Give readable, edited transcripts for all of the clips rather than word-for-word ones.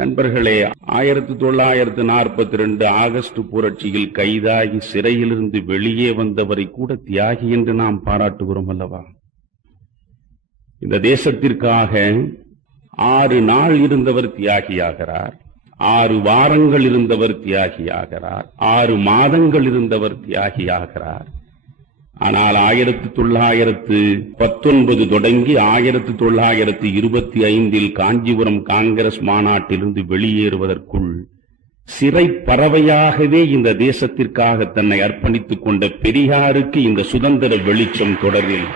நண்பர்களே, 1942 ஆகஸ்ட் புரட்சியில் கைதாகி சிறையிலிருந்து வெளியே வந்தவரை கூட தியாகி என்று நாம் பாராட்டுகிறோம் அல்லவா? இந்த தேசத்திற்காக 6 நாள் இருந்தவர் தியாகியாகிறார், 6 வாரங்கள் இருந்தவர் தியாகியாகிறார், 6 மாதங்கள் இருந்தவர் தியாகியாகிறார். ஆனால் 1919 தொடங்கி 1925 காஞ்சிபுரம் காங்கிரஸ் மாநாட்டிலிருந்து வெளியேறுவதற்குள் சிறை பறவையாகவே இந்த தேசத்திற்காக தன்னை அர்ப்பணித்துக் கொண்ட பெரியாருக்கு இந்த சுதந்திர வெளிச்சம் தொடரில்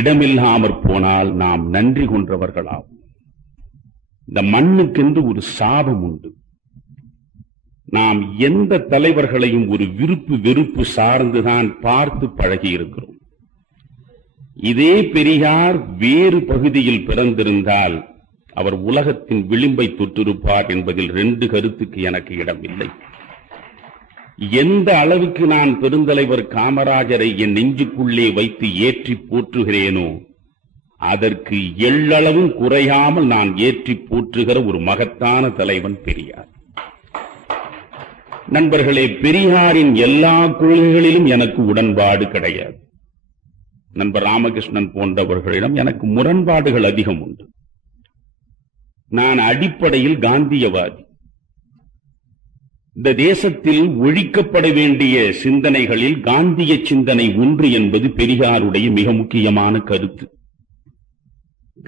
இடமில்லாமற் போனால் நாம் நன்றி கொன்றவர்களாகும். இந்த மண்ணுக்கென்று ஒரு சாபம் உண்டு. நாம் எந்த தலைவர்களையும் ஒரு விருப்பு வெறுப்பு சார்ந்துதான் பார்த்து பழகி இருக்கிறோம். இதே பெரியார் வேறு பகுதியில் பிறந்திருந்தால் அவர் உலகத்தின் விளிம்பை தொற்றிருப்பார் என்பதில் 2 கருத்துக்கு எனக்கு இடமில்லை. எந்த அளவுக்கு நான் பெருந்தலைவர் காமராஜரை என் நெஞ்சுக்குள்ளே வைத்து ஏற்றி போற்றுகிறேனோ அதற்கு எள்ளளவும் குறையாமல் நான் ஏற்றி போற்றுகிற ஒரு மகத்தான தலைவன் பெரியார். நண்பர்களே, பெரியாரின் எல்லா கொள்கைகளிலும் எனக்கு உடன்பாடு கிடையாது. நண்பர் ராமகிருஷ்ணன் போன்றவர்களிடம் எனக்கு முரண்பாடுகள் அதிகம் உண்டு. நான் அடிப்படையில் காந்தியவாதி. இந்த தேசத்தில் ஒழிக்கப்பட வேண்டிய சிந்தனைகளில் காந்திய சிந்தனை ஒன்று என்பது பெரியாருடைய மிக முக்கியமான கருத்து.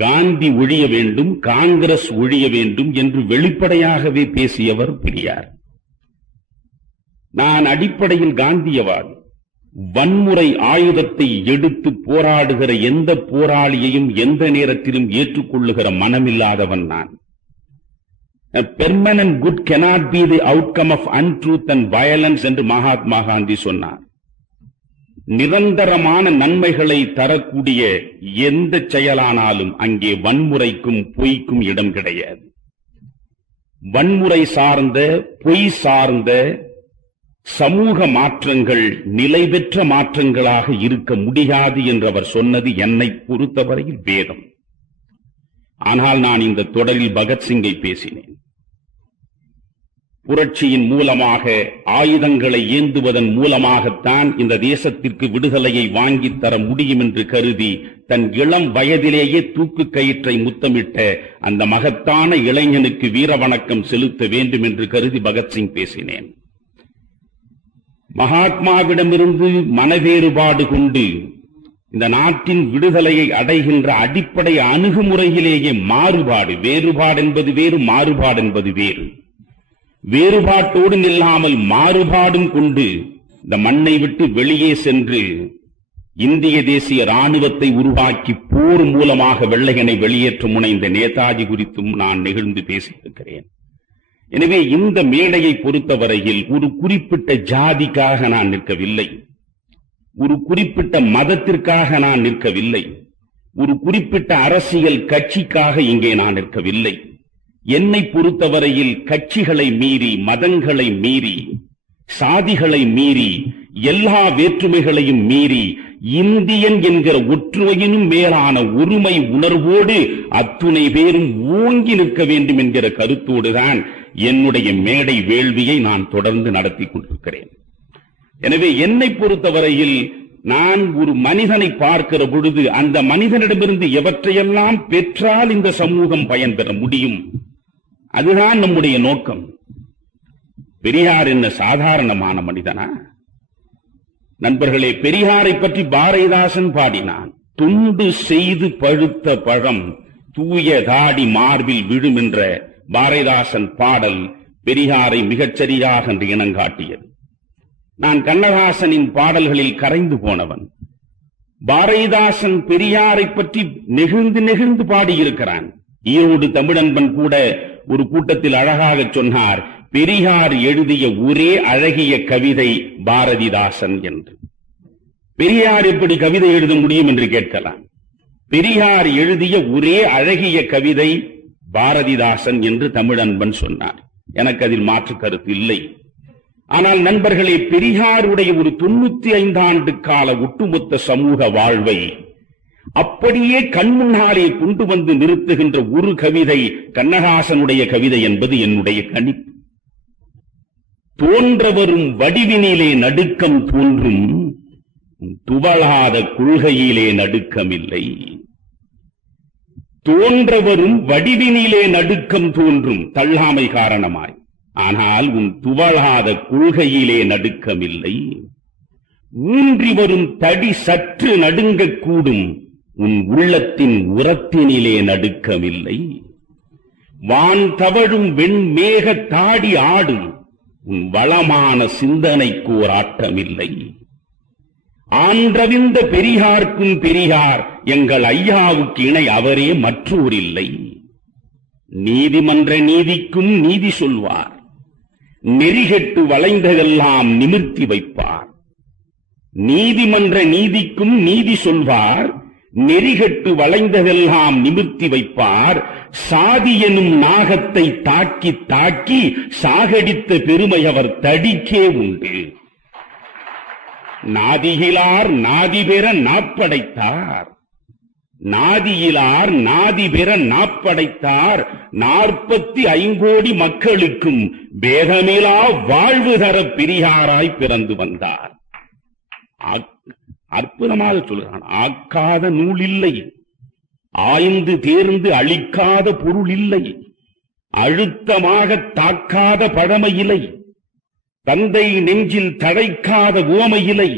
காந்தி ஒழிய வேண்டும், காங்கிரஸ் ஒழிய வேண்டும் என்று வெளிப்படையாகவே பேசியவர் பெரியார். நான் அடிப்படையில் காந்தியவாதி. வன்முறை ஆயுதத்தை எடுத்து போராடுகிற எந்த போராளியையும் எந்த நேரத்திலும் ஏற்றுக்கொள்ளுகிற மனமில்லாதவன் நான். Permanent good cannot be the outcome of untruth and violence என்று மகாத்மா காந்தி சொன்னார். நிரந்தரமான நன்மைகளை தரக்கூடிய எந்த செயலானாலும் அங்கே வன்முறைக்கும் பொய்க்கும் இடம் கிடையாது. வன்முறை சார்ந்த, பொய் சார்ந்த சமூக மாற்றங்கள் நிலை பெற்ற மாற்றங்களாக இருக்க முடியாது என்று அவர் சொன்னது என்னை பொறுத்தவரையில் வேதம். ஆனால் நான் இந்த தொடரில் பகத்சிங்கை பேசினேன். புரட்சியின் மூலமாக, ஆயுதங்களை ஏந்துவதன் மூலமாகத்தான் இந்த தேசத்திற்கு விடுதலையை வாங்கித் தர முடியும் என்று கருதி தன் இளம் வயதிலேயே தூக்கு கயிற்றை முத்தமிட்ட அந்த மகத்தான இளைஞனுக்கு வீர வணக்கம் செலுத்த வேண்டும் என்று கருதி பகத்சிங் பேசினேன். மகாத்மாவிடமிருந்து மனவேறுபாடு கொண்டு இந்த நாட்டின் விடுதலையை அடைகின்ற அடிப்படை அணுகுமுறையிலேயே மாறுபாடு, வேறுபாடு என்பது வேறு, மாறுபாடு என்பது வேறு. வேறுபாட்டோடு நில்லாமல் மாறுபாடும் கொண்டு இந்த மண்ணை விட்டு வெளியே சென்று இந்திய தேசிய ராணுவத்தை உருவாக்கி போர் மூலமாக வெள்ளையனை வெளியேற்ற முனைந்த நேதாஜி குறித்தும் நான் நெகிழ்ந்து பேசியிருக்கிறேன். எனவே இந்த மேடையை பொறுத்தவரையில் ஒரு குறிப்பிட்ட ஜாதிக்காக நான் நிற்கவில்லை, ஒரு குறிப்பிட்ட மதத்திற்காக நான் நிற்கவில்லை, ஒரு குறிப்பிட்ட அரசியல் கட்சிக்காக இங்கே நான் நிற்கவில்லை. என்னை பொறுத்தவரையில் கட்சிகளை மீறி, மதங்களை மீறி, சாதிகளை மீறி, எல்லா வேற்றுமைகளையும் மீறி இந்தியன் என்கிற ஒற்றுமையினும் மேலான ஒருமை உணர்வோடு அத்துணை பேரும் ஓங்கி நிற்க வேண்டும் என்கிற கருத்தோடுதான் என்னுடைய மேடை வேள்வியை நான் தொடர்ந்து நடத்தி கொண்டிருக்கிறேன். எனவே என்னை பொறுத்தவரையில் நான் ஒரு மனிதனை பார்க்கிற பொழுது அந்த மனிதனிடமிருந்து எவற்றையெல்லாம் பெற்றால் இந்த சமூகம் பயன்பெற முடியும், அதுதான் நம்முடைய நோக்கம். பெரியார் என்ன சாதாரணமான மனிதனா? நண்பர்களே, பெரியாரை பற்றி பாரதிதாசன் பாடினான். துண்டு செய்து பழுத்த பழம் தூய தாடி மார்பில் விழும் என்ற பாரதிதாசன் பாடல் பெரியாரை மிகச்சரியாக என்று இனங்காட்டியது. நான் கண்ணதாசனின் பாடல்களில் கரைந்து போனவன். பாரதிதாசன் பெரியாரை பற்றி நெகிழ்ந்து நெகிழ்ந்து பாடியிருக்கிறான். ஈரோடு தமிழன்பன் கூட ஒரு கூட்டத்தில் அழகாக சொன்னார், பெரியார் எழுதிய ஒரே அழகிய கவிதை பாரதிதாசன் என்று. பெரியார் எப்படி கவிதை எழுத முடியும் என்று கேட்கலாம். பெரியார் எழுதிய ஒரே அழகிய கவிதை பாரதிதாசன் என்று தமிழன்பன் சொன்னார். எனக்கு அதில் மாற்று கருத்து இல்லை. ஆனால் நண்பர்களே, பெரியாருடைய ஒரு 95 ஆண்டு கால ஒட்டுமொத்த சமூக வாழ்வை அப்படியே கண்முன்னாலே கொண்டு வந்து நிறுத்துகின்ற ஒரு கவிதை கண்ணதாசனுடைய கவிதை என்பது என்னுடைய கணிப்பு. தோன்றவரும் வடிவினிலே நடுக்கம் தோன்றும், துவளாத கொள்கையிலே நடுக்கமில்லை. தோன்றவரும் வடிவினிலே நடுக்கம் தோன்றும், தள்ளாமை காரணமாய், ஆனால் உன் துவளாத கொள்கையிலே நடுக்கமில்லை. ஊன்றி வரும் தடி சற்று நடுங்கக்கூடும், உன் உள்ளத்தின் உரத்தினிலே நடுக்கமில்லை. வான் தவழும் வெண்மேக தாடி ஆடும், உன் வளமான சிந்தனைக்கோர் ஆட்டமில்லை. ஆன்றவிந்த பெரியார்க்கும் பெரியார் எங்கள் ஐயாவுக்கு இணை அவரே மற்றோரில்லை. நீதிமன்ற நீதிக்கும் நீதி சொல்வார், நெறிகெட்டு வளைந்ததெல்லாம் நிமிர்த்தி வைப்பார். நீதிமன்ற நீதிக்கும் நீதி சொல்வார், நெறிகெட்டு வளைந்ததெல்லாம் நிமிர்த்தி வைப்பார். சாதி எனும் நாகத்தை தாக்கி தாக்கி சாகடித்த பெருமை அவர் தடிக்கே உண்டு. நாதியிலார் நாதி பெற நாப்படைத்தார், நாதியிலார் நாதி பெற நாப்படைத்தார். 45 கோடி மக்களுக்கும் பேதமிலா வாழ்வு தர பெரியாராய் பிறந்து வந்தார். அற்புதமாக சொல்கிறான். ஆக்காத நூல் இல்லை, ஆய்ந்து தேர்ந்து அழிக்காத பொருள் இல்லை, அழுத்தமாக தாக்காத பழமை இல்லை, தந்தை நெஞ்சில் தழைக்காத உவமை இல்லை,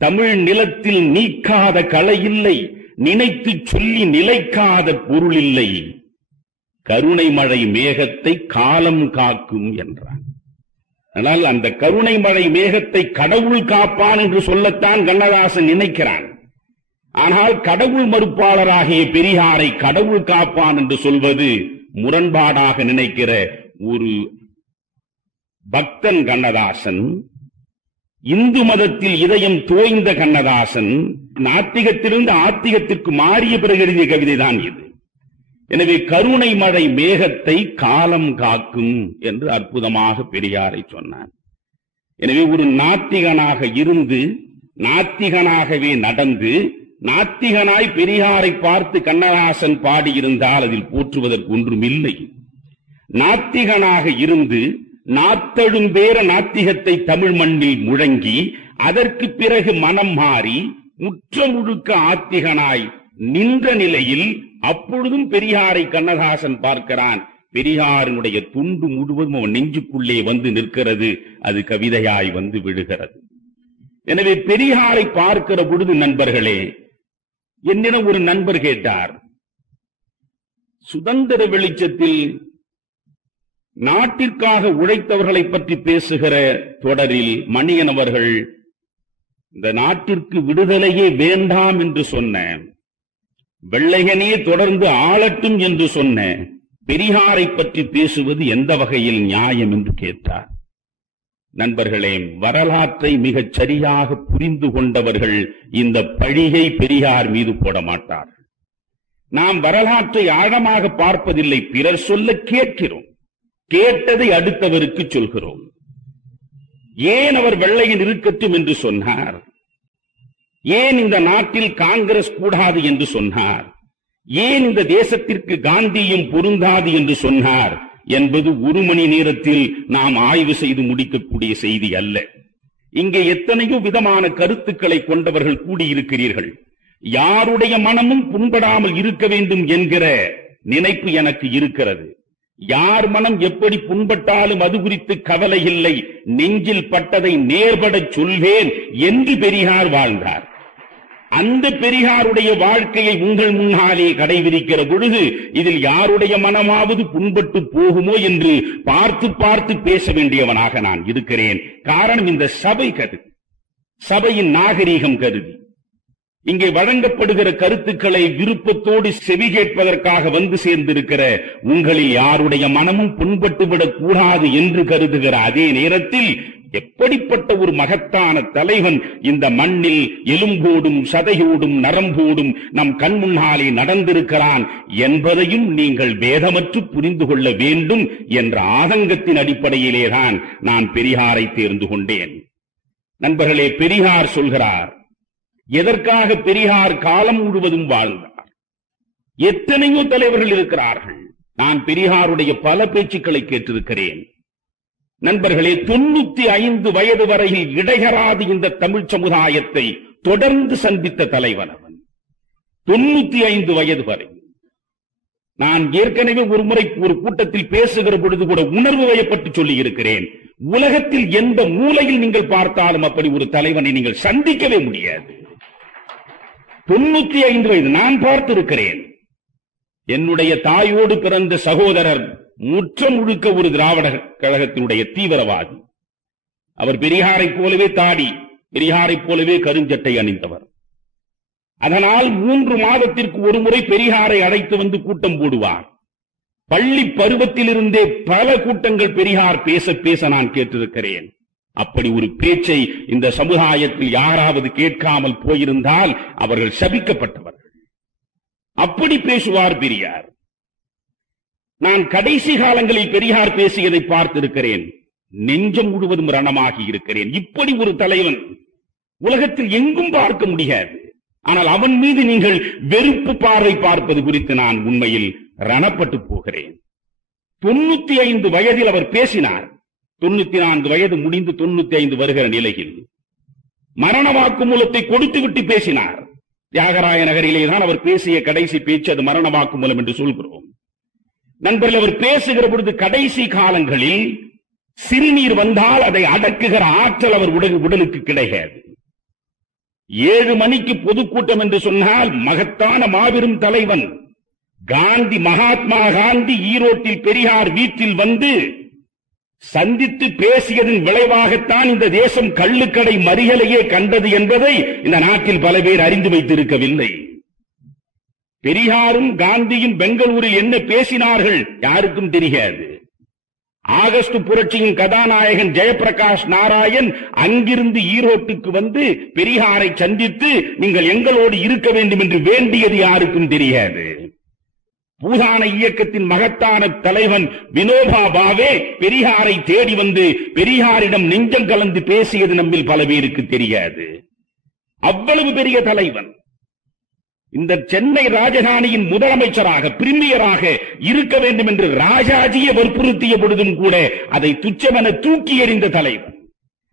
தமிழ் நிலத்தில் நீக்காத கலை இல்லை, நினைத்து சொல்லி நிலைக்காத பொருள் இல்லை. கருணை மழை மேகத்தை காலம் காக்கும் என்றான். ஆனால் அந்த கருணை மழை மேகத்தை கடவுள் காப்பான் என்று சொல்லத்தான் கண்ணதாசன் நினைக்கிறான். ஆனால் கடவுள் மறுப்பாளராகிய பெரியாரை கடவுள் காப்பான் என்று சொல்வது முரண்பாடாக நினைக்கிற ஒரு பக்தன் கண்ணதாசன். இந்து மதத்தில் இதயம் தோய்ந்த கண்ணதாசன் நாத்திகத்திலிருந்து ஆத்திகத்திற்கு மாறிய பிறகு எழுதிய கவிதைதான் இது. எனவே கருணை மழை மேகத்தை காலம் காக்கும் என்று அற்புதமாக பெரியாரை சொன்னார். எனவே ஒரு நாத்திகனாக இருந்து நாத்திகனாகவே நடந்து நாத்திகனாய் பெரியாரை பார்த்து கண்ணதாசன் பாடியிருந்தால் அதில் போற்றுவதற்கு ஒன்றும் இல்லை. நாத்திகனாக இருந்து நாத்தழும்பேற நாத்திகத்தை தமிழ் மண்ணில் முழங்கி அதற்கு பிறகு மனம் மாறி முற்ற முழுக்க ஆத்திகனாய் நின்ற நிலையில் அப்பொழுதும் பெரியாரை கண்ணதாசன் பார்க்கிறான். பெரியாரினுடைய துண்டு முழுவதும் அவன் நெஞ்சுக்குள்ளே வந்து நிற்கிறது, அது கவிதையாய் வந்து விழுகிறது. எனவே பெரியாரை பார்க்கிற பொழுது நண்பர்களே, என்னிடம் ஒரு நண்பர் கேட்டார், சுதந்திர வெளிச்சத்தில் நாட்டிற்காக உழைத்தவர்களை பற்றி பேசுகிற தொடரில் மணியன் அவர்கள் இந்த நாட்டிற்கு விடுதலையே வேண்டாம் என்று சொன்ன, வெள்ளையனே தொடர்ந்து ஆளட்டும் என்று சொன்ன பெரியாரை பற்றி பேசுவது எந்த வகையில் நியாயம் என்று கேட்டார். நண்பர்களே, வரலாற்றை மிகச் சரியாக புரிந்து கொண்டவர்கள் இந்த பழியை பெரியார் மீது போட மாட்டார். நாம் வரலாற்றை ஆழமாக பார்ப்பதில்லை, பிறர் சொல்ல கேட்கிறோம், கேட்டதை அடுத்தவருக்கு சொல்கிறோம். ஏன் அவர் வெள்ளையன் இருக்கட்டும் என்று சொன்னார்? ஏன் இந்த நாட்டில் காங்கிரஸ் கூடாது என்று சொன்னார்? ஏன் இந்த தேசத்திற்கு காந்தியும் பொருந்தாது என்று சொன்னார் என்பது ஒரு மணி நேரத்தில் நாம் ஆய்வு செய்து முடிக்கக்கூடிய செய்தி அல்ல. இங்கே எத்தனையோ விதமான கருத்துக்களை கொண்டவர்கள் கூடியிருக்கிறீர்கள். யாருடைய மனமும் புண்படாமல் இருக்க வேண்டும் என்கிற நினைப்பு எனக்கு இருக்கிறது. யார் மனம் எப்படி புண்பட்டாலும் அது குறித்து கவலை இல்லை, நெஞ்சில் பட்டதை நேர்படச் சொல்வேன் என்று பெரியார் வாழ்ந்தார். அந்த பெரியாருடைய வாழ்க்கையை உங்கள் முன்னாலே கடைபிடிக்கிற பொழுது இதில் யாருடைய மனமாவது புண்பட்டு போகுமோ என்று பார்த்து பார்த்து பேச வேண்டியவனாக நான் இருக்கிறேன். காரணம், இந்த சபை கருதி, சபையின் நாகரீகம் கருதி இங்கே வழங்கப்படுகிற கருத்துக்களை விருப்பத்தோடு செவி கேட்பதற்காக வந்து சேர்ந்திருக்கிற உங்களில் யாருடைய மனமும் புண்பட்டுவிடக் கூடாது என்று கருதுகிற அதே நேரத்தில் எப்படிப்பட்ட ஒரு மகத்தான தலைவன் இந்த மண்ணில் எலும்போடும் சதையோடும் நரம்போடும் நம் கண் முன்னாலே நடந்திருக்கிறான் என்பதையும் நீங்கள் வேதமற்று புரிந்து கொள்ள வேண்டும் என்ற ஆதங்கத்தின் அடிப்படையிலேதான் நான் பெரியாரை தேர்ந்து கொண்டேன். நண்பர்களே, பெரியார் சொல்கிறார், எதற்காக பெரியார் காலம் முழுவதும் வாழ்ந்தார்? எத்தனையோ தலைவர்கள் இருக்கிறார்கள். நான் பெரியாருடைய பல பேச்சுக்களை கேட்டிருக்கிறேன். நண்பர்களே, 95 வயது வரையில் இடையறாது இந்த தமிழ் சமுதாயத்தை தொடர்ந்து சந்தித்த தலைவன் அவன். 95 வயது வரை. நான் ஏற்கனவே ஒரு முறை ஒரு கூட்டத்தில் பேசுகிற பொழுது கூட உணர்வு வயப்பட்டு சொல்லி இருக்கிறேன். உலகத்தில் எந்த மூலையில் நீங்கள் பார்த்தாலும் அப்படி ஒரு தலைவனை நீங்கள் சந்திக்கவே முடியாது. 95 வயது நான் பார்த்திருக்கிறேன். என்னுடைய தாயோடு பிறந்த சகோதரர் முற்றம் முழுக்க ஒரு திராவிட கழகத்தினுடைய தீவிரவாதி. அவர் பெரியாரை போலவே தாடி, பெரியாரை போலவே கருஞ்சட்டை அணிந்தவர். அதனால் 3 மாதத்திற்கு ஒரு முறை பெரியாரை அழைத்து வந்து கூட்டம் போடுவார். பள்ளி பருவத்திலிருந்தே பல கூட்டங்கள் பெரியார் பேச பேச நான் கேட்டிருக்கிறேன். அப்படி ஒரு பேச்சை இந்த சமுதாயத்தில் யாராவது கேட்காமல் போயிருந்தால் அவர்கள் சபிக்கப்பட்டவர்கள். அப்படி பேசுவார் பெரியார். நான் கடைசி காலங்களில் பெரியார் பேசியதை பார்த்திருக்கிறேன். நெஞ்சம் முழுவதும் ரணமாகி இருக்கிறேன். இப்படி ஒரு தலைவன் உலகத்தில் எங்கும் பார்க்க முடியாது. ஆனால் அவன் மீது நீங்கள் வெறுப்பு பார்வை பார்ப்பது குறித்து நான் உண்மையில் ரணப்பட்டு போகிறேன். 95 வயதில் அவர் பேசினார். 94 வயது முடிந்து 95 வருகிற நிலையில் மரண வாக்குமூலத்தை கொடுத்துவிட்டு பேசினார். தியாகராய நகரிலே தான் அவர் பேசிய கடைசி பேச்சு. அது மரண வாக்குமூலம் என்று சொல்கிறோம். நண்பர்கள், அவர் பேசுகிற பொழுது கடைசி காலங்களில் சிறுநீர் வந்தால் அதை அடக்குகிற ஆற்றல் அவர் உடலுக்கு கிடையாது. 7 மணிக்கு பொதுக்கூட்டம் என்று சொன்னால் மகத்தான மாபெரும் தலைவன் காந்தி, மகாத்மா காந்தி ஈரோட்டில் பெரியார் வீட்டில் வந்து சந்தித்து பேசியதன் விளைவாகத்தான் இந்த தேசம் கள்ளுக்கடை மறியலையே கண்டது என்பதை இந்த நாட்டில் பல பேர் அறிந்து வைத்திருக்கவில்லை. பெரியாரும் காந்தியும் பெங்களூரில் என்ன பேசினார்கள் யாருக்கும் தெரியாது. ஆகஸ்ட் புரட்சியின் கதாநாயகன் ஜெயபிரகாஷ் நாராயண் அங்கிருந்து ஈரோட்டுக்கு வந்து பெரியாரை சந்தித்து நீங்கள் எங்களோடு இருக்க வேண்டும் என்று வேண்டியது யாருக்கும் தெரியாது. பூதான இயக்கத்தின் மகத்தான தலைவன் வினோபா பாவே பெரியாரை தேடி வந்து பெரியாரிடம் நெஞ்சம் கலந்து பேசியது நம்மில் பல பேருக்கு தெரியாது. அவ்வளவு பெரிய தலைவன். இந்த சென்னை ராஜதானியின் முதலமைச்சராக, பிரீமியராக இருக்க வேண்டும் என்று ராஜாஜியை வற்புறுத்திய பொழுதும் கூட அதை துச்சமென தூக்கி எறிந்த தலைவன்.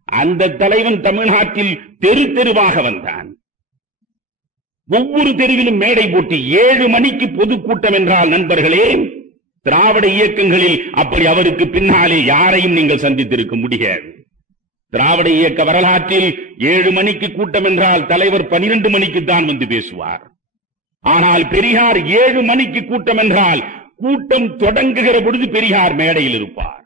அந்த தலைவன் தமிழ்நாட்டில் தெரு தெருவாக வந்தான். ஒவ்வொரு தெருவிலும் மேடை போட்டு 7 மணிக்கு பொதுக்கூட்டம் என்றால் நண்பர்களே, திராவிட இயக்கங்களில் அப்படி அவருக்கு பின்னாலே யாரையும் நீங்கள் சந்தித்திருக்க முடியாது. திராவிட இயக்க வரலாற்றில் 7 மணிக்கு கூட்டம் என்றால் தலைவர் 12 மணிக்கு தான் வந்து பேசுவார். ஆனால் பெரியார் 7 மணிக்கு கூட்டம் என்றால் கூட்டம் தொடங்குகிற பொழுது பெரியார் மேடையில் இருப்பார்.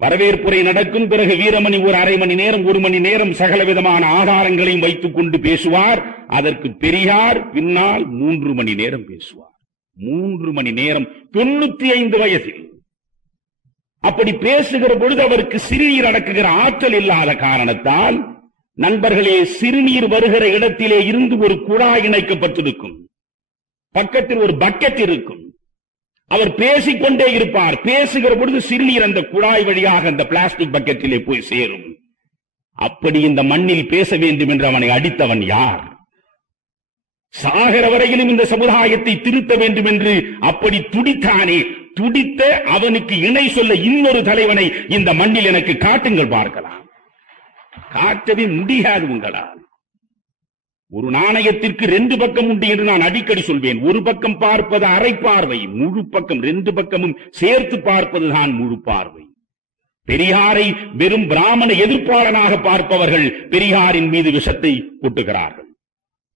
வரவேற்புரை நடக்கும். பிறகு வீரமணி ஒரு அரை மணி நேரம், 1 மணி நேரம் சகலவிதமான ஆதாரங்களையும் வைத்துக் கொண்டு பேசுவார். அதற்கு பெரியார் பின்னால் 3 மணி நேரம் பேசுவார். 3 மணி நேரம் 95 வயதில். அப்படி பேசுகிற பொழுது அவருக்கு சிறுநீர் அடக்குகிற ஆற்றல் இல்லாத காரணத்தால் நண்பர்களே, சிறுநீர் வருகிற இடத்திலே இருந்து ஒரு குழாய் இணைக்கப்பட்டிருக்கும். பக்கத்தில் ஒரு பக்கெட் இருக்கும். அவர் பேசிக்கொண்டே இருப்பார். பேசுகிற பொழுது சிறுநீர் அந்த குழாய் வழியாக அந்த பிளாஸ்டிக் பக்கெட்டிலே போய் சேரும். அப்படி இந்த மண்ணில் பேச வேண்டும் என்று அவனை அடித்தவன் யார்? சாகர வரையிலும் இந்த சமுதாயத்தை திருத்த வேண்டும் என்று அப்படி துடித்தானே, துடித்த அவனுக்கு இணை சொல்ல இன்னொரு தலைவனை இந்த மண்ணில் எனக்கு காட்டுங்கள் பார்க்கலாம். காட்டவே முடியாது உங்களால். ஒரு நாணயத்திற்கு 2 பக்கம் உண்டு என்று நான் அடிக்கடி சொல்வேன். ஒரு பக்கம் பார்ப்பது அரை பார்வை, முழு பக்கம் 2 பக்கமும் சேர்த்து பார்ப்பதுதான் முழு பார்வை. பெரியாரை வெறும் பிராமண எதிர்ப்பாளனாக பார்ப்பவர்கள் பெரியாரின் மீது விஷத்தை கொட்டுகிறார்கள்.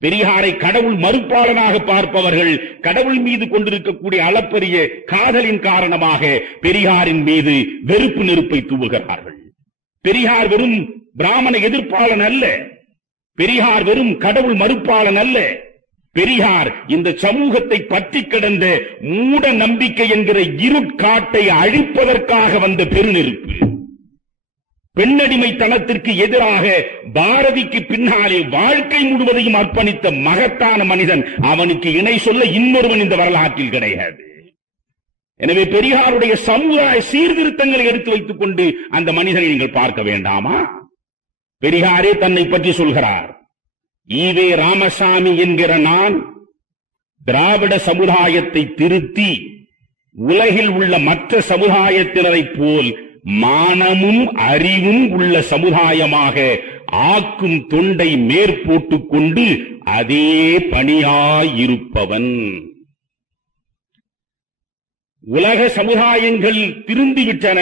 பெரியாரை கடவுள் மறுப்பாளனாக பார்ப்பவர்கள் கடவுள் மீது கொண்டிருக்கக்கூடிய அளப்பரிய காதலின் காரணமாக பெரியாரின் மீது வெறுப்பு நெருப்பை தூவுகிறார்கள். பெரியார் வெறும் பிராமண எதிர்ப்பாளன் அல்ல. பெரியார் வெறும் கடவுள் மறுப்பாளன் அல்ல. பெரியார் இந்த சமூகத்தை பற்றி கிடந்த மூட நம்பிக்கை என்கிற இருட்காட்டை அழிப்பதற்காக வந்த பெருநெருப்பு. பெண்ணடிமைத்தனத்திற்கு எதிராக பாரதிக்கு பின்னாலே வாழ்க்கை முழுவதையும் அர்ப்பணித்த மகத்தான மனிதன். அவனுக்கு இணை சொல்ல இன்னொருவன் இந்த வரலாற்றில் கிடையாது. எனவே பெரியாருடைய சமுதாய சீர்திருத்தங்களை எடுத்து வைத்துக் கொண்டு அந்த மனிதனை நீங்கள் பார்க்க வேண்டாமா? பெரியாரே தன்னை பற்றி சொல்கிறார். ஈவே ராமசாமி என்கிற நான் திராவிட சமுதாயத்தை திருத்தி உலகில் உள்ள மற்ற சமுதாயத்தினரைப் போல் மானமும் அறிவும் உள்ள சமுதாயமாக ஆக்கும் தொண்டை மேற்போட்டுக் கொண்டு அதே பணியாயிருப்பவன். உலக சமுதாயங்கள் திருந்திவிட்டன,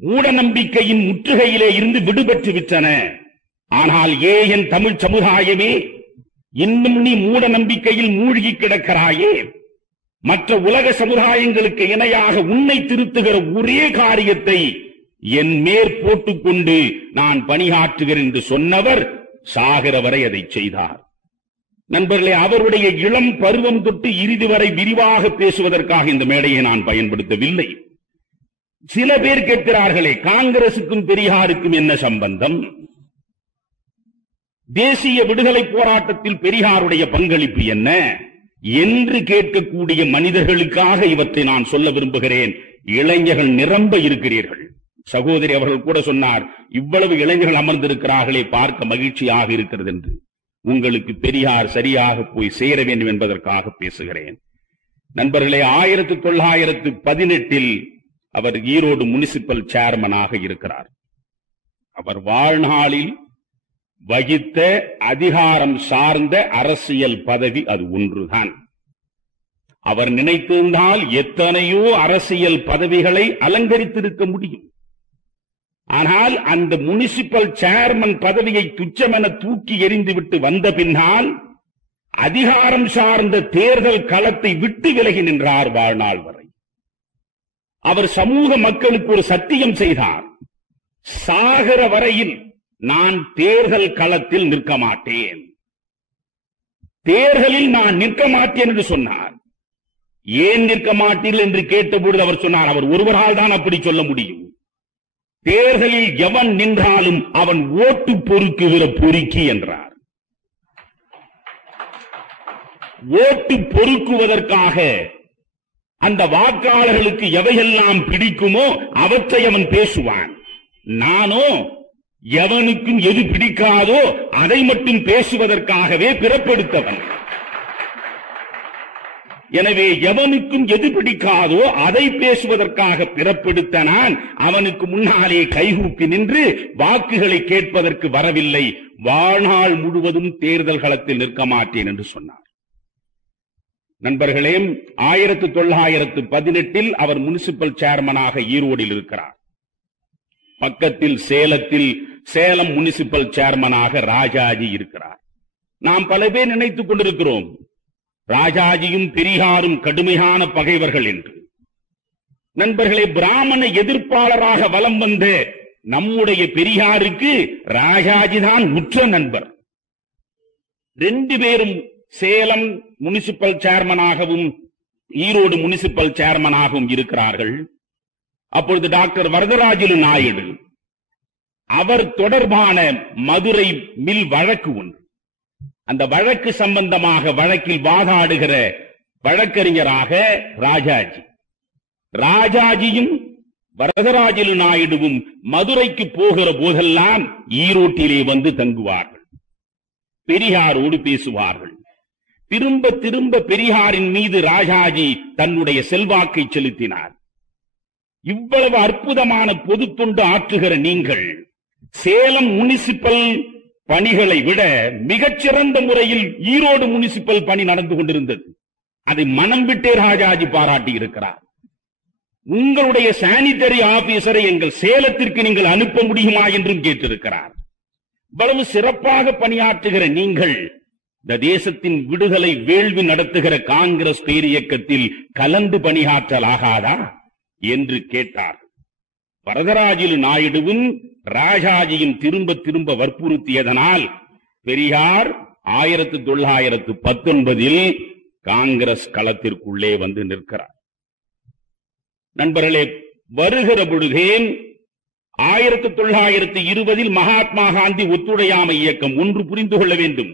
மூட நம்பிக்கையின் முற்றுகையிலே இருந்து விடுபட்டு விட்டன. ஆனால் என் தமிழ் சமுதாயமே, இன்னும் நீ மூட நம்பிக்கையில் மூழ்கி கிடக்கிறாயே. மற்ற உலக சமுதாயங்களுக்கு இணையாக உன்னை திருத்துகிற ஒரே காரியத்தை என் மேற்போட்டுக் கொண்டு நான் பணியாற்றுகிறேன் என்று சொன்னவர் சாகிற வரை அதை செய்தார். நண்பர்களே, அவருடைய இளம் பருவம் தொட்டு இறுதி வரை விரிவாக பேசுவதற்காக இந்த மேடையை நான் பயன்படுத்தவில்லை. சில பேர் கேட்கிறார்களே, காங்கிரசுக்கும் பெரியாருக்கும் என்ன சம்பந்தம்? தேசிய விடுதலை போராட்டத்தில் பெரியாருடைய பங்களிப்பு என்ன என்று கேட்கக்கூடிய மனிதர்களுக்காக இவற்றை நான் சொல்ல விரும்புகிறேன். இளைஞர்கள் நிரம்ப இருக்கிறீர்கள். சகோதரி அவர்கள் கூட சொன்னார், இவ்வளவு இளைஞர்கள் அமர்ந்திருக்கிறார்களே, பார்க்க மகிழ்ச்சியாக இருக்கிறது என்று. உங்களுக்கு பெரியார் சரியாக போய் சேர வேண்டும் என்பதற்காக பேசுகிறேன். நண்பர்களே, 1918 அவர் ஈரோடு முனிசிபல் சேர்மனாக இருக்கிறார். அவர் வாழ்நாளில் வகித்த அதிகாரம் சார்ந்த அரசியல் பதவி அது ஒன்றுதான். அவர் நினைத்திருந்தால் எத்தனையோ அரசியல் பதவிகளை அலங்கரித்திருக்க முடியும். ஆனால் அந்த முனிசிபல் சேர்மன் பதவியை துச்சமென தூக்கி எறிந்துவிட்டு வந்த பின்னால் அதிகாரம் சார்ந்த தேர்தல் களத்தை விட்டு விலகி நின்றார் வாழ்நாள் வரை. அவர் சமூக மக்களுக்கு ஒரு சத்தியம் செய்தார், சாகிற வரையில் நான் தேர்தல் களத்தில் நிற்க மாட்டேன், தேர்தலில் நான் நிற்க மாட்டேன் என்று சொன்னார். ஏன் நிற்க மாட்டீர்கள் என்று கேட்டபொழுது அவர் சொன்னார், அவர் ஒருவரால் தான் அப்படி சொல்ல முடியும். தேர்தலில் எவன் நின்றாலும் அவன் ஓட்டு பொறுக்குகிற பொறுக்கி என்றார். ஓட்டு பொறுக்குவதற்காக அந்த வாக்காளர்களுக்கு எவையெல்லாம் பிடிக்குமோ அவற்றை அவன் பேசுவான். நானோ எவனுக்கும் எது பிடிக்காதோ அதை மட்டும் பேசுவதற்காகவே பிறப்பெடுத்தவன். எனவே எவனுக்கும் எது பிடிக்காதோ அதை பேசுவதற்காக பிறப்பெடுத்த நான் அவனுக்கு முன்னாலே கைகூப்பி நின்று வாக்குகளை கேட்பதற்கு வரவில்லை, வாழ்நாள் முழுவதும் தேர்தல் களத்தில் நிற்க மாட்டேன் என்று சொன்னார். நண்பர்களே, 1918 அவர் முனிசிபல் சேர்மனாக ஈரோடில் இருக்கிறார். பக்கத்தில் சேலம் முனிசிபல் சேர்மனாக ராஜாஜி இருக்கிறார். நாம் பல பேர் நினைத்துக் கொண்டிருக்கிறோம் ராஜாஜியும் பெரியாரும் கடுமையான பகைவர்கள் என்று. நண்பர்களே, பிராமண எதிர்ப்பாளராக வலம் வந்த நம்முடைய பெரியாருக்கு ராஜாஜிதான் உற்ற நண்பர். 2 பேரும் சேலம் முனிசிபல் சேர்மனாகவும் ஈரோடு முனிசிபல் சேர்மனாகவும் இருக்கிறார்கள். அப்பொழுது டாக்டர் வரதராஜலு நாயுடு அவர் தொடர்பான மதுரை மில் வழக்கு ஒன்று, அந்த வழக்கு சம்பந்தமாக வழக்கில் வாதாடுகிற வழக்கறிஞராக ராஜாஜியும் வரதராஜலு நாயுடுவும் மதுரைக்கு போகிற போதெல்லாம் ஈரோட்டிலே வந்து தங்குவார்கள், பெரியாரோடு பேசுவார்கள். திரும்ப திரும்ப பெரியாரின் மீது ராஜாஜி தன்னுடைய செல்வாக்கை செலுத்தினார். இவ்வளவு அற்புதமான பொது தொண்டு ஆற்றுகிற நீங்கள் சேலம் முனிசிபல் பணிகளை விட மிகச்சிறந்த முறையில் ஈரோடு முனிசிபல் பணி நடந்து கொண்டிருந்தது. அதை மனம் விட்டே ராஜாஜி பாராட்டி இருக்கிறார். உங்களுடைய சானிட்டரி ஆபீசரை எங்கள் சேலத்திற்கு நீங்கள் அனுப்ப முடியுமா என்றும் கேட்டிருக்கிறார். இவ்வளவு சிறப்பாக பணியாற்றுகிற நீங்கள் இந்த தேசத்தின் விடுதலை வேள்வி நடத்துகிற காங்கிரஸ் பேரியக்கத்தில் கலந்து பணியாற்றலாகாதா என்று கேட்டார். வரதராஜலு நாயுடுவும் ராஜாஜியும் திரும்ப திரும்ப வற்புறுத்தியதனால் பெரியார் 1919 காங்கிரஸ் களத்திற்குள்ளே வந்து நிற்கிறார். நண்பர்களே, வருகிற பொழுதே 1920 மகாத்மா காந்தி ஒத்துழையாமை இயக்கம் ஒன்று புரிந்து கொள்ள வேண்டும்.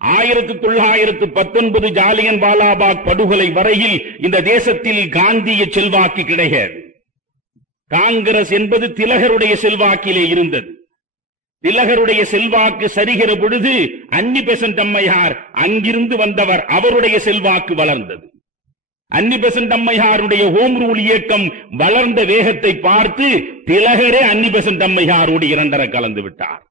1919 ஜாலியன் வாலாபாக் படுகொலை வரையில் இந்த தேசத்தில் காந்திய செல்வாக்கு கிடையாது. காங்கிரஸ் என்பது திலகருடைய செல்வாக்கிலே இருந்தது. திலகருடைய செல்வாக்கு சரிகிற பொழுது அன்னி பெசன்ட் அம்மையார் அங்கிருந்து வந்தவர், அவருடைய செல்வாக்கு வளர்ந்தது. அன்னி பெசன்ட் அம்மையாருடைய ஹோம் ரூல் இயக்கம் வளர்ந்த வேகத்தை பார்த்து திலகரே அன்னி பெசன்ட் அம்மையாரோடு இரண்டர கலந்து விட்டார்.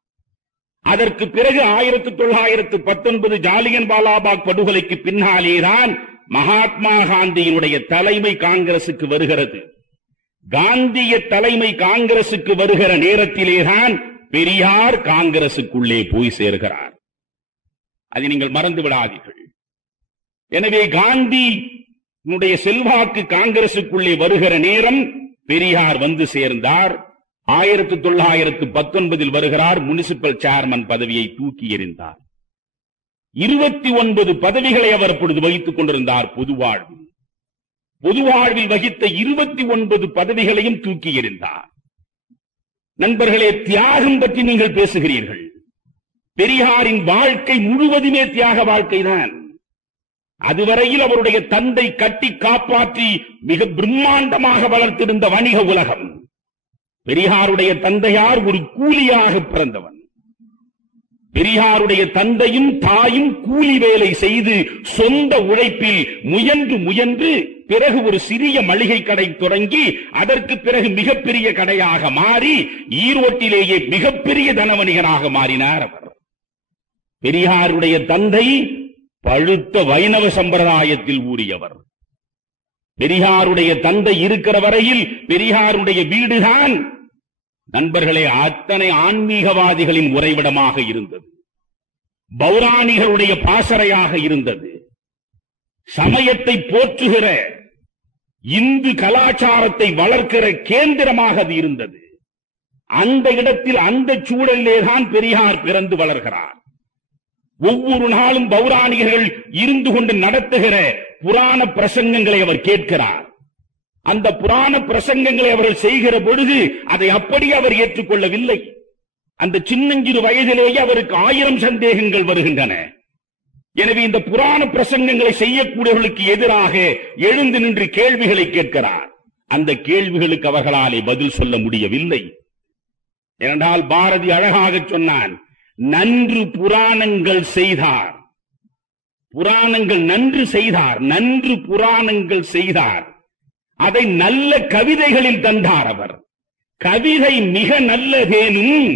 அதற்கு பிறகு 1919 ஜாலியன் வாலாபாக் படுகொலைக்கு பின்னாலேதான் மகாத்மா காந்தியினுடைய தலைமை காங்கிரசுக்கு வருகிறது. காந்திய தலைமை காங்கிரசுக்கு வருகிற நேரத்திலேதான் பெரியார் காங்கிரசுக்குள்ளே போய் சேர்கிறார். அதை நீங்கள் மறந்து விடாதீர்கள். எனவே காந்தியினுடைய செல்வாக்கு காங்கிரசுக்குள்ளே வருகிற நேரம் பெரியார் வந்து சேர்ந்தார். 1919 வருகிறார். முனிசிபல் சேர்மன் பதவியை தூக்கி எறிந்தார். 29 பதவிகளை அவர் அப்பொழுது வகித்துக் கொண்டிருந்தார். பொதுவாழ்வில் வகித்த 29 பதவிகளையும் தூக்கி எறிந்தார். நண்பர்களே, தியாகம் பற்றி நீங்கள் பேசுகிறீர்கள். பெரியாரின் வாழ்க்கை முழுவதுமே தியாக வாழ்க்கைதான். அதுவரையில் அவருடைய தந்தை கட்டி காப்பாற்றி மிக பிரம்மாண்டமாக வளர்த்திருந்த வணிக உலகம். பெரியாருடைய தந்தையார் ஒரு கூலியாக பிறந்தவன். பெரியாருடைய தந்தையும் தாயும் கூலி வேலை செய்து சொந்த உழைப்பில் முயன்று பிறகு ஒரு சிறிய மளிகை கடை தொடங்கி அதற்கு பிறகு மிகப்பெரிய கடையாக மாறி ஈரோட்டிலேயே மிகப்பெரிய தனவணிகராக மாறினார் அவர். பெரியாருடைய தந்தை பழுத்த வைணவ சம்பிரதாயத்தில் ஊறியவர். பெரியாருடைய தந்தை இருக்கிற வரையில் பெரியாருடைய வீடுதான் நண்பர்களே அத்தனை ஆன்மீகவாதிகளின் உறைவிடமாக இருந்தது. பௌராணிகளுடைய பாசறையாக இருந்தது. சமயத்தை போற்றுகிற இந்து கலாச்சாரத்தை வளர்க்கிற கேந்திரமாக அது இருந்தது. அந்த இடத்தில் அந்த சூழலிலேதான் பெரியார் பிறந்து வளர்கிறார். ஒவ்வொரு நாளும் பௌராணிகர்கள் இருந்து கொண்டு நடத்துகிற புராண பிரசங்கங்களை அவர் கேட்கிறார். அந்த புராண பிரசங்கங்களை அவர்கள் செய்கிற பொழுது அதை அப்படி அவர் ஏற்றுக்கொள்ளவில்லை. அந்த சின்னஞ்சிறு வயதிலேயே அவருக்கு 1000 சந்தேகங்கள் வருகின்றன. எனவே இந்த புராண பிரசங்கங்களை செய்யக்கூடியவர்களுக்கு எதிராக எழுந்து நின்று கேள்விகளை கேட்கிறார். அந்த கேள்விகளுக்கு அவர்களாலே பதில் சொல்ல முடியவில்லை. ஏனென்றால் பாரதி அழகாக சொன்னான், நன்று புராணங்கள் செய்தார். புராணங்கள் நன்று செய்தார், நன்று புராணங்கள் செய்தார். அதை நல்ல கவிதைகளில் தந்தார் அவர். கவிதை மிக நல்லதேனும்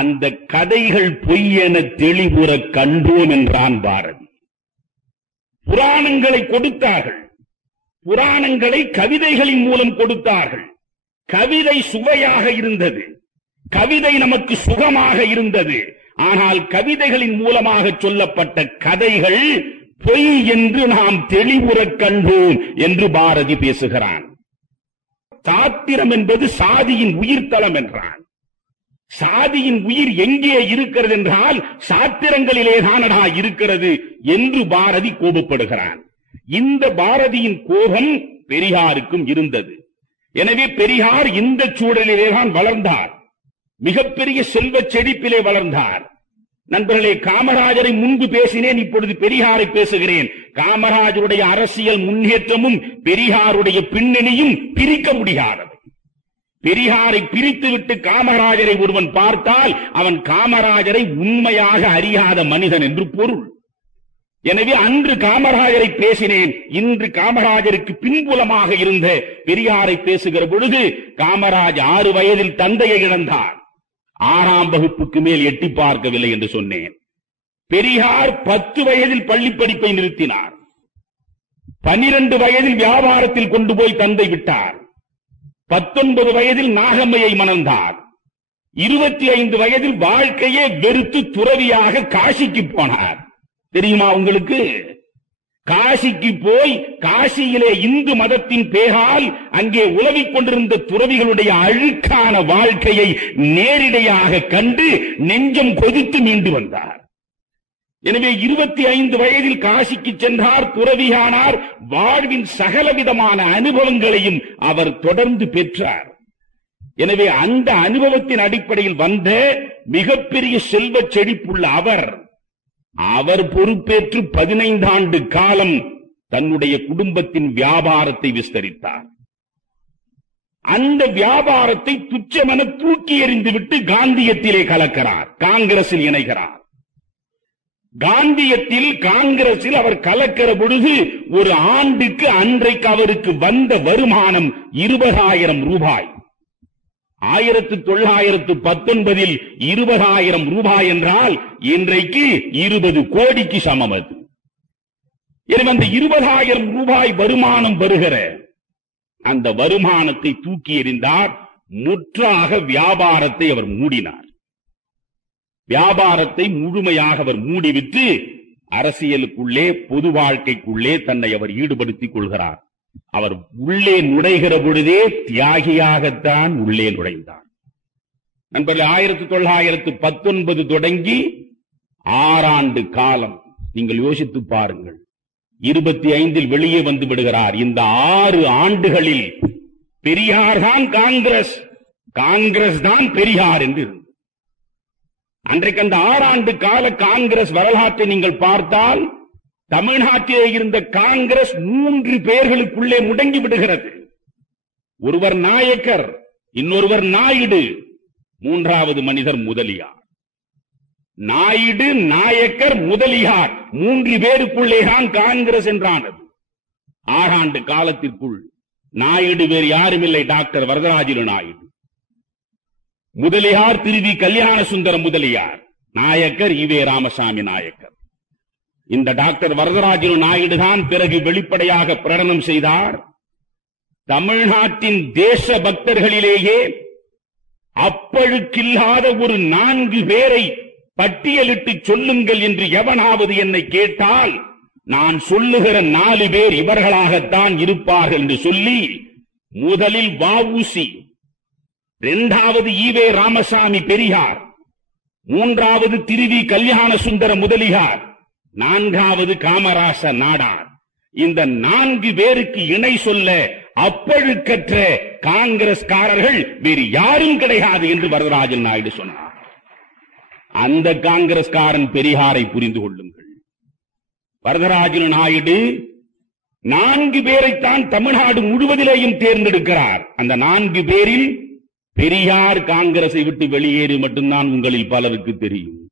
அந்த கதைகள் பொய்யென தெளிவுற கண்டோம் என்றான் பாரதி. புராணங்களை கொடுத்தார்கள். புராணங்களை கவிதைகளின் மூலம் கொடுத்தார்கள். கவிதை சுவையாக இருந்தது. கவிதை நமக்கு சுகமாக இருந்தது. ஆனால் கவிதைகளின் மூலமாக சொல்லப்பட்ட கதைகள் பொய் என்று நாம் தெளிவுற கண்டோம் என்று பாரதி பேசுகிறான். சாத்திரம் என்பது சாதியின் உயிர்த்தலம் என்றான். சாதியின் உயிர் எங்கே இருக்கிறது என்றால் சாத்திரங்களிலே தானடா இருக்கிறது என்று பாரதி கோபப்படுகிறான். இந்த பாரதியின் கோபம் பெரியாருக்கும் இருந்தது. எனவே பெரியார் இந்த சூழலிலேதான் வளர்ந்தார். மிகப்பெரிய செல்வ செழிப்பிலே வளர்ந்தார். நண்பர்களே, காமராஜரை முன்பு பேசினேன், இப்பொழுது பெரியாரை பேசுகிறேன். காமராஜருடைய அரசியல் முன்னேற்றமும் பெரியாருடைய பின்னணியும் பிரிக்க முடியாதது. பெரியாரை பிரித்துவிட்டு காமராஜரை ஒருவன் பார்த்தால் அவன் காமராஜரை உண்மையாக அறியாத மனிதன் என்று பொருள். எனவே அன்று காமராஜரை பேசினேன். இன்று காமராஜருக்கு பின்புலமாக இருந்த பெரியாரை பேசுகிற பொழுது காமராஜ் 6 வயதில் தந்தையை இழந்தார். 6ஆம் வகுப்புக்கு மேல் எட்டி பார்க்கவில்லை என்று சொன்னேன். பெரியார் 10 வயதில் பள்ளி படிப்பை நிறுத்தினார். 12 வயதில் வியாபாரத்தில் கொண்டு போய் தந்தை விட்டார். 19 வயதில் நாகம்மையை மணந்தார். 25 வயதில் வாழ்க்கையே வெறுத்து துறவியாக காசிக்கு போனார். தெரியுமா உங்களுக்கு? காசிக்கு போய் காசியிலே இந்து மதத்தின் பேரால் அங்கே உலவிக் கொண்டிருந்த துறவிகளுடைய அழுக்கான வாழ்க்கையை நேரிடையாக கண்டு நெஞ்சம் கொதித்து மீண்டு வந்தார். எனவே 25 வயதில் காசிக்கு சென்றார், துறவியானார். வாழ்வின் சகலவிதமான அனுபவங்களையும் அவர் தொடர்ந்து பெற்றார். எனவே அந்த அனுபவத்தின் அடிப்படையில் வந்த மிகப்பெரிய செல்வ செழிப்புள்ள அவர் பொறுப்பேற்று 15 ஆண்டு காலம் தன்னுடைய குடும்பத்தின் வியாபாரத்தை விஸ்தரித்தார். அந்த வியாபாரத்தை துச்சமென தூக்கி எறிந்துவிட்டு காந்தியத்திலே கலக்கிறார், காங்கிரஸில் இணைகிறார். காந்தியத்தில் காங்கிரஸில் அவர் கலக்கிற பொழுது ஒரு ஆண்டுக்கு அன்றைக்கு அவருக்கு வந்த வருமானம் 20,000 ரூபாய். 1919 20,000 ரூபாய் என்றால் இன்றைக்கு 20 கோடிக்கு சமம். அது எனவே அந்த 20,000 ரூபாய் வருமானம் வருகிற அந்த வருமானத்தை தூக்கி எறிந்தார். முற்றாக வியாபாரத்தை அவர் மூடினார். வியாபாரத்தை முழுமையாக அவர் மூடிவிட்டு அரசியலுக்குள்ளே பொது வாழ்க்கைக்குள்ளே தன்னை அவர் ஈடுபடுத்திக் கொள்கிறார். அவர் உள்ளே நுழைகிற பொழுதே தியாகியாகத்தான் உள்ளே நுழைந்தார். நண்பர்களே, 1919 தொடங்கி 6 ஆண்டு காலம் நீங்கள் யோசித்து பாருங்கள். 25 வெளியே வந்து விடுகிறார். இந்த 6 ஆண்டுகளில் பெரியார் தான் காங்கிரஸ், காங்கிரஸ் தான் பெரியார் என்று இருந்தது. அன்றைக்கு அந்த 6 ஆண்டு கால காங்கிரஸ் வரலாற்றை நீங்கள் பார்த்தால் தமிழ்நாட்டிலே இருந்த காங்கிரஸ் 3 பேர்களுக்குள்ளே முடங்கி விடுகிறது. ஒருவர் நாயக்கர், இன்னொருவர் நாயுடு, 3வது மனிதர் முதலியார். நாயுடு, நாயக்கர், முதலியார் 3 பேருக்குள்ளேதான் காங்கிரஸ் என்றானது. 6 ஆண்டு காலத்திற்குள் நாயுடு வேறு யாருமில்லை, டாக்டர் வரதராஜிலு நாயுடு. முதலியார் திருவி கல்யாண சுந்தரம் முதலியார், நாயக்கர் ஈவே ராமசாமி நாயக்கர். இந்த டாக்டர் வரதராஜிலு நாயுடு தான் பிறகு வெளிப்படையாக பிரகடனம் செய்தார், தமிழ்நாட்டின் தேச பக்தர்களிலேயே அப்பழுக்கில்லாத ஒரு 4 பேரை பட்டியலிட்டு சொல்லுங்கள் என்று எவனாவது என்னை கேட்டால் நான் சொல்லுகிற 4 பேர் இவர்களாகத்தான் இருப்பார்கள் என்று சொல்லி முதலில் வ.உ.சி., 2வது ஈவே ராமசாமி பெரியார், 3வது திருவி கல்யாண சுந்தர முதலியார், 4வது காமராச நாடார். இந்த 4 பேருக்கு இணை சொல்ல அப்பழுக்கற்ற காங்கிரஸ்காரர்கள் வேறு யாரும் கிடையாது என்று வரதராஜன் நாயுடு சொன்னார். அந்த காங்கிரஸ்காரன் பெரியாரை புரிந்து கொள்ளுங்கள். வரதராஜன் நாயுடு 4 பேரைத்தான் தமிழ்நாடு முழுவதிலேயும் தேர்ந்தெடுக்கிறார். அந்த 4 பேரில் பெரியார் காங்கிரஸை விட்டு வெளியேறி மட்டும்தான் உங்களில் பலருக்கு தெரியும்.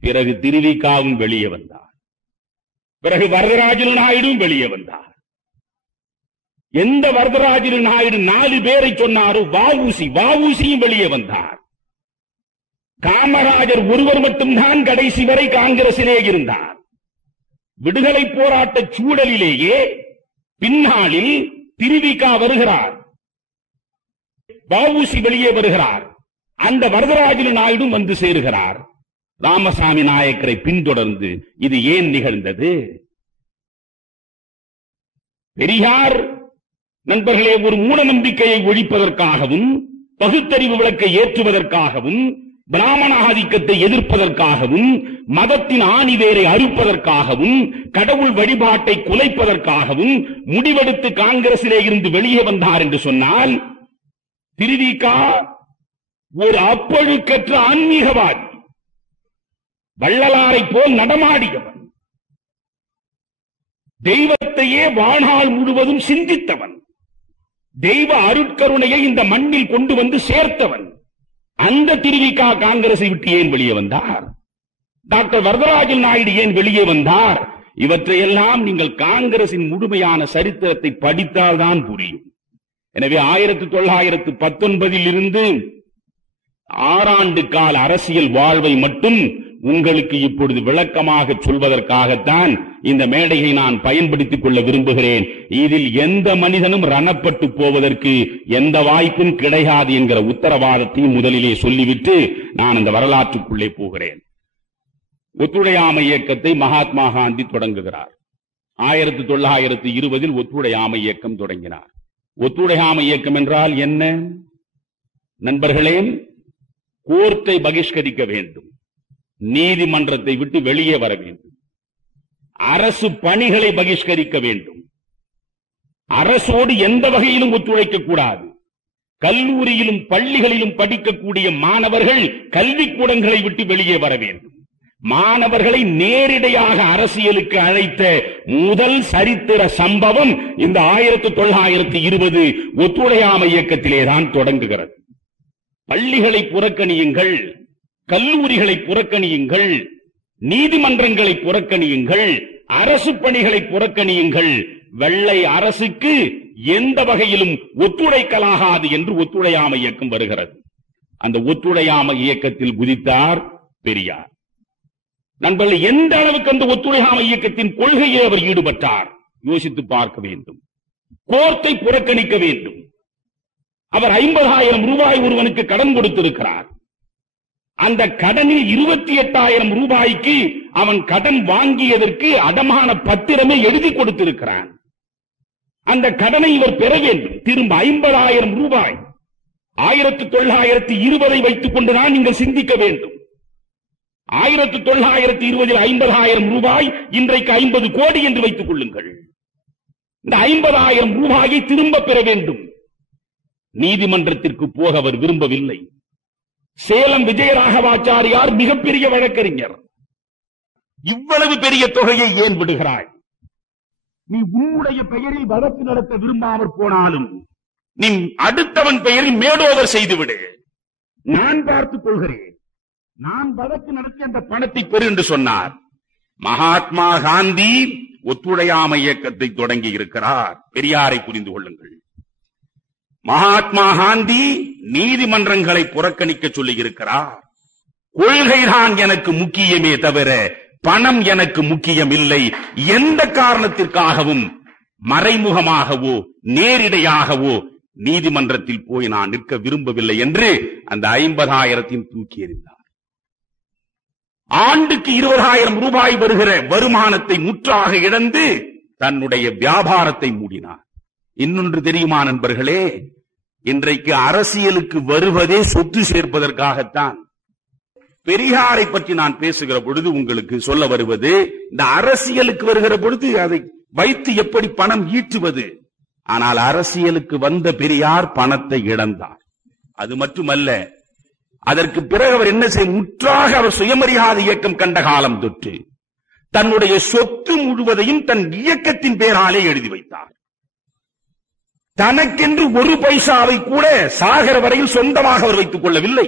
பிறகு திருவிகாவும் வெளியே வந்தார், பிறகு வரதராஜன் நாயுடும் வெளியே வந்தார். எந்த வரதராஜன் நாயுடு 4 பேரை சொன்னாரோ வ.உ.சியும் வெளியே வந்தார். காமராஜர் ஒருவர் மட்டும்தான் கடைசி வரை காங்கிரசிலே இருந்தார். விடுதலை போராட்ட சூழலிலேயே பின்னாளில் திருவிகா வருகிறார், வ.உ.சி வெளியே வருகிறார், அந்த வரதராஜன் நாயுடும் வந்து சேருகிறார். ராமசாமி நாயக்கரை பின்தொடர்ந்து இது ஏன் நிகழ்ந்தது? பெரியார் நண்பர்களே ஒரு மூட நம்பிக்கையை ஒழிப்பதற்காகவும், பகுத்தறிவு விளக்கை ஏற்றுவதற்காகவும், பிராமண ஆதிக்கத்தை எதிர்ப்பதற்காகவும், மதத்தின் ஆணிவேரை அறுப்பதற்காகவும், கடவுள் வழிபாட்டை குலைப்பதற்காகவும் முடிவெடுத்து காங்கிரசிலே இருந்து வெளியே வந்தார் என்று சொன்னால், திருவிகா ஒரு அப்பழுக்கற்ற ஆன்மீகவாதி, வள்ளலாரை போல் நடமாடியவன், தெய்வத்தையே வாழ்நாள் முழுவதும் சிந்தித்தவன், தெய்வ அருட்கருணையை இந்த மண்ணில் கொண்டு வந்து சேர்த்தவன். அந்த திருவிகா காங்கிரஸை விட்டு ஏன் வெளியே வந்தார்? டாக்டர் வரதராஜன் நாயுடு ஏன் வெளியே வந்தார்? இவற்றையெல்லாம் நீங்கள் காங்கிரசின் முழுமையான சரித்திரத்தை படித்தால்தான் புரியும். எனவே 1919 இருந்து 6 ஆண்டு கால அரசியல் வாழ்வை மட்டும் உங்களுக்கு இப்பொழுது விளக்கமாக சொல்வதற்காகத்தான் இந்த மேடையை நான் பயன்படுத்திக் கொள்ள விரும்புகிறேன். இதில் எந்த மனிதனும் ரணப்பட்டு போவதற்கு எந்த வாய்ப்பும் கிடையாது என்கிற உத்தரவாதத்தையும் முதலிலே சொல்லிவிட்டு நான் அந்த வரலாற்றுக்குள்ளே போகிறேன். ஒத்துழையாமை இயக்கத்தை மகாத்மா காந்தி தொடங்குகிறார். 1920 ஒத்துழையாமை இயக்கம் தொடங்கினார். ஒத்துழையாமை இயக்கம் என்றால் என்ன நண்பர்களே? கோர்ட்டை பகிஷ்கரிக்க வேண்டும், நீதிமன்றத்தை விட்டு வெளியே வர வேண்டும், அரசு பணிகளை பகிஷ்கரிக்க வேண்டும், அரசோடு எந்த வகையிலும் ஒத்துழைக்க கூடாது, கல்லூரியிலும் பள்ளிகளிலும் படிக்கக்கூடிய மாணவர்கள் கல்விக்கூடங்களை விட்டு வெளியே வர வேண்டும், மாணவர்களை நேரடியாக அரசியலுக்கு அழைத்த முதல் சரித்திர சம்பவம் இந்த 1920 ஒத்துழையாமை இயக்கத்திலேதான் தொடங்குகிறது. பள்ளிகளை புறக்கணியுங்கள், கல்லூரிகளை புறக்கணியுங்கள், நீதிமன்றங்களை புறக்கணியுங்கள், அரசு பணிகளை புறக்கணியுங்கள், வெள்ளை அரசுக்கு எந்த வகையிலும் ஒத்துழைக்கலாகாது என்று ஒத்துழையாமை இயக்கம் வருகிறது. அந்த ஒத்துழையாமை இயக்கத்தில் குதித்தார் பெரியார். நண்பர்கள், எந்த அளவுக்கு அந்த ஒத்துழையாமை இயக்கத்தின் கொள்கையை அவர் ஈடுபட்டார் யோசித்து பார்க்க வேண்டும். கோர்ட்டை புறக்கணிக்க வேண்டும். அவர் 50,000 ரூபாய் ஒருவனுக்கு கடன் கொடுத்திருக்கிறார். அந்த கடனில் 28,000 ரூபாய்க்கு அவன் கடன் வாங்கியதற்கு அடமான பத்திரமே எழுதி கொடுத்திருக்கிறான். அந்த கடனை இவர் பெற வேண்டும். திரும்ப 50,000 ரூபாய் 1920 வைத்துக் கொண்டுதான் நீங்கள் சிந்திக்க வேண்டும். 1920 50,000 ரூபாய் இன்றைக்கு 50 கோடி என்று வைத்துக் கொள்ளுங்கள். இந்த 50,000 ரூபாயை திரும்ப பெற வேண்டும். நீதிமன்றத்திற்கு போக அவர் விரும்பவில்லை. சேலம் விஜயராகவாச்சாரியார் மிகப்பெரிய வழக்கறிஞர். இவ்வளவு பெரிய தொகையை ஏன் விடுகிறாய்? நீ உன்னுடைய பெயரில் வழக்கு நடத்த விரும்பாமற் போனாலும் நீ அடுத்தவன் பெயரில் மேடோவர் செய்துவிடு, நான் பார்த்துக் கொள்கிறேன், நான் வழக்கு நடத்தி அந்த பணத்தை பெறு என்று சொன்னார். மகாத்மா காந்தி ஒத்துழையாமை இயக்கத்தை தொடங்கி இருக்கிறார். பெரியாரை புரிந்து கொள்ளுங்கள். மகாத்மா காந்தி நீதிமன்றங்களை புறக்கணிக்க சொல்லி இருக்கிறார். கொள்கைதான் எனக்கு முக்கியமே தவிர பணம் எனக்கு முக்கியம் இல்லை. எந்த காரணத்திற்காகவும் மறைமுகமாகவோ நேரிடையாகவோ நீதிமன்றத்தில் போய் நான் நிற்க விரும்பவில்லை என்று அந்த 50,000 தூக்கி எறிந்தார். ஆண்டுக்கு 20,000 ரூபாய் வருகிற வருமானத்தை முற்றாக இழந்து தன்னுடைய வியாபாரத்தை மூடினார். இன்னொன்று தெரியுமா நண்பர்களே, இன்றைக்கு அரசியலுக்கு வருவதே சொத்து சேர்ப்பதற்காகத்தான். பெரியாரை பற்றி நான் பேசுகிற பொழுது உங்களுக்கு சொல்ல வருவது, இந்த அரசியலுக்கு வருகிற பொழுது அதை வைத்து எப்படி பணம் ஈட்டுவது. ஆனால் அரசியலுக்கு வந்த பெரியார் பணத்தை இழந்தார். அது மட்டுமல்ல, அதற்கு பிறகு அவர் என்ன செய்ய, முற்றாக அவர் சுயமரியாதை இயக்கம் கண்ட காலம் தொட்டு தன்னுடைய சொத்து முழுவதையும் தன் இயக்கத்தின் பேராலே எழுதி வைத்தார். தனக்கென்று ஒரு பைசாவை கூட சாகர வரையில் சொந்தமாக அவர் வைத்துக் கொள்ளவில்லை.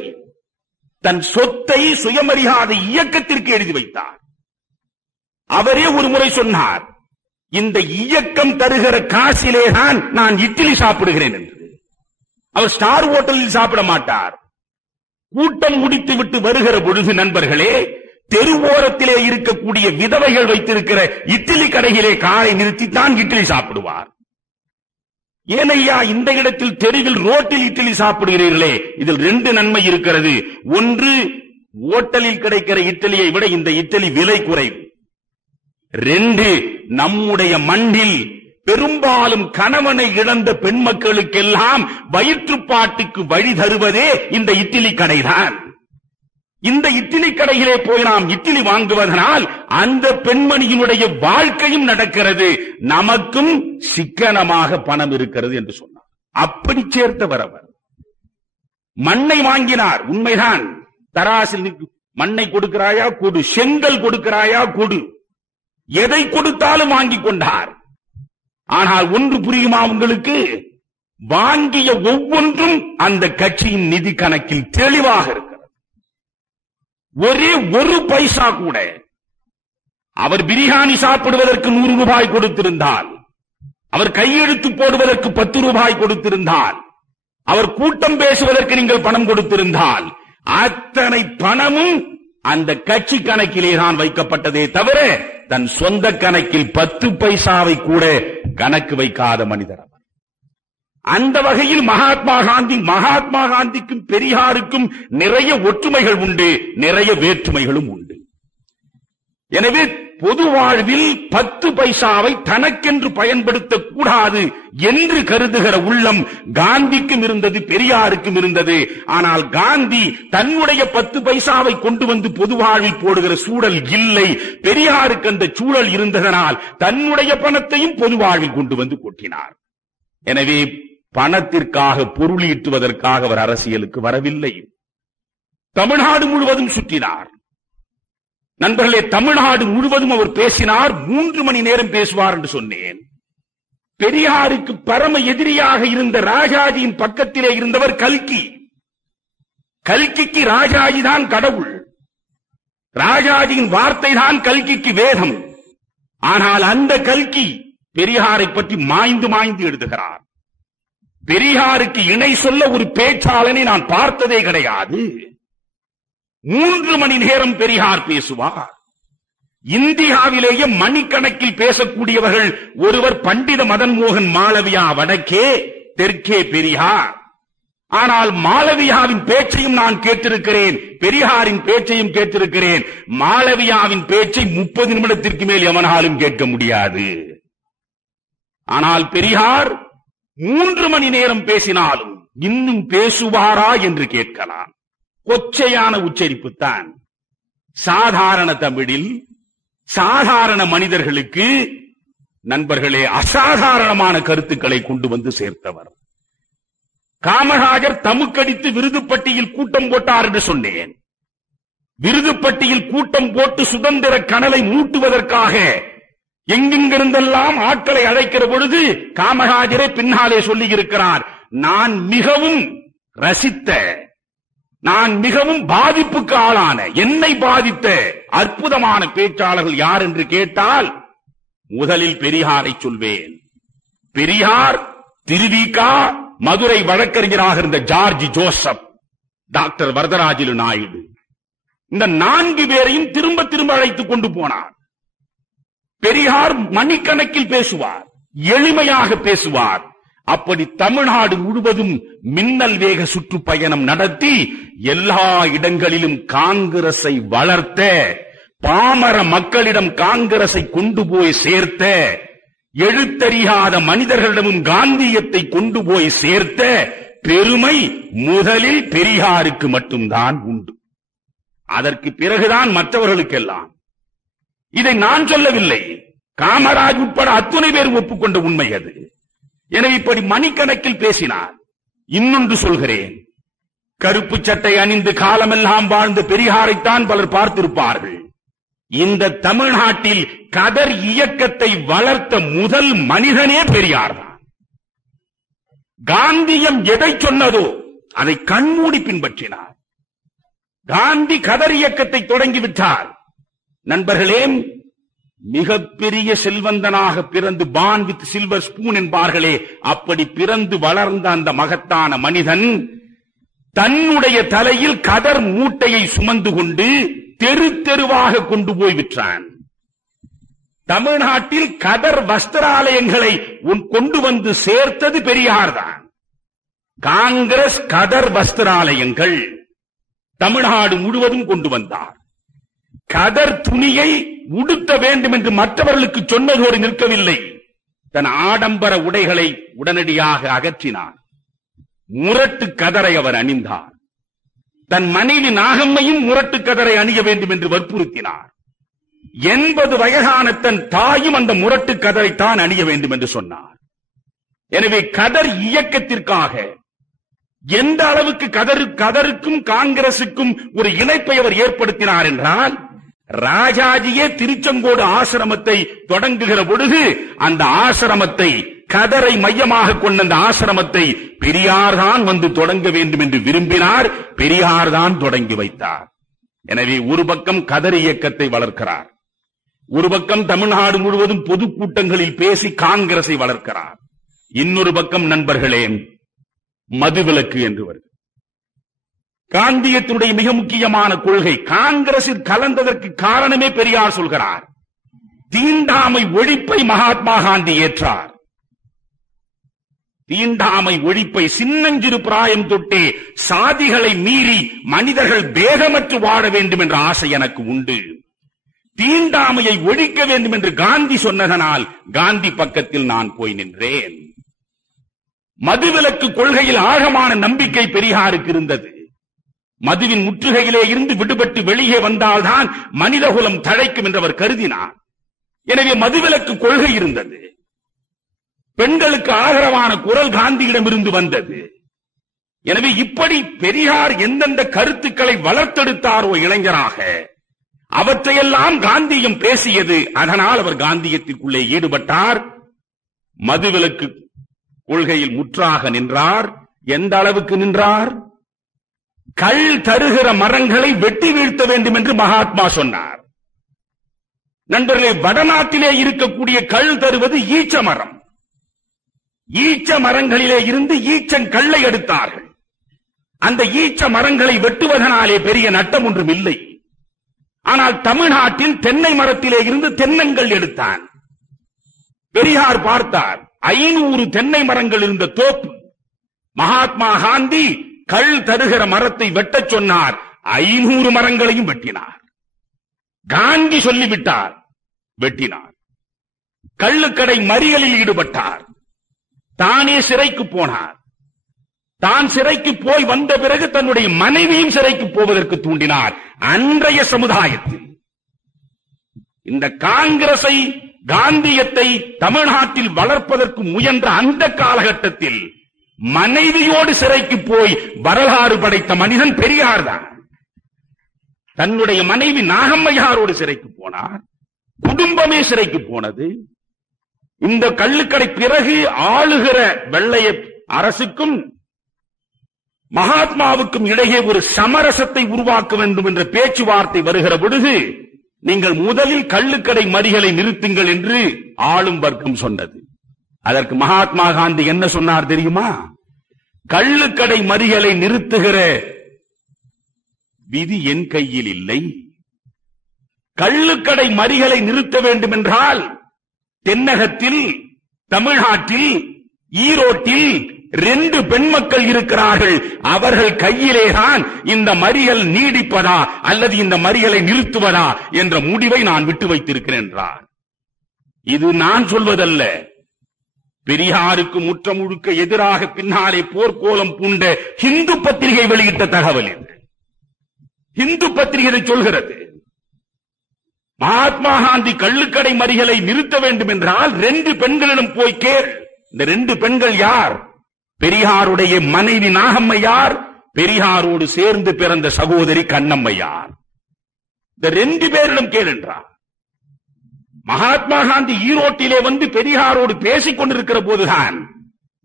தன் சொத்தை சுயமரியாதை இயக்கத்திற்கு எழுதி வைத்தார். அவரே ஒரு முறை சொன்னார், இந்த இயக்கம் தருகிற காசிலேதான் நான் இட்லி சாப்பிடுகிறேன் என்று. அவர் ஸ்டார் ஹோட்டலில் சாப்பிட மாட்டார். கூட்டம் முடித்து விட்டு வருகிற பொழுது நண்பர்களே, தெருவோரத்திலே இருக்கக்கூடிய விதவைகள் வைத்திருக்கிற இட்லி கடையிலே காரை நிறுத்தித்தான் இட்லி சாப்பிடுவார். ஏனையா இந்த இடத்தில் தெருவில் ரோட்டில் இட்லி சாப்பிடுகிறீர்களே, இதில் 2 நன்மை இருக்கிறது. ஒன்று, ஓட்டலில் கிடைக்கிற இட்லியை விட இந்த இட்லி விலை குறைவு. 2, நம்முடைய மண்ணில் பெரும்பாலும் கணவனை இழந்த பெண் மக்களுக்கெல்லாம் வயிற்றுப்பாட்டுக்கு வழி தருவதே இந்த இட்லி கடைதான். இந்த இட்லி கடையிலே போய் நாம் இட்லி வாங்குவதனால் அந்த பெண்மணியினுடைய வாழ்க்கையும் நடக்கிறது, நமக்கும் சிக்கனமாக பணம் இருக்கிறது என்று சொன்னார். அப்படி சேர்த்தவர் அவர். மண்ணை வாங்கினார், உண்மைதான். தராசில் மண்ணை கொடுக்கிறாயா கொடு, செங்கல் கொடுக்கிறாயா கொடு, எதை கொடுத்தாலும் வாங்கிக் கொண்டார். ஆனால் ஒன்று புரியுமா உங்களுக்கு, வாங்கிய ஒவ்வொன்றும் அந்த கட்சியின் நிதி கணக்கில் தெளிவாக இருக்கிறது. ஒரே ஒரு பைசா கூட அவர் பிரியாணி சாப்பிடுவதற்கு 100 ரூபாய் கொடுத்திருந்தால், அவர் கையெழுத்து போடுவதற்கு 10 ரூபாய் கொடுத்திருந்தால், அவர் கூட்டம் பேசுவதற்கு நீங்கள் பணம் கொடுத்திருந்தால், அத்தனை பணமும் அந்த கட்சி கணக்கிலே தான் வைக்கப்பட்டதே தவிர தன் சொந்த கணக்கில் 10 பைசாவை கூட கணக்கு வைக்காத மனிதர் அவர். அந்த வகையில் மகாத்மா காந்திக்கும் பெரியாருக்கும் நிறைய ஒற்றுமைகள் உண்டு, நிறைய வேற்றுமைகளும் உண்டு. எனவே பொது வாழ்வில் 10 பைசாவை தனக்கென்று பயன்படுத்தக் கூடாது என்று கருதுகிற உள்ளம் காந்திக்கும் இருந்தது, பெரியாருக்கும் இருந்தது. ஆனால் காந்தி தன்னுடைய 10 பைசாவை கொண்டு வந்து பொது வாழ்வில் போடுகிற சூழல் இல்லை. பெரியாருக்கு அந்த சூழல் இருந்ததனால் தன்னுடைய பணத்தையும் பொது வாழ்வில் கொண்டு வந்து கொட்டினார். எனவே பணத்திற்காக பொருள் ஈட்டுவதற்காக அவர் அரசியலுக்கு வரவில்லை. தமிழ்நாடு முழுவதும் சுற்றினார். நண்பர்களே, தமிழ்நாடு முழுவதும் அவர் பேசினார். 3 மணி நேரம் பேசுவார் என்று சொன்னேன். பெரியாருக்கு பரம எதிரியாக இருந்த ராஜாஜியின் பக்கத்திலே இருந்தவர் கல்கி. கல்கிக்கு ராஜாஜி தான் கடவுள். ராஜாஜியின் வார்த்தை தான் கல்கிக்கு வேதம். ஆனால் அந்த கல்கி பெரியாரை பற்றி மாய்ந்து மாய்ந்து எழுதுகிறார். பெரியாருக்கு இணை சொல்ல ஒரு பேச்சாளனை நான் பார்த்ததே கிடையாது. 3 மணி நேரம் பெரியார் பேசுவார். இந்தியாவிலேயே மணிக்கணக்கில் பேசக்கூடியவர்கள் ஒருவர் பண்டித மதன் மோகன் மாளவியா வடக்கே, தெற்கே பெரியார். ஆனால் மாளவியாவின் பேச்சையும் நான் கேட்டிருக்கிறேன், பெரியாரின் பேச்சையும் கேட்டிருக்கிறேன். மாளவியாவின் பேச்சை 30 நிமிடத்திற்கு மேல் எவனாலும் கேட்க முடியாது. ஆனால் பெரியார் 3 மணி நேரம் பேசினாலும் இன்னும் பேசுவாரா என்று கேட்கலாம். கொச்சையான உச்சரிப்பு தான். சாதாரண தமிழில் சாதாரண மனிதர்களுக்கு நண்பர்களே அசாதாரணமான கருத்துக்களை கொண்டு வந்து சேர்த்தவர். காமராஜர் தமுக்கடித்து விருதுப்பட்டியில் கூட்டம் போட்டார் என்று சொன்னேன். விருதுப்பட்டியில் கூட்டம் போட்டு சுதந்திர கனலை மூட்டுவதற்காக எங்கிருந்தெல்லாம் ஆட்களை அழைக்கிற பொழுது காமராஜரே பின்னாலே சொல்லி இருக்கிறார், நான் மிகவும் ரசித்த, நான் மிகவும் பாதிப்புக்கு ஆளான, என்னை பாதித்த அற்புதமான பேச்சாளர்கள் யார் என்று கேட்டால் முதலில் பெரியாரை சொல்வேன். பெரியார், திருவிகா, மதுரை வழக்கறிஞராக இருந்த ஜார்ஜ் ஜோசப், டாக்டர் வரதராஜிலு நாயுடு, இந்த 4 பேரையும் திரும்ப திரும்ப அழைத்துக் கொண்டு போனார். பெரியார் மணிக்கணக்கில் பேசுவார், எளிமையாக பேசுவார். அப்படி தமிழ்நாடு முழுவதும் மின்னல் வேக சுற்றுப்பயணம் நடத்தி எல்லா இடங்களிலும் காங்கிரஸை வளர்த்த, பாமர மக்களிடம் காங்கிரஸை கொண்டு போய் சேர்த்த, எழுத்தறியாத மனிதர்களிடமும் காந்தியத்தை கொண்டு போய் சேர்த்த பெருமை முதலில் பெரியாருக்கு மட்டும்தான் உண்டு. அதற்கு பிறகுதான் மற்றவர்களுக்கெல்லாம். இதை நான் சொல்லவில்லை, காமராஜ் உட்பட அத்துணை பேர் ஒப்புக்கொண்ட உண்மை அது. எனவே இப்படி மணிக்கணக்கில் பேசினார். இன்னொன்று சொல்கிறேன், கருப்பு சட்டை அணிந்து காலமெல்லாம் வாழ்ந்த பெரியாரைத்தான் பலர் பார்த்திருப்பார்கள். இந்த தமிழ்நாட்டில் கதர் இயக்கத்தை வளர்த்த முதல் மனிதனே பெரியார்தான். காந்தியம் எதை சொன்னதோ அதை கண்மூடி பின்பற்றினார். காந்தி கதர் இயக்கத்தை தொடங்கிவிட்டார். நண்பர்களே, மிகப்பெரிய செல்வந்தனாக பிறந்து பான் வித் சில்வர் ஸ்பூன் என்பார்களே, அப்படி பிறந்து வளர்ந்த அந்த மகத்தான மனிதன் தன்னுடைய தலையில் கதர் மூட்டையை சுமந்து கொண்டு தெரு தெருவாக கொண்டு போய் விற்றான். தமிழ்நாட்டில் கதர் வஸ்திராலயங்களை கொண்டு வந்து சேர்த்தது பெரியார்தான். காங்கிரஸ் கதர் வஸ்திராலயங்கள் தமிழ்நாடு முழுவதும் கொண்டு வந்தார். கதர் துணியை உடுத்த வேண்டும் என்று மற்றவர்களுக்கு சொன்னதோடு நிற்கவில்லை, தன் ஆடம்பர உடைகளை உடனடியாக அகற்றினார். முரட்டு கதரை அவர் அணிந்தார். தன் மனைவி நாகம்மையும் முரட்டு கதரை அணிய வேண்டும் என்று வற்புறுத்தினார். 80 வயதான தன் தாயும் அந்த முரட்டு கதரைத்தான் அணிய வேண்டும் என்று சொன்னார். எனவே கதர் இயக்கத்திற்காக எந்த அளவுக்கு கதருக்கும் காங்கிரசுக்கும் ஒரு இணைப்பை அவர் ஏற்படுத்தினார் என்றால், ராஜாஜியே திருச்செங்கோடு ஆசிரமத்தை தொடங்குகிற பொழுது அந்த ஆசிரமத்தை, கதரை மையமாக கொண்ட அந்த ஆசிரமத்தை பெரியார் தான் வந்து தொடங்க வேண்டும் என்று விரும்பினார். பெரியார் தான் தொடங்கி வைத்தார். எனவே ஒரு பக்கம் கதர் இயக்கத்தை வளர்க்கிறார், ஒரு பக்கம் தமிழ்நாடு முழுவதும் பொதுக்கூட்டங்களில் பேசி காங்கிரஸை வளர்க்கிறார். இன்னொரு பக்கம் நண்பர்களே, மதுவிலக்கு என்று வருகிறது. காந்தியத்தினுடைய மிக முக்கியமான கொள்கை. காங்கிரஸில் கலந்ததற்கு காரணமே பெரியார் சொல்கிறார். தீண்டாமை ஒழிப்பை மகாத்மா காந்தி ஏற்றார். தீண்டாமை ஒழிப்பை சின்னஞ்சிறு பிராயம் தொட்டே சாதிகளை மீறி மனிதர்கள் பேதமற்று வாழ வேண்டும் என்ற ஆசை எனக்கு உண்டு. தீண்டாமையை ஒழிக்க வேண்டும் என்று காந்தி சொன்னதனால் காந்தி பக்கத்தில் நான் போய் நின்றேன். மதுவிலக்கு கொள்கையில் ஆழமான நம்பிக்கை பெரியாருக்கு இருந்தது. மதுவின் முற்றுகையிலே இருந்து விடுபட்டு வெளியே வந்தால்தான் மனிதகுலம் தழைக்கும் என்று அவர் கருதினார். எனவே மதுவிலக்கு கொள்கை இருந்தது. பெண்களுக்கு ஆதரவான குரல் காந்தியிடமிருந்து வந்தது. எனவே இப்படி பெரியார் எந்தெந்த கருத்துக்களை வளர்த்தெடுத்தாரோ இளைஞராக, அவற்றையெல்லாம் காந்தியம் பேசியது. அதனால் அவர் காந்தியத்திற்குள்ளே ஈடுபட்டார். மதுவிலக்கு கொள்கையில் முற்றாக நின்றார். எந்த அளவுக்கு நின்றார்? கள் தருகிற மரங்களை வெட்டி வீழ்த்த வேண்டும் என்று மகாத்மா சொன்னார். நண்பர்களே, வடநாட்டிலே இருக்கக்கூடிய கள் தருவது ஈச்ச மரம். ஈச்ச மரங்களிலே இருந்து ஈச்சங்கல்லை எடுத்தார்கள். அந்த ஈச்ச மரங்களை வெட்டுவதனாலே பெரிய நட்டம் ஒன்றும் இல்லை. ஆனால் தமிழ்நாட்டில் தென்னை மரத்திலே இருந்து தென்னங்கள் எடுத்தான். பெரியார் பார்த்தார், 500 தென்னை மரங்கள் இருந்த தோப்பு. மகாத்மா காந்தி கள் தருகிற மரத்தை வெட்டச் சொன்னார். 500 மரங்களையும் வெட்டினார். காந்தி சொல்லிவிட்டார், வெட்டினார். கள்ளுக்கடை மறியலில் ஈடுபட்டார். தானே சிறைக்கு போனார். தான் சிறைக்கு போய் வந்த பிறகு தன்னுடைய மனைவியும் சிறைக்கு போவதற்கு தூண்டினார். அன்றைய சமுதாயத்தில் இந்த காங்கிரஸை, காந்தியத்தை தமிழ்நாட்டில் வளர்ப்பதற்கு முயன்ற அந்த காலகட்டத்தில் மனைவியோடு சிறைக்கு போய் வரலாறு படைத்த மனிதன் பெரியார் தான். தன்னுடைய மனைவி நாகம்மையாரோடு சிறைக்கு போனார். குடும்பமே சிறைக்கு போனது. இந்த கள்ளுக்கடை பிறகு ஆளுகிற வெள்ளைய அரசுக்கும் மகாத்மாவுக்கும் இடையே ஒரு சமரசத்தை உருவாக்க வேண்டும் என்ற பேச்சுவார்த்தை வருகிற பொழுது, நீங்கள் முதலில் கள்ளுக்கடை மறியலை நிறுத்துங்கள் என்று ஆளும் வர்க்கம் சொன்னது. அதற்கு மகாத்மா காந்தி என்ன சொன்னார் தெரியுமா? கள்ளுக்கடை மறியலை நிறுத்துகிற விதி என் கையில் இல்லை. கள்ளுக்கடை மறியலை நிறுத்த வேண்டும் என்றால் தென்னகத்தில், தமிழ்நாட்டில், ஈரோட்டில் 2 பெண் மக்கள் இருக்கிறார்கள். அவர்கள் கையிலேதான் இந்த மறியல் நீடிப்பதா அல்லது இந்த மறியலை நிறுத்துவதா என்ற முடிவை நான் விட்டு வைத்திருக்கிறேன் என்றார். இது நான் சொல்வதல்ல. பெரியாருக்கு முற்ற முழுக்க எதிராக பின்னாலே போர்க்கோலம் பூண்ட ஹிந்து பத்திரிகை வெளியிட்ட தகவல் இது. ஹிந்து பத்திரிகை சொல்கிறது, மகாத்மா காந்தி கள்ளுக்கடை மறியலை நிறுத்த வேண்டும் என்றால் 2 பெண்களிடம் போய் கேள். இந்த 2 பெண்கள் யார்? பெரியாருடைய மனைவி நாகம்மையார், பெரியாரோடு சேர்ந்து பிறந்த சகோதரி கண்ணம்மையார். இந்த 2 பேரிடம் கேள் என்றார். மகாத்மா காந்தி ஈரோட்டிலே வந்து பெரியாரோடு பேசிக் கொண்டிருக்கிற போதுதான்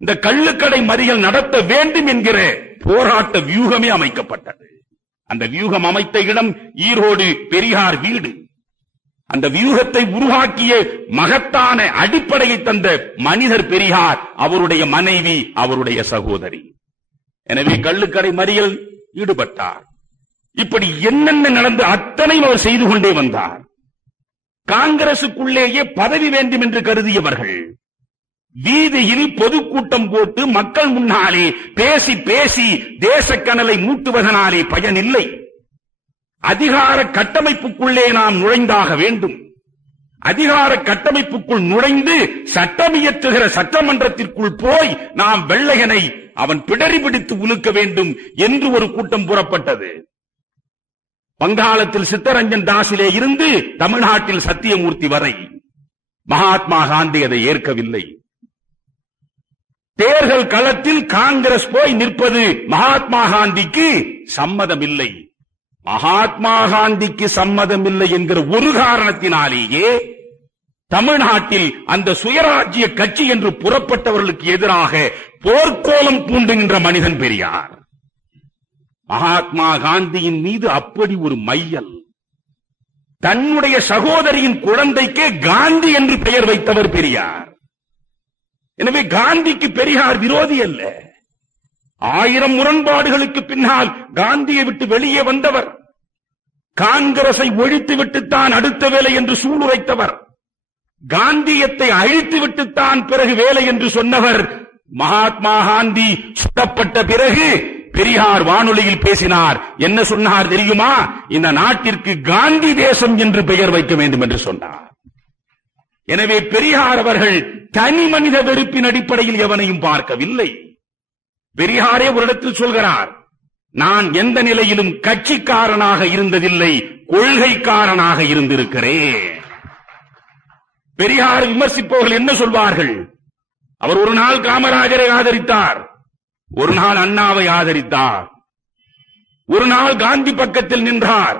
இந்த கள்ளுக்கடை மறியல் நடத்த வேண்டும் என்கிற போராட்ட வியூகமே அமைக்கப்பட்டது. அந்த வியூகம் அமைத்த இடம் ஈரோடு பெரியார் வீடு. அந்த வியூகத்தை உருவாக்கிய மகத்தான அடிப்படையை தந்த மனிதர் பெரியார், அவருடைய மனைவி, அவருடைய சகோதரி. எனவே கள்ளுக்கடை மறியல் ஈடுபட்டார். இப்படி என்னென்ன நடந்து அத்தனையும் அவர் செய்து கொண்டே வந்தார். காங்கிரசுக்குள்ளேயே பதவி வேண்டும் என்று கருதியவர்கள் வீதியில் பொதுக்கூட்டம் போட்டு மக்கள் முன்னாலே பேசி பேசி தேசக்கனலை மூட்டுவதனாலே பயனில்லை. அதிகார கட்டமைப்புக்குள்ளே நாம் நுழைந்தாக வேண்டும். அதிகார கட்டமைப்புக்குள் நுழைந்து சட்டம் இயற்றுகிற சட்டமன்றத்திற்குள் போய் நாம் வெள்ளையனை அவன் பிடரி பிடித்து உலுக்க வேண்டும் என்று ஒரு கூட்டம் புறப்பட்டது. வங்காளத்தில் சித்தரஞ்சன் தாஸிலே இருந்து தமிழ்நாட்டில் சத்தியமூர்த்தி வரை மகாத்மா காந்தி அதை ஏற்கவில்லை. தேர்தல் களத்தில் காங்கிரஸ் போய் நிற்பது மகாத்மா காந்திக்கு சம்மதமில்லை. மகாத்மா காந்திக்கு சம்மதமில்லை என்கிற ஒரு காரணத்தினாலேயே தமிழ்நாட்டில் அந்த சுயராஜ்ய கட்சி என்று புறப்பட்டவர்களுக்கு எதிராக போர்க்கோலம் பூண்டுகின்ற மனிதன் பெரியார். மகாத்மா காந்தியின் மீது அப்படி ஒரு மையல். தன்னுடைய சகோதரியின் குழந்தைக்கே காந்தி என்று பெயர் வைத்தவர் பெரியார். எனவே காந்திக்கு பெரியார் விரோதி அல்ல. 1000 முரண்பாடுகளுக்கு பின்னால் காந்தியை விட்டு வெளியே வந்தவர். காங்கிரஸை ஒழித்து விட்டுத்தான் அடுத்த வேலை என்று சூளுரைத்தவர். காந்தியத்தை அழித்து விட்டுத்தான் பிறகு வேலை என்று சொன்னவர். மகாத்மா காந்தி சுடப்பட்ட பிறகு பெரியார் வானொலியில் பேசினார். என்ன சொன்னார் தெரியுமா? இந்த நாட்டிற்கு காந்தி தேசம் என்று பெயர் வைக்க வேண்டும் என்று சொன்னார். எனவே பெரியார் அவர்கள் தனி மனித வெறுப்பின் அடிப்படையில் எவனையும் பார்க்கவில்லை. பெரியாரே ஒரு இடத்தில் சொல்கிறார், நான் எந்த நிலையிலும் கட்சிக்காரனாக இருந்ததில்லை, கொள்கைக்காரனாக இருந்திருக்கிறேன். பெரியார் விமர்சிப்பவர்கள் என்ன சொல்வார்கள்? அவர் ஒரு நாள் காமராஜரை ஆதரித்தார், ஒரு நாள் அண்ணாவை ஆதரித்தார், ஒரு நாள் காந்தி பக்கத்தில் நின்றார்,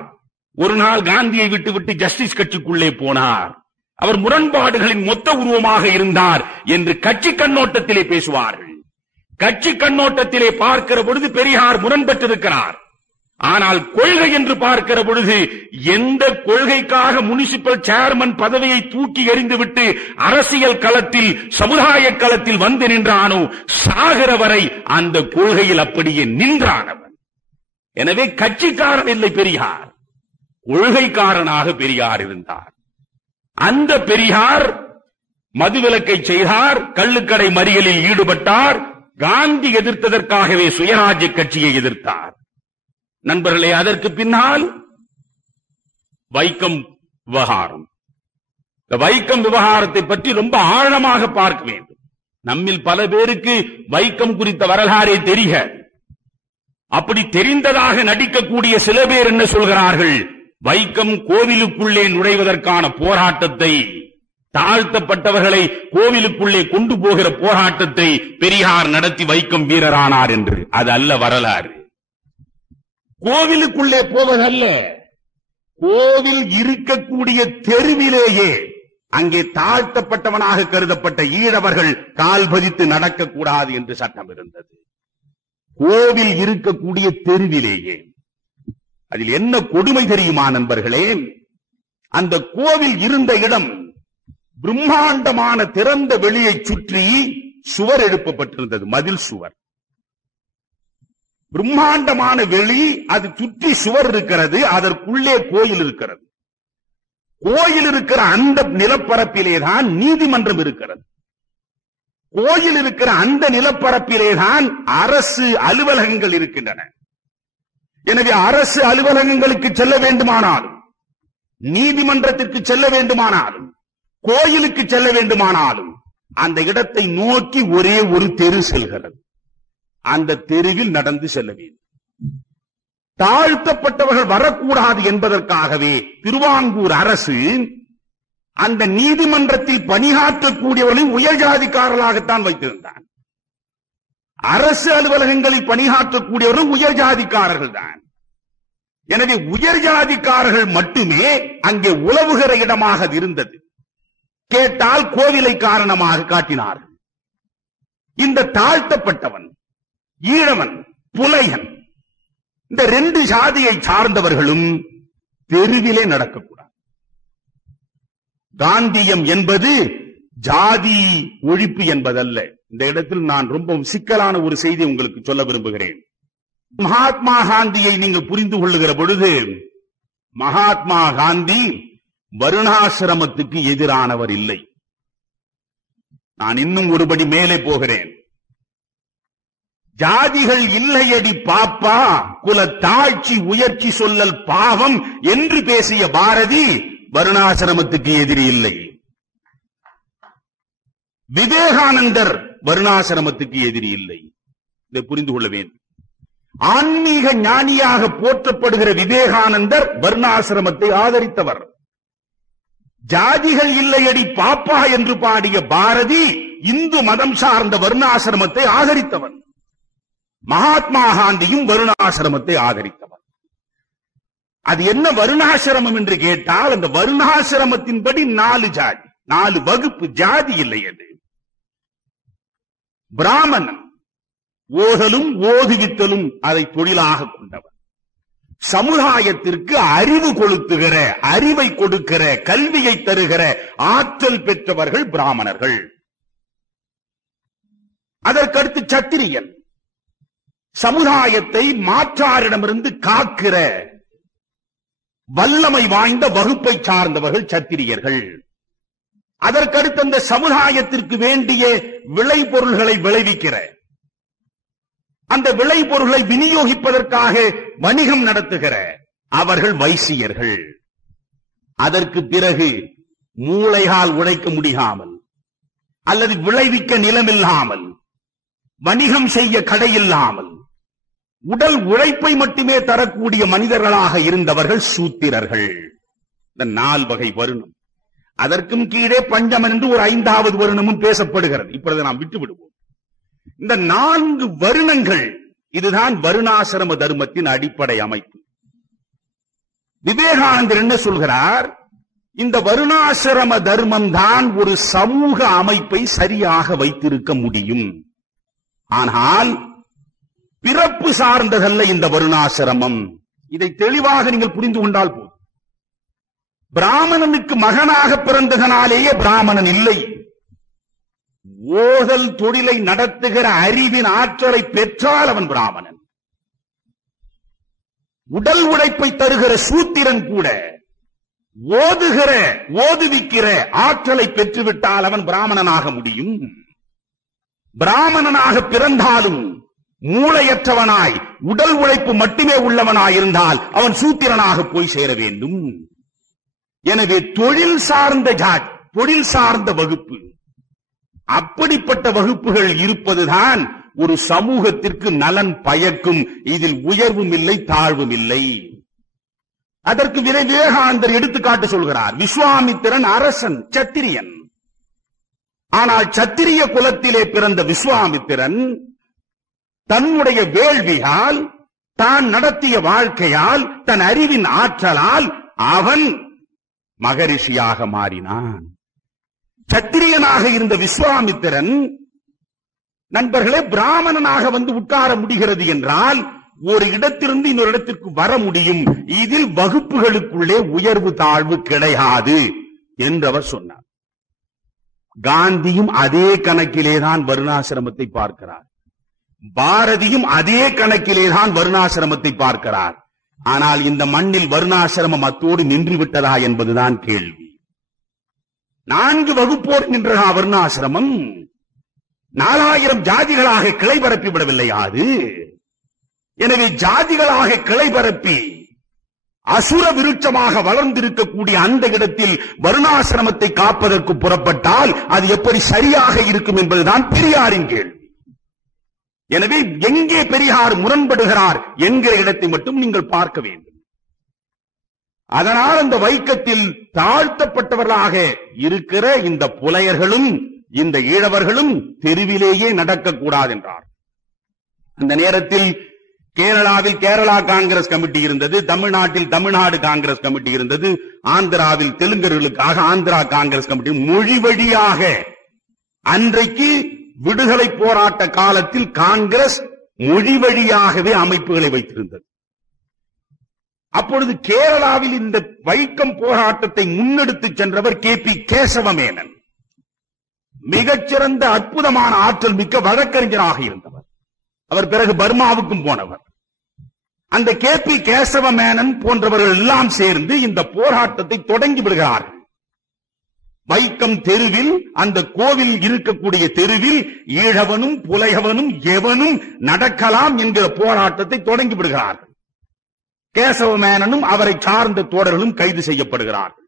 ஒரு நாள் காந்தியை விட்டுவிட்டு ஜஸ்டிஸ் கட்சிக்குள்ளே போனார். அவர் முரண்பாடுகளின் மொத்த உருவமாக இருந்தார் என்று கட்சி கண்ணோட்டத்திலே பேசுவார்கள். கட்சி கண்ணோட்டத்திலே பார்க்கிற பொழுது பெரியார் முரண்பட்டிருக்கிறார். ஆனால் கொள்கை என்று பார்க்கிற பொழுது எந்த கொள்கைக்காக முனிசிபல் சேர்மன் பதவியை தூக்கி எறிந்துவிட்டு அரசியல் களத்தில் சமுதாய களத்தில் வந்து நின்றானோ சாகிற வரை அந்த கொள்கையில் அப்படியே நின்றானவன். எனவே கட்சிக்காரன் இல்லை பெரியார், கொள்கைக்காரனாக பெரியார் இருந்தார். அந்த பெரியார் மதுவிலக்கை செய்தார், கள்ளுக்கடை மறியலில் ஈடுபட்டார். காந்தி எதிர்த்ததற்காகவே சுயராஜ்ய கட்சியை எதிர்த்தார். நண்பர்களே, அதற்கு பின்னால் வைக்கம் விவகாரம். இந்த வைக்கம் விவகாரத்தை பற்றி ரொம்ப ஆழமாக பார்க்க வேண்டும். நம்மில் பல பேருக்கு வைக்கம் குறித்த வரலாறே தெரியாது. அப்படி தெரிந்ததாக நடிக்கக்கூடிய சில பேர் என்ன சொல்கிறார்கள், வைக்கம் கோவிலுக்குள்ளே நுழைவதற்கான போராட்டத்தை, தாழ்த்தப்பட்டவர்களை கோவிலுக்குள்ளே கொண்டு போகிற போராட்டத்தை பெரியார் நடத்தி வைக்கம் வீரரானார் என்று. அது அல்ல வரலாறு. கோவிலுக்குள்ளே போவதல்ல, கோவில் இருக்கக்கூடிய தெருவிலேயே அங்கே தாழ்த்தப்பட்டவனாக கருதப்பட்ட ஈழவர்கள் கால் பதித்து நடக்கக்கூடாது என்று சட்டம் இருந்தது. கோவில் இருக்கக்கூடிய தெருவிலேயே. அதில் என்ன கொடுமை தெரியுமா நண்பர்களே, அந்த கோவில் இருந்த இடம் பிரம்மாண்டமான திறந்த வெளியை சுற்றி சுவர் எழுப்பப்பட்டிருந்தது, மதில் சுவர். பிரம்மாண்டமான வெளி, அது சுற்றி சுவர் இருக்கிறது, அதற்குள்ளே கோயில் இருக்கிறது. கோயில் இருக்கிற அந்த நிலப்பரப்பிலேதான் நீதிமன்றம் இருக்கிறது. கோயில் இருக்கிற அந்த நிலப்பரப்பிலேதான் அரசு அலுவலகங்கள் இருக்கின்றன. எனவே அரசு அலுவலகங்களுக்கு செல்ல வேண்டுமானாலும், நீதிமன்றத்திற்கு செல்ல வேண்டுமானாலும், கோயிலுக்கு செல்ல வேண்டுமானாலும் அந்த இடத்தை நோக்கி ஒரே ஒரு தெரு செல்கிறது. அந்த தெருவில் நடந்து செல்ல வேண்டும். தாழ்த்தப்பட்டவர்கள் வரக்கூடாது என்பதற்காகவே திருவாங்கூர் அரசு அந்த நீதிமன்றத்தில் பணியாற்றக்கூடியவர்களையும் உயர் ஜாதிக்காரர்களாகத்தான் வைத்திருந்தான். அரசு அலுவலகங்களில் பணியாற்றக்கூடியவர்களும் உயர் ஜாதிக்காரர்கள் தான். எனவே உயர் ஜாதிக்காரர்கள் மட்டுமே அங்கே உலவுகிற இடமாக இருந்தது. கேட்டால் கோவிலை காரணமாக காட்டினார்கள். இந்த தாழ்த்தப்பட்டவன், ஈழவன், புலையன், இந்த ரெண்டு ஜாதியை சார்ந்தவர்களும் தெருவிலே நடக்கக்கூடாது. காந்தியம் என்பது ஜாதி ஒழிப்பு என்பதல்ல. இந்த இடத்தில் நான் ரொம்ப சிக்கலான ஒரு செய்தி உங்களுக்கு சொல்ல விரும்புகிறேன். மகாத்மா காந்தியை நீங்கள் புரிந்து கொள்ளுகிற பொழுது, மகாத்மா காந்தி வருணாசிரமத்துக்கு எதிரானவர் இல்லை. நான் இன்னும் ஒருபடி மேலே போகிறேன். ஜாதிகள் இல்லையடி பாப்பா, குல தாழ்ச்சி உயர்ச்சி சொல்லல் பாவம் என்று பேசிய பாரதி வருணாசிரமத்துக்கு எதிரி இல்லை. விவேகானந்தர் வருணாசிரமத்துக்கு எதிரி இல்லை. இதை புரிந்து கொள்ள வேண்டும். ஆன்மீக ஞானியாக போற்றப்படுகிற விவேகானந்தர் வருணாசிரமத்தை ஆதரித்தவர். ஜாதிகள் இல்லையடி பாப்பா என்று பாடிய பாரதி இந்து மதம் சார்ந்த வருணாசிரமத்தை ஆதரித்தவர். மகாத்மா காந்தியும் வருணாசிரமத்தை ஆதரித்தவர். அது என்ன வருணாசிரமம் என்று கேட்டால், அந்த வருணாசிரமத்தின்படி 4 ஜாதி, 4 வகுப்பு, ஜாதி இல்லை என்று. பிராமணன் ஓதலும் ஓதுவித்தலும் அதை தொழிலாக கொண்டவர். சமுதாயத்திற்கு அறிவு கொளுத்துகிற, அறிவை கொடுக்கிற, கல்வியை தருகிற ஆற்றல் பெற்றவர்கள் பிராமணர்கள். அதற்கடுத்து சத்திரியன், சமுதாயத்தை மாற்றாரிடமிருந்து காக்கிற வல்லமை வாய்ந்த வகுப்பை சார்ந்தவர்கள் சத்திரியர்கள். அதற்கடுத்து அந்த சமுதாயத்திற்கு வேண்டிய விளைபொருள்களை விளைவிக்கிற, அந்த விளைபொருளை விநியோகிப்பதற்காக வணிகம் நடத்துகிற அவர்கள் வைசியர்கள். அதற்கு பிறகு மூளையால் உழைக்க முடியாமல், அல்லது விளைவிக்க நிலமில்லாமல், வணிகம் செய்ய கடையில்லாமல், உடல் உழைப்பை மட்டுமே தரக்கூடிய மனிதர்களாக இருந்தவர்கள் சூத்திரர்கள். இந்த 4 வகை வருணம். அதற்கும் கீழே பஞ்சமன் என்று ஒரு 5வது வருணமும் பேசப்படுகிறது. இப்பொழுது நாம் விட்டு விடுவோம். இந்த 4 வருணங்கள், இதுதான் வருணாசிரம தர்மத்தின் அடிப்படை அமைப்பு. விவேகானந்தர் என்ன சொல்கிறார்? இந்த வருணாசிரம தர்மம் தான் ஒரு சமூக அமைப்பை சரியாக வைத்திருக்க முடியும். ஆனால் பிறப்பு சார்ந்ததல்ல இந்த வருணாசிரமம். இதை தெளிவாக நீங்கள் புரிந்து கொண்டால் போதும். பிராமணனுக்கு மகனாக பிறந்ததனாலேயே பிராமணன் இல்லை. ஓதல் தொழிலை நடத்துகிற அறிவின் ஆற்றலை பெற்றால் அவன் பிராமணன். உடல் உழைப்பை தருகிற சூத்திரன் கூட ஓதுவிக்கிற ஆற்றலை பெற்றுவிட்டால் அவன் பிராமணனாக முடியும். பிராமணனாக பிறந்தாலும் மூளையற்றவனாய் உடல் உழைப்பு மட்டுமே உள்ளவனாய் இருந்தால் அவன் சூத்திரனாக போய் சேர வேண்டும். எனவே தொழில் சார்ந்த வகுப்பு, அப்படிப்பட்ட வகுப்புகள் இருப்பதுதான் ஒரு சமூகத்திற்கு நலன் பயக்கும். இதில் உயர்வும் இல்லை, தாழ்வும் இல்லை. அதற்கு விவேகானந்தர் எடுத்துக்காட்டு சொல்கிறார். விஸ்வாமித்திரன் அரசன், சத்திரியன். ஆனால் சத்திரிய குலத்திலே பிறந்த விஸ்வாமித்திரன் தன்னுடைய வேள்வியால், தான் நடத்திய வாழ்க்கையால், தன் அறிவின் ஆற்றலால் அவன் மகரிஷியாக மாறினான். சத்திரியனாக இருந்த விஸ்வாமித்திரன் நண்பர்களே பிராமணனாக வந்து உட்கார முடிகிறது என்றால் ஒரு இடத்திலிருந்து இன்னொரு இடத்திற்கு வர முடியும். இதில் வகுப்புகளுக்குள்ளே உயர்வு தாழ்வு கிடையாது என்று அவர் சொன்னார். காந்தியும் அதே கணக்கிலேதான் வருணாசிரமத்தை பார்க்கிறார். பாரதியும் அதே கணக்கிலேதான் வருணாசிரமத்தை பார்க்கிறார். ஆனால் இந்த மண்ணில் வருணாசிரமம் அத்தோடு நின்று விட்டதா என்பதுதான் கேள்வி. 4 வகுப்போர் நின்ற வருணாசிரமம் 4000 ஜாதிகளாக கிளை பரப்பி விடவில்லை. அது எனவே ஜாதிகளாக கிளை பரப்பி அசுர விருட்சமாக வளர்ந்திருக்கக்கூடிய அந்த இடத்தில் வருணாசிரமத்தை காப்பதற்கு புறப்பட்டால் அது எப்படி சரியாக இருக்கும் என்பதுதான் பெரியாரின் கேள்வி. எனவே எங்கே பெரியார் முரண்படுகிறார் என்கிற இடத்தை மட்டும் நீங்கள் பார்க்க வேண்டும். அதனால் அந்த வைக்கத்தில் தாழ்த்தப்பட்டவர்களாக இருக்கிற இந்த புலையர்களும் இந்த ஈழவர்களும் தெருவிலேயே நடக்கக்கூடாது என்றார். அந்த நேரத்தில் கேரளாவில் கேரளா காங்கிரஸ் கமிட்டி இருந்தது, தமிழ்நாட்டில் தமிழ்நாடு காங்கிரஸ் கமிட்டி இருந்தது, ஆந்திராவில் தெலுங்கர்களுக்காக ஆந்திரா காங்கிரஸ் கமிட்டி. மொழி வழியாக அன்றைக்கு விடுதலை போராட்ட காலத்தில் காங்கிரஸ் மொழி வழியாகவே அமைப்புகளை வைத்திருந்தது. அப்பொழுது கேரளாவில் இந்த வைக்கம் போராட்டத்தை முன்னெடுத்து சென்றவர் KP கேசவமேனன். மிகச்சிறந்த அற்புதமான ஆற்றல் மிக்க வழக்கறிஞராக இருந்தவர். அவர் பிறகு பர்மாவுக்கும் போனவர். அந்த KP கேசவமேனன் போன்றவர்கள் எல்லாம் சேர்ந்து இந்த போராட்டத்தை தொடங்கி விடுகிறார்கள். வைக்கம் தெருவில், அந்த கோவில் இருக்கக்கூடிய தெருவில் ஈழவனும் புலையவனும் எவனும் நடக்கலாம் என்கிற போராட்டத்தை தொடங்கி விடுகிறார்கள். கேசவமேனனும் அவரை சார்ந்த தோழர்களும் கைது செய்யப்படுகிறார்கள்.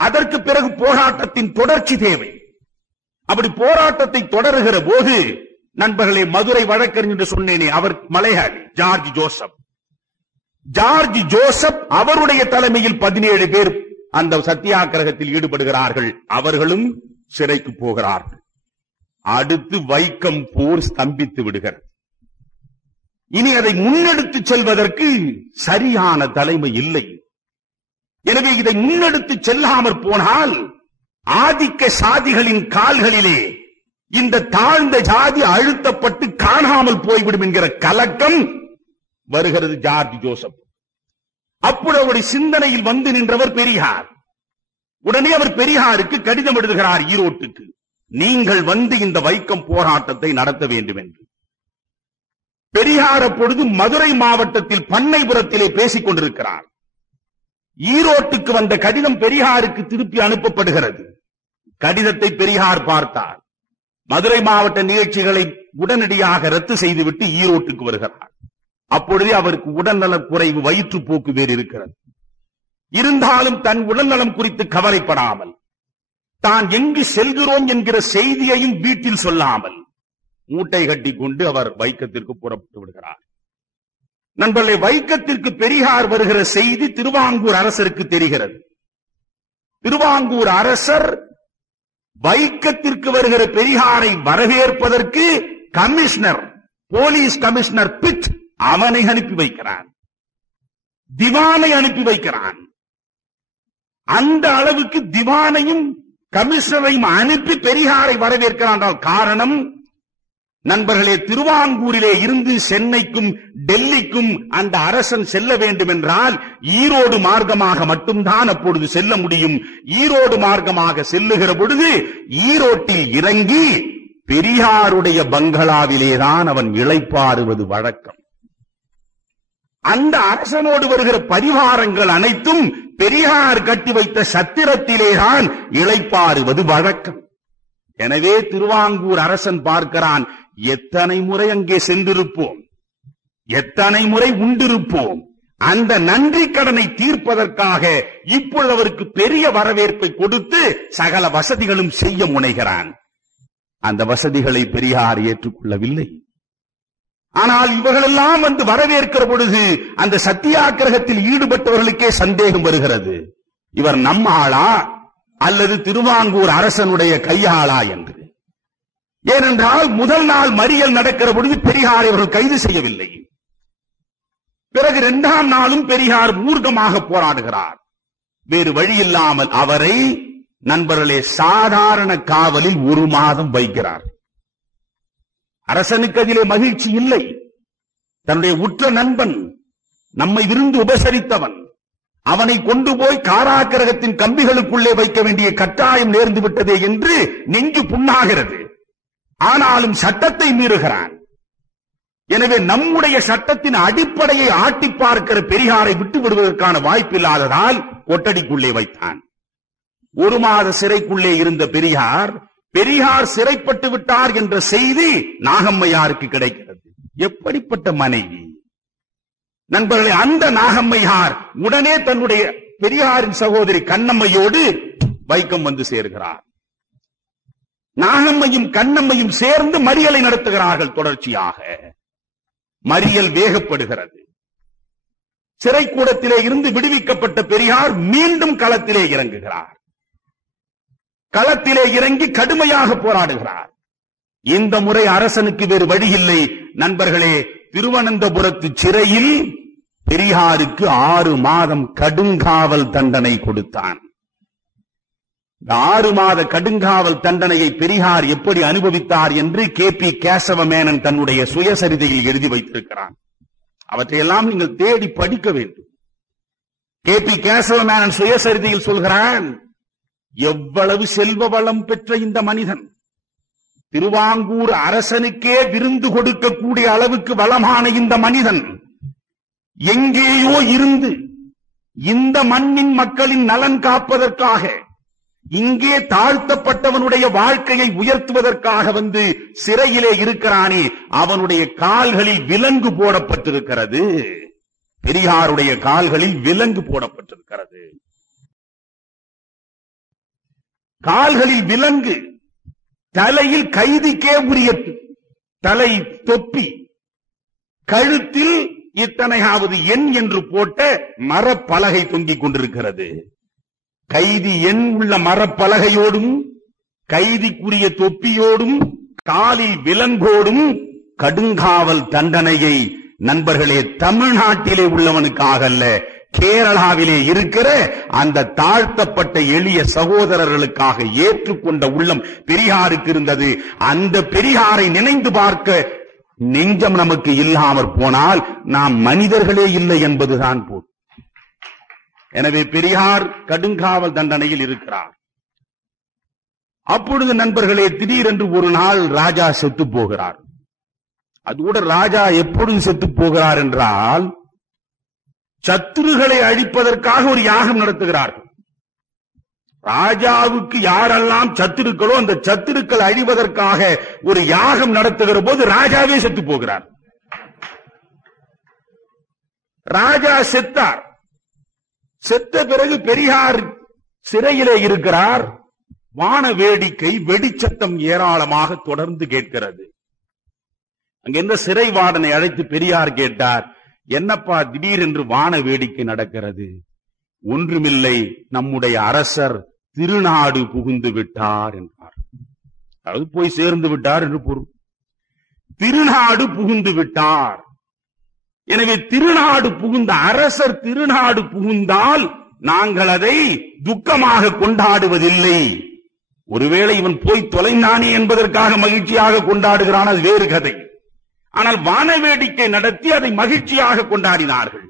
அதற்கு பிறகு போராட்டத்தின் தொடர்ச்சி தேவை. அப்படி போராட்டத்தை தொடருகிற போது நண்பர்களே, மதுரை வழக்கறிஞர் சொன்னேனே, அவர் மலையாளி, ஜார்ஜ் ஜோசப் அவருடைய தலைமையில் 17 பேர் அந்த சத்தியாகிரகத்தில் ஈடுபடுகிறார்கள். அவர்களும் சிறைக்கு போகிறார்கள். அடுத்து வைக்கம் போர் ஸ்தம்பித்து விடுகிறது. இனி அதை முன்னெடுத்து செல்வதற்கு சரியான தலைமை இல்லை. எனவே இதை முன்னெடுத்து செல்லாமற் போனால் ஆதிக்க சாதிகளின் கால்களிலே இந்த தாழ்ந்த ஜாதி அழுத்தப்பட்டு காணாமல் போய்விடும் என்கிற கலக்கம் வருகிறது ஜார்ஜ் ஜோசப். அப்பொழுது அவருடைய சிந்தனையில் வந்து நின்றவர் பெரியார். உடனே அவர் பெரியாருக்கு கடிதம் எழுதுகிறார் ஈரோட்டுக்கு, நீங்கள் வந்து இந்த வைக்கம் போராட்டத்தை நடத்த வேண்டும் என்று. பெரியார் அப்பொழுது மதுரை மாவட்டத்தில் பண்ணைபுரத்திலே பேசிக் கொண்டிருக்கிறார். ஈரோட்டுக்கு வந்த கடிதம் பெரியாருக்கு திருப்பி அனுப்பப்படுகிறது. கடிதத்தை பெரியார் பார்த்தார். மதுரை மாவட்ட நிகழ்ச்சிகளை உடனடியாக ரத்து செய்துவிட்டு ஈரோட்டுக்கு வருகிறார். அப்பொழுதே அவருக்கு உடல்நலக் குறைவு, வயிற்றுப்போக்கு வேறு இருக்கிறது. இருந்தாலும் தன் உடல்நலம் குறித்து கவலைப்படாமல், தான் எங்கு செல்கிறோம் என்கிற செய்தியையும் வீட்டில் சொல்லாமல் மூட்டை கட்டி கொண்டு அவர் வைக்கத்திற்கு புறப்பட்டு விடுகிறார். நண்பர்களே, வைக்கத்திற்கு பெரியார் வருகிற செய்தி திருவாங்கூர் அரசருக்கு தெரிகிறது. திருவாங்கூர் அரசர் வைக்கத்திற்கு வருகிற பெரியாரை வரவேற்பதற்கு கமிஷனர், போலீஸ் கமிஷனர் பிட் அவனை அனுப்பி வைக்கிறார். திவானை அனுப்பி வைக்கிறான். அந்த அளவுக்கு திவானையும் கமிஷனரையும் அனுப்பி பெரியாரை வரவேற்கிறான். காரணம், நண்பர்களே, திருவாங்கூரிலே இருந்து சென்னைக்கும் டெல்லிக்கும் அந்த அரசன் செல்ல வேண்டும் என்றால் ஈரோடு மார்க்கமாக மட்டும்தான் அப்பொழுது செல்ல முடியும். ஈரோடு மார்க்கமாக செல்லுகிற பொழுது ஈரோட்டில் இறங்கி பெரியாருடைய பங்களாவிலேதான் அவன் இளைப்பாறுவது வழக்கம். அந்த அரசனோடு வருகிற பரிவாரங்கள் அனைத்தும் பெரியார் கட்டி வைத்த சத்திரத்திலேதான் இளைப்பாறுவது வழக்கம். எனவே திருவாங்கூர் அரசன் பார்க்கிறான், எத்தனை முறை அங்கே சென்றிருப்போம், எத்தனை முறை உண்டிருப்போம். அந்த நன்றி கடனை தீர்ப்பதற்காக இப்பொழுது அவருக்கு பெரிய வரவேற்பை கொடுத்து சகல வசதிகளும் செய்ய முனைகிறான். அந்த வசதிகளை பெரியார் ஏற்றுக்கொள்ளவில்லை. ஆனால் இவர்களெல்லாம் வந்து வரவேற்கிற பொழுது அந்த சத்தியாகிரகத்தில் ஈடுபட்டவர்களுக்கே சந்தேகம் வருகிறது, இவர் நம்ம ஆளா அல்லது திருவாங்கூர் அரசனுடைய கையாளா என்று. ஏனென்றால் முதல் நாள் மறியல் நடக்கிற பொழுது பெரியாரை அவர்கள் கைது செய்யவில்லை. பிறகு 2ஆம் நாளும் பெரியார் மூர்க்கமாக போராடுகிறார். வேறு வழியில்லாமல் அவரை, நண்பர்களே, சாதாரண காவலில் 1 மாதம் வைக்கிறார். அரசனுக்கு அதிலே மகிழ்ச்சி இல்லை. தன்னுடைய உற்ற நண்பன், நம்மை விருந்து உபசரித்தவன், அவனை கொண்டு போய் காராகிரகத்தின் கம்பிகளுக்குள்ளே வைக்க வேண்டிய கட்டாயம் நேர்ந்து விட்டதே என்று நெஞ்சு புண்ணாகிறது. ஆனாலும் சட்டத்தை மீறுகிறான். எனவே நம்முடைய சட்டத்தின் அடிப்படையை ஆட்டி பார்க்கிற பெரியாரை விட்டு விடுவதற்கான வாய்ப்பில்லாததால் கொட்டடிக்குள்ளே வைத்தான். 1 மாத சிறைக்குள்ளே இருந்த பெரியார் சிறைப்பட்டு விட்டார் என்ற செய்தி நாகம்மையாருக்கு கிடைக்கிறது. எப்படிப்பட்ட மனைவி நண்பர்களே! அந்த நாகம்மையார் உடனே தன்னுடைய பெரியாரின் சகோதரி கண்ணம்மையோடு வைக்கம் வந்து சேர்கிறார். நாகம்மையும் கண்ணம்மையும் சேர்ந்து மறியலை நடத்துகிறார்கள். தொடர்ச்சியாக மறியல் வேகப்படுகிறது. சிறைக்கூடத்திலே இருந்து விடுவிக்கப்பட்ட பெரியார் மீண்டும் களத்திலே இறங்குகிறார். களத்திலே இறங்கி கடுமையாக போராடுகிறார். இந்த முறை அரசனுக்கு வேறு வழியில்லை. நண்பர்களே, திருவனந்தபுரத்து சிறையில் பெரியாருக்கு 6 மாதம் கடுங்காவல் தண்டனை கொடுத்தான். 6 மாத கடுங்காவல் தண்டனையை பெரியார் எப்படி அனுபவித்தார் என்று K.P. கேசவ மேனன் தன்னுடைய சுயசரிதையில் எழுதி வைத்திருக்கிறான். அவற்றையெல்லாம் நீங்கள் தேடி படிக்க வேண்டும். K.P. கேசவ மேனன் சுயசரிதையில் சொல்கிறான், எவ்வளவு செல்வ வளம் பெற்ற இந்த மனிதன், திருவாங்கூர் அரசனுக்கே விருந்து கொடுக்கக்கூடிய அளவுக்கு வளமான இந்த மனிதன் எங்கேயோ இருந்து இந்த மண்ணின் மக்களின் நலன் காப்பதற்காக, இங்கே தாழ்த்தப்பட்டவனுடைய வாழ்க்கையை உயர்த்துவதற்காக வந்து சிறையிலே இருக்கிறானே, அவனுடைய கால்களில் விலங்கு போடப்பட்டிருக்கிறது. பெரியாருடைய கால்களில் விலங்கு போடப்பட்டிருக்கிறது. கால்களில் விலங்கு, தலையில் கைதிக்கே உரிய தலை தொப்பி, கழுத்தில் இத்தனையாவது எண் என்று போட்ட மரப்பலகை தொங்கிக் கொண்டிருக்கிறது. கைதி எண் உள்ள மரப்பலகையோடும் கைதிக்குரிய தொப்பியோடும் காலில் விலங்கோடும் கடுங்காவல் தண்டனையை, நண்பர்களே, தமிழ்நாட்டிலே உள்ளவனுக்காக அல்ல, கேரளாவிலே இருக்கிற அந்த தாழ்த்தப்பட்ட எளிய சகோதரர்களுக்காக ஏற்றுக்கொண்ட உள்ளம் பெரியாருக்கு இருந்தது. அந்த பெரியாரை நினைந்து பார்க்க நெஞ்சம் நமக்கு இல்லாமற் போனால் நாம் மனிதர்களே இல்லை என்பதுதான் போல். எனவே பெரியார் கடுங்காவல் தண்டனையில் இருக்கிறார். அப்பொழுது நண்பர்களே, திடீரென்று ஒரு நாள் ராஜா செத்து போகிறார். அது கூட ராஜா எப்பொழுது செத்து போகிறார் என்றால், சத்துருகளை அழிப்பதற்காக ஒரு யாகம் நடத்துகிறார்கள். ராஜாவுக்கு யாரெல்லாம் சத்துருக்களோ அந்த சத்துருக்கள் அழிவதற்காக ஒரு யாகம் நடத்துகிற போது ராஜாவே செத்து போகிறார். ராஜா செத்தார். செத்த பிறகு பெரியார் சிறையிலே இருக்கிறார். வான வேடிக்கை, வெடிச்சத்தம் ஏராளமாக தொடர்ந்து கேட்கிறது. அங்கிருந்த சிறை வார்டனை அழைத்து பெரியார் கேட்டார், என்னப்பா திடீரென்று வான வேடிக்கை நடக்கிறது? ஒன்றுமில்லை, நம்முடைய அரசர் திருநாடு புகுந்து விட்டார் என்றார். அதாவது போய் சேர்ந்து விட்டார் என்று பொருள். திருநாடு புகுந்து விட்டார் எனவே திருநாடு புகுந்த அரசர் திருநாடு புகுந்தால் நாங்கள் அதை துக்கமாக கொண்டாடுவதில்லை. ஒருவேளை இவன் போய் தொலைந்தானே என்பதற்காக மகிழ்ச்சியாக கொண்டாடுகிறான், அது வேறு கதை. ஆனால் வான வேடிக்கை நடத்தி அதை மகிழ்ச்சியாக கொண்டாடினார்கள்.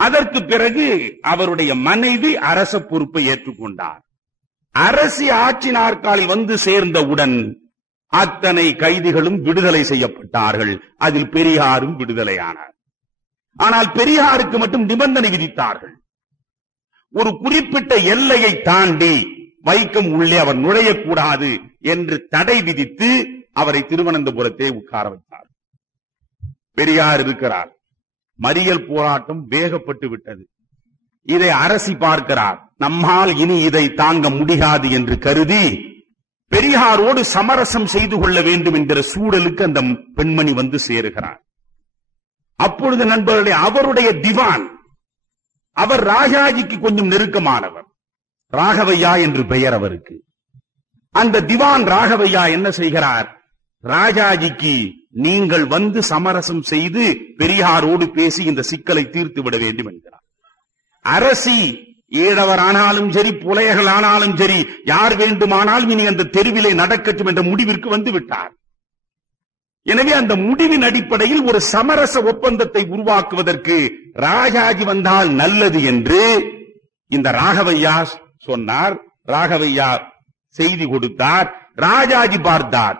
அதற்கு பிறகு அவருடைய மனைவி அரச பொறுப்பை ஏற்றுக்கொண்டார். அரசி ஆட்சி நாற்காலில் வந்து சேர்ந்தவுடன் அத்தனை கைதிகளும் விடுதலை செய்யப்பட்டார்கள். அதில் பெரியாரும் விடுதலையானார். ஆனால் பெரியாருக்கு மட்டும் நிபந்தனை விதித்தார்கள். ஒரு குறிப்பிட்ட எல்லையை தாண்டி வைக்கம் உள்ளே அவர் நுழையக்கூடாது என்று தடை விதித்து அவரை திருவனந்தபுரத்தை உட்கார வைத்தார். பெரியார் இருக்கிறார். மறியல் போராட்டம் வேகப்பட்டு விட்டது. இதை அரசி பார்க்கிறார். நம்மால் இனி இதை தாங்க முடியாது என்று கருதி பெரியாரோடு சமரசம் செய்து கொள்ள வேண்டும் என்கிற சூழலுக்கு அந்த பெண்மணி வந்து சேருகிறார். அப்பொழுது நண்பர்களே, அவருடைய திவான், அவர் ராஜாஜிக்கு கொஞ்சம் நெருக்கமானவர். ராகவையா என்று பெயர் அவருக்கு. அந்த திவான் ராகவையா என்ன செய்கிறார்? ராஜாஜிக்கு நீங்கள் வந்து சமரசம் செய்து பெரியாரோடு பேசி இந்த சிக்கலை தீர்த்து விட வேண்டும் என்கிறார். அரசி ஈழவர் ஆனாலும் சரி, புலையர்கள் ஆனாலும் சரி, யார் வேண்டுமானாலும் இனி அந்த தெருவிலே நடக்கட்டும் என்ற முடிவிற்கு வந்து விட்டார். எனவே அந்த முடிவின் அடிப்படையில் ஒரு சமரச ஒப்பந்தத்தை உருவாக்குவதற்கு ராஜாஜி வந்தால் நல்லது என்று இந்த ராகவையா சொன்னார். ராகவையா செய்தி கொடுத்தார். ராஜாஜி பார்த்தார்.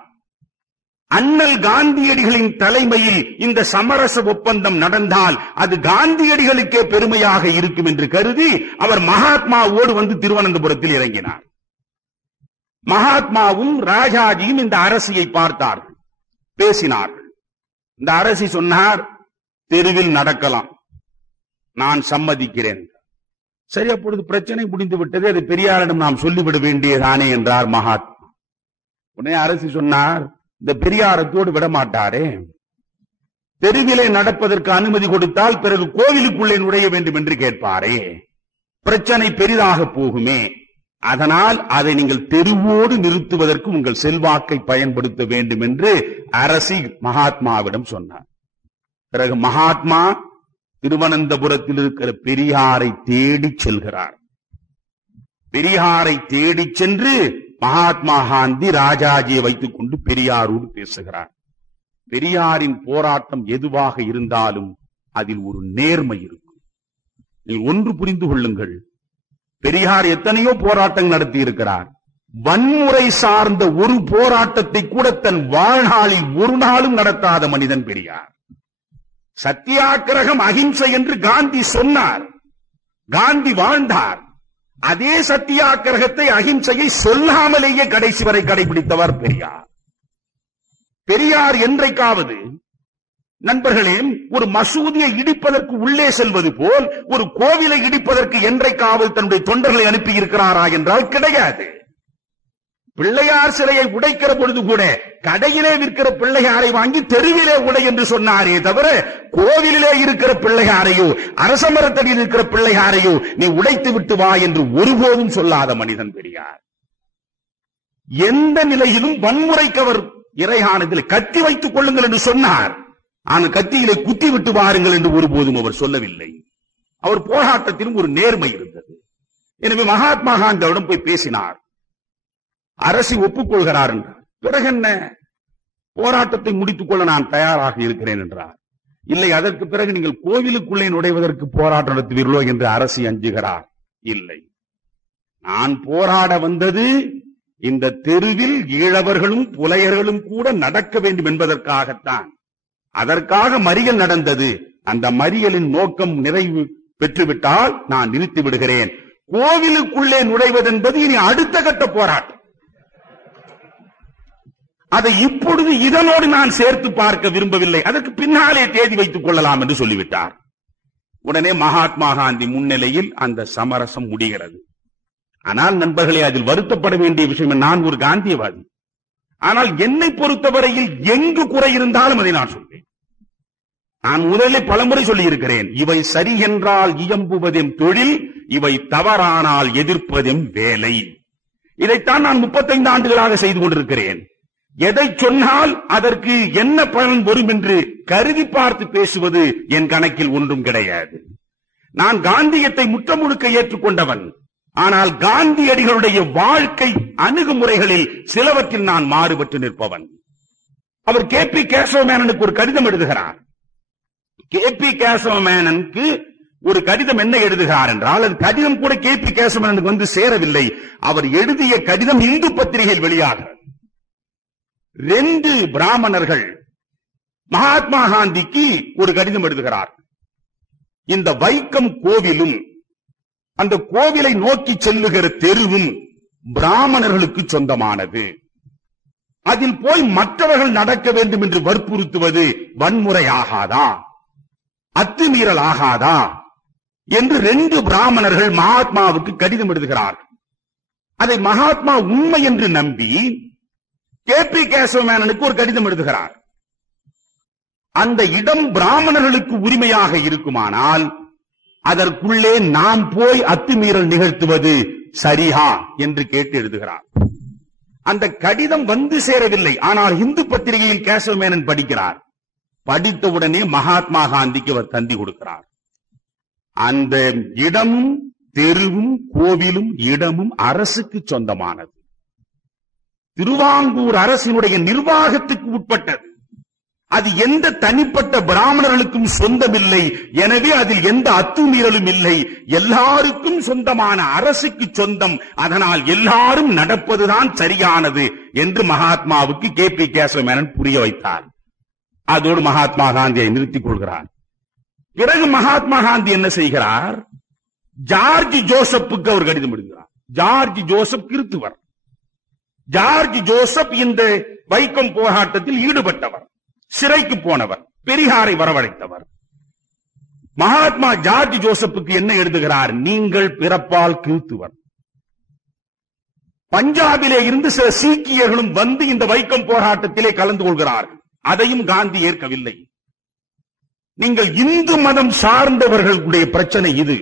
அண்ணல் காந்தியடிகளின் தலைமையில் இந்த சமரச ஒப்பந்தம் நடந்தால் அது காந்தியடிகளுக்கே பெருமையாக இருக்கும் என்று கருதி அவர் மகாத்மாவோடு வந்து திருவனந்தபுரத்தில் இறங்கினார். மகாத்மாவும் ராஜாஜியும் இந்த அரசியை பார்த்தார்கள், பேசினார்கள். இந்த அரசி சொன்னார், தெருவில் நடக்கலாம், நான் சம்மதிக்கிறேன். சரி, அப்பொழுது பிரச்சனை முடிந்து விட்டது, அது பெரியாரிடம் நாம் சொல்லிவிட வேண்டியதானே என்றார் மகாத்மா. உடனே அரசி சொன்னார், இந்த பெரியாரத்தோடு விட மாட்டாரே, தெருவிலே நடப்பதற்கு அனுமதி கொடுத்தால் பிறகு கோவிலுக்குள்ளே நுழைய வேண்டும் என்று கேட்பாரே, பிரச்சனை பெரிதாக போகுமே, அதனால் அதை நீங்கள் தெருவோடு நிறுத்துவதற்கு உங்கள் செல்வாக்கை பயன்படுத்த வேண்டும் என்று அரசி மகாத்மாவிடம் சொன்னார். பிறகு மகாத்மா திருவனந்தபுரத்தில் இருக்கிற பெரியாரை தேடி செல்கிறார். பெரியாரை தேடி சென்று மகாத்மா காந்தி ராஜாஜியை வைத்துக் கொண்டு பெரியாரோடு பேசுகிறார். பெரியாரின் போராட்டம் எதுவாக இருந்தாலும் அதில் ஒரு நேர்மை இருக்கும். நீங்கள் ஒன்று புரிந்து கொள்ளுங்கள், பெரியார் எத்தனையோ போராட்டங்கள் நடத்தி இருக்கிறார். வன்முறை சார்ந்த ஒரு போராட்டத்தை கூட தன் வாழ்நாளில் ஒரு நாளும் நடத்தாத மனிதன் பெரியார். சத்தியாகிரகம் அகிம்சை என்று காந்தி சொன்னார், காந்தி வாழ்ந்தார். அதே சத்தியாகிரகத்தை, அகிம்சையை சொல்லாமலேயே கடைசி வரை கடைபிடித்தவர் பெரியார். பெரியார் என்றைக்காவது நண்பர்களே, ஒரு மசூதியை இடிப்பதற்கு உள்ளே செல்வது போல் ஒரு கோவிலை இடிப்பதற்கு என்றைக்காவது தன்னுடைய தொண்டர்களை அனுப்பி இருக்கிறாரா என்றால் கிடையாது. பிள்ளையார் சிலையை உடைக்கிற பொழுது கூட கடையிலே விற்கிற பிள்ளையாரை வாங்கி தெருவிலே உடை என்று சொன்னாரே தவிர, கோவிலிலே இருக்கிற பிள்ளையாரையோ அரசமரத்தடியில் இருக்கிற பிள்ளையாரையோ நீ உடைத்து விட்டு வா என்று ஒருபோதும் சொல்லாத மனிதன் பெரியார். எந்த நிலையிலும் வன்முறைக்கு அவர் இறையானதில் கத்தி வைத்துக் கொள்ளுங்கள் என்று சொன்னார். ஆனால் கத்தியிலே குத்தி விட்டு வாருங்கள் என்று ஒருபோதும் அவர் சொல்லவில்லை. அவர் போராட்டத்திலும் ஒரு நேர்மை இருந்தது. எனவே மகாத்மா காந்தியிடம் போய் பேசினார். அரசு ஒப்புக்கொள்கிறார் என்றார். பிறகு என்ன, போராட்டத்தை முடித்துக் கொள்ள நான் தயாராக இருக்கிறேன் என்றார். இல்லை, அதற்கு பிறகு நீங்கள் கோவிலுக்குள்ளே நுழைவதற்கு போராட்டம் நடத்துவீர்களோ என்று அரசு அஞ்சுகிறார். இல்லை, நான் போராட வந்தது இந்த தெருவில் ஈழவர்களும் புலையர்களும் கூட நடக்க வேண்டும் என்பதற்காகத்தான். அதற்காக மறியல் நடந்தது. அந்த மறியலின் நோக்கம் நிறைவு பெற்றுவிட்டால் நான் நிறுத்தி விடுகிறேன். கோவிலுக்குள்ளே நுழைவதென்பது இனி அடுத்த கட்ட போராட்டம். அதை இப்பொழுது இதனோடு நான் சேர்த்து பார்க்க விரும்பவில்லை, அதற்கு பின்னாலே தேதி வைத்துக் கொள்ளலாம் என்று சொல்லிவிட்டார். உடனே மகாத்மா காந்தி முன்னிலையில் அந்த சமரசம் முடிகிறது. ஆனால் நண்பர்களே, அதில் வருத்தப்பட வேண்டிய விஷயம், நான் ஒரு காந்தியவாதி. ஆனால் என்னை பொறுத்தவரையில் எங்கு குறை இருந்தாலும் அதை நான் சொல்வேன். நான் முதலில் பலமுறை சொல்லி இருக்கிறேன், இவை சரி என்றால் இயம்புவதெம் தொழில், இவை தவறானால் எதிர்ப்பதெம் வேலை. இதைத்தான் நான் 35 ஆண்டுகளாக செய்து கொண்டிருக்கிறேன். எதை சொன்னால் அதற்கு என்ன பலன் வரும் என்று கருதி பார்த்து பேசுவது என் கணக்கில் ஒன்றும் கிடையாது. நான் காந்தியத்தை முற்றமுழுக்க ஏற்றுக்கொண்டவன். ஆனால் காந்தியடிகளுடைய வாழ்க்கை அணுகுமுறைகளில் சிலவற்றில் நான் மாறுபட்டு நிற்பவன். அவர் கே.பி. கேசவமேனனுக்கு ஒரு கடிதம் எழுதுகிறார். கே.பி. கேசவமேனனுக்கு ஒரு கடிதம் என்ன எழுதுகிறார் என்றால், அது கடிதம் கூட கே.பி. கேசவமேனனுக்கு வந்து சேரவில்லை. அவர் எழுதிய கடிதம் இந்து பத்திரிகையில் வெளியாகிறது. 2 பிராமணர்கள் மகாத்மா காந்திக்கு ஒரு கடிதம் எழுதுகிறார். இந்த வைக்கம் கோவிலும் அந்த கோவிலை நோக்கி செல்லுகிற தெருவும் பிராமணர்களுக்கு சொந்தமானது. அதில் போய் மற்றவர்கள் நடக்க வேண்டும் என்று வற்புறுத்துவது வன்முறை ஆகாதா, அத்துமீறல் ஆகாதா என்று 2 பிராமணர்கள் மகாத்மாவுக்கு கடிதம் எழுதுகிறார்கள். அதை மகாத்மா உண்மை என்று நம்பி கே.பி. கேசவமேனனுக்கு ஒரு கடிதம் எழுதுகிறார். அந்த இடம் பிராமணர்களுக்கு உரிமையாக இருக்குமானால் அதற்குள்ளே நாம் போய் அத்துமீறல் நிகழ்த்துவது சரியா என்று கேட்டு எழுதுகிறார். அந்த கடிதம் வந்து சேரவில்லை. ஆனால் இந்து பத்திரிகையில் கேசவமேனன் படிக்கிறார். படித்தவுடனே மகாத்மா காந்திக்கு அவர் தந்தி கொடுக்கிறார். அந்த இடமும் தெருவும் கோவிலும் இடமும் அரசுக்கு சொந்தமானது. திருவாங்கூர் அரசினுடைய நிர்வாகத்துக்கு உட்பட்டது. அது எந்த தனிப்பட்ட பிராமணர்களுக்கும் சொந்தமில்லை. எனவே அதில் எந்த அத்துமீறலும் இல்லை. எல்லாருக்கும் சொந்தமான அரசுக்கு சொந்தம். அதனால் எல்லாரும் நடப்பதுதான் சரியானது என்று மகாத்மாவுக்கு கே.பி. கேசவமேனன் புரிய வைத்தார். அதோடு மகாத்மா காந்தியை நிறுத்திக் கொள்கிறார். பிறகு மகாத்மா காந்தி என்ன செய்கிறார்? ஜார்ஜ் ஜோசப்புக்கு அவர் கடிதம் எழுதுகிறார். ஜார்ஜ் ஜோசப் கிறித்துவர். ஜார்ஜ் ஜோசப் இந்த வைக்கம் போராட்டத்தில் ஈடுபட்டவர், சிறைக்கு போனவர், பெரியாரை வரவழைத்தவர். மகாத்மா ஜார்ஜ் ஜோசப்புக்கு என்ன எழுதுகிறார்? நீங்கள் பிறப்பால் கிறித்துவர். பஞ்சாபிலே இருந்து சில சீக்கியர்களும் வந்து இந்த வைக்கம் போராட்டத்திலே கலந்து கொள்கிறார்கள். அதையும் காந்தி ஏற்கவில்லை. நீங்கள் இந்து மதம் சார்ந்தவர்களுடைய பிரச்சனை இது.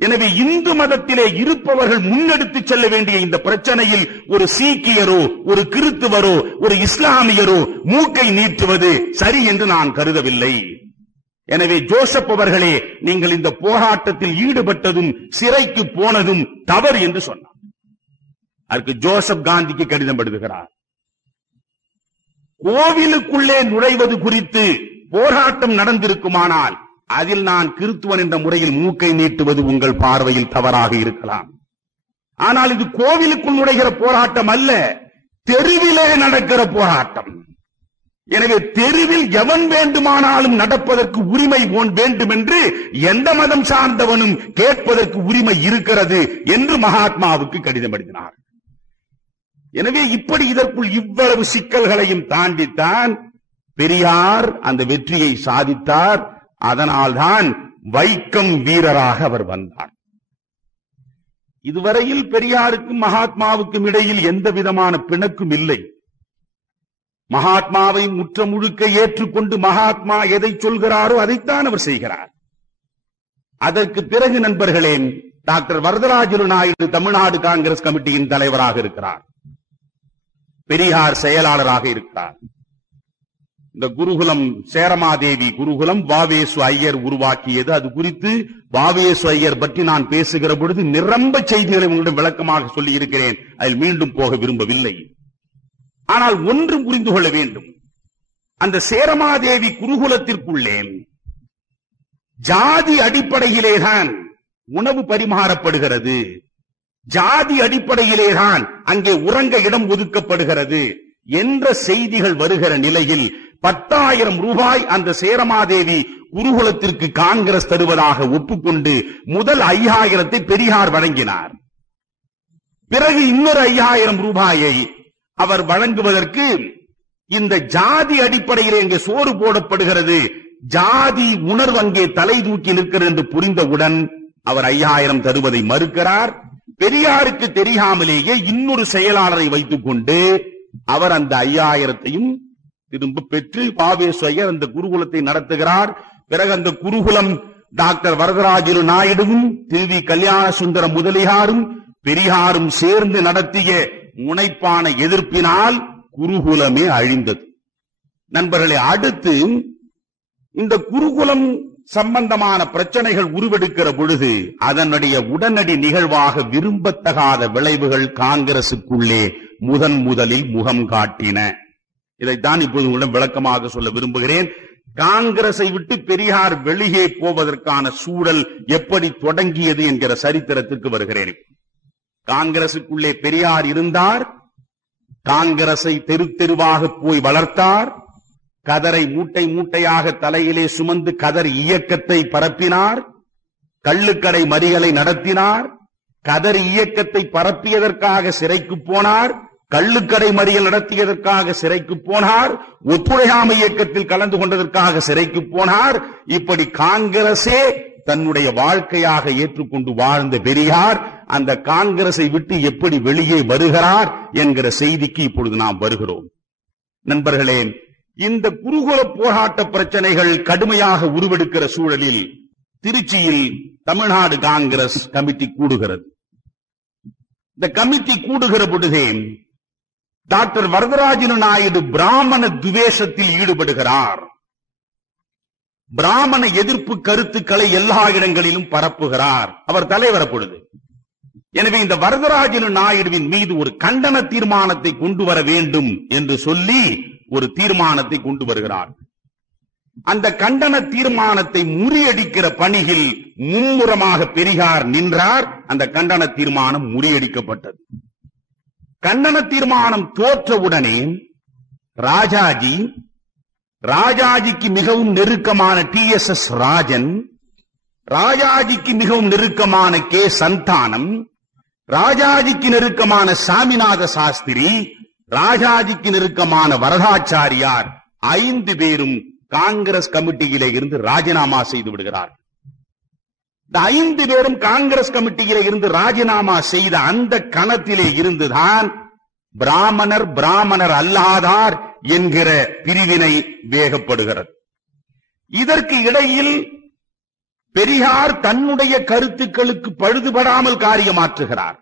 எனவே இந்து மதத்திலே இருப்பவர்கள் முன்னெடுத்து செல்ல வேண்டிய இந்த பிரச்சனையில் ஒரு சீக்கியரோ ஒரு கிறித்துவரோ ஒரு இஸ்லாமியரோ மூக்கை நீட்டுவது சரி என்று நான் கருதவில்லை. எனவே ஜோசப் அவர்களே, நீங்கள் இந்த போராட்டத்தில் ஈடுபட்டதும் சிறைக்கு போனதும் தவறு என்று சொன்னார். அதற்கு ஜோசப் காந்திக்கு கடிதம் எழுதுகிறார். கோவிலுக்குள்ளே நுழைவது குறித்து போராட்டம் நடந்திருக்குமானால் அதில் நான் கிறித்துவன் என்ற முறையில் மூக்கை நீட்டுவது உங்கள் பார்வையில் தவறாக இருக்கலாம். ஆனால் இது கோவிலுக்குள் நுழைகிற போராட்டம் அல்ல, தெருவிலே நடக்கிற போராட்டம். எனவே தெருவில் எவன் வேண்டுமானாலும் நடப்பதற்கு உரிமை வேண்டும் என்று எந்த மதம் சார்ந்தவனும் கேட்பதற்கு உரிமை இருக்கிறது என்று மகாத்மாவுக்கு கடிதம் எழுதினார். எனவே இப்படி இதற்குள் இவ்வளவு சிக்கல்களையும் தாண்டித்தான் பெரியார் அந்த வெற்றியை சாதித்தார். அதனால்தான் வைக்கம் வீரராக அவர் வந்தார். இதுவரையில் பெரியாருக்கும் மகாத்மாவுக்கும் இடையில் எந்த விதமான பிணக்கும் இல்லை. மகாத்மாவை முற்ற முழுக்க ஏற்றுக்கொண்டு மகாத்மா எதை சொல்கிறாரோ அதைத்தான் அவர் செய்கிறார். அதற்கு பிறகு நண்பர்களே, டாக்டர் வரதராஜலு நாயுடு தமிழ்நாடு காங்கிரஸ் கமிட்டியின் தலைவராக இருக்கிறார். பெரியார் செயலாளராக இருக்கிறார். இந்த குருகுலம், சேரமாதேவி குருகுலம் வாவேசு ஐயர் உருவாக்கியது. அது குறித்து வாவேசு ஐயர் பற்றி நான் பேசுகிற பொழுது நிரம்ப செய்திகளை உங்களிடம் விளக்கமாக சொல்லி இருக்கிறேன். அதில் மீண்டும் போக விரும்பவில்லை. ஆனால் ஒன்று புரிந்து கொள்ள வேண்டும். அந்த சேரமாதேவி குருகுலத்திற்குள்ளே ஜாதி அடிப்படையிலேதான் உணவு பரிமாறப்படுகிறது, ஜாதி அடிப்படையிலேதான் அங்கே உறங்க இடம் ஒதுக்கப்படுகிறது என்ற செய்திகள் வருகிற நிலையில் 10,000 ரூபாய் அந்த சேரமாதேவி குருகுலத்திற்கு காங்கிரஸ் தருவதாக ஒப்புக்கொண்டு முதல் 5,000 பெரியார் வழங்கினார். பிறகு இன்னொரு 5,000 ரூபாயை அவர் வழங்குவதற்கு இந்த ஜாதி அடிப்படையில் இங்கே சோறு போடப்படுகிறது, ஜாதி உணர்வு அங்கே தலை தூக்கி நிற்கிறது என்று புரிந்தவுடன் அவர் 5,000 தருவதை மறுக்கிறார். பெரியாருக்கு தெரியாமலேயே இன்னொரு செயலாளரை வைத்துக் கொண்டு அவர் அந்த 5,000 திரும்ப பெற்று வாவேசு ஐயர் அந்த குருகுலத்தை நடத்துகிறார். பிறகு அந்த குருகுலம் டாக்டர் வரதராஜலு நாயுடுவும் தி.வி. கல்யாண சுந்தரம் முதலியாரும் பெரியாரும் சேர்ந்து நடத்திய முனைப்பான எதிர்ப்பினால் குருகுலமே அழிந்தது. நண்பர்களே, அடுத்து இந்த குருகுலம் சம்பந்தமான பிரச்சனைகள் உருவெடுக்கிற பொழுது அதனுடைய உடனடி நிகழ்வாக விரும்பத்தகாத விளைவுகள் காங்கிரசுக்குள்ளே முதலில் முகம் காட்டின. இதைத்தான் இப்போது உங்களிடம் விளக்கமாக சொல்ல விரும்புகிறேன். காங்கிரஸை விட்டு பெரியார் வெளியே போவதற்கான சூழல் எப்படி தொடங்கியது என்கிற சரித்திரத்திற்கு வருகிறேன். காங்கிரசுக்குள்ளே பெரியார் இருந்தார். காங்கிரஸை தெரு தெருவாக போய் வளர்த்தார். கதரை மூட்டை மூட்டையாக தலையிலே சுமந்து கதர் இயக்கத்தை பரப்பினார். கள்ளுக்கடை மறியலை நடத்தினார். கதர் இயக்கத்தை பரப்பியதற்காக சிறைக்கு போனார். கள்ளுக்கடை மறியல் நடத்தியதற்காக சிறைக்கு போனார். ஒத்துழையாமை இயக்கத்தில் கலந்து கொண்டதற்காக சிறைக்கு போனார். இப்படி காங்கிரஸே தன்னுடைய வாழ்க்கையாக ஏற்றுக்கொண்டு வாழ்ந்த பெரியார் அந்த காங்கிரஸை விட்டு எப்படி வெளியே வருகிறார் என்கிற செய்திக்கு இப்பொழுது நாம் வருகிறோம். நண்பர்களே, இந்த குருகுல போராட்ட பிரச்சனைகள் கடுமையாக உருவெடுக்கிற சூழலில் திருச்சியில் தமிழ்நாடு காங்கிரஸ் கமிட்டி கூடுகிறது. இந்த கமிட்டி கூடுகிற பொழுதே டாக்டர் வரதராஜன் நாயுடு பிராமண துவேஷத்தில் ஈடுபடுகிறார். பிராமண எதிர்ப்பு கருத்துக்களை எல்லா இடங்களிலும் பரப்புகிறார். அவர் தலைவர் அப்பொழுது. எனவே இந்த வரதராஜன் நாயுடுவின் மீது ஒரு கண்டன தீர்மானத்தை கொண்டு வர வேண்டும் என்று சொல்லி ஒரு தீர்மானத்தை கொண்டு வருகிறார். அந்த கண்டன தீர்மானத்தை முறியடிக்கிற பணியில் மும்முரமாக பெரியார் நின்றார். அந்த கண்டன தீர்மானம் முறியடிக்கப்பட்டது. கண்டன தீர்மானம் தோற்றவுடனே ராஜாஜிக்கு மிகவும் நெருக்கமான TSS ராஜன், ராஜாஜிக்கு மிகவும் நெருக்கமான கே சந்தானம், ராஜாஜிக்கு நெருக்கமான சாமிநாத சாஸ்திரி, ராஜாஜிக்கு நெருக்கமான வரதாச்சாரியார் 5 பேரும் காங்கிரஸ் கமிட்டியிலே இருந்து ராஜினாமா செய்து விடுகிறார். இந்த 5 பேரும் காங்கிரஸ் கமிட்டியிலே இருந்து ராஜினாமா செய்த அந்த கணத்திலே இருந்துதான் பிராமணர் அல்லாதார் என்கிற பிரிவினை வேகப்படுகிறது. இதற்கு இடையில் பெரியார் தன்னுடைய கருத்துக்களுக்கு பழுதுபடாமல் காரியமாற்றுகிறார்.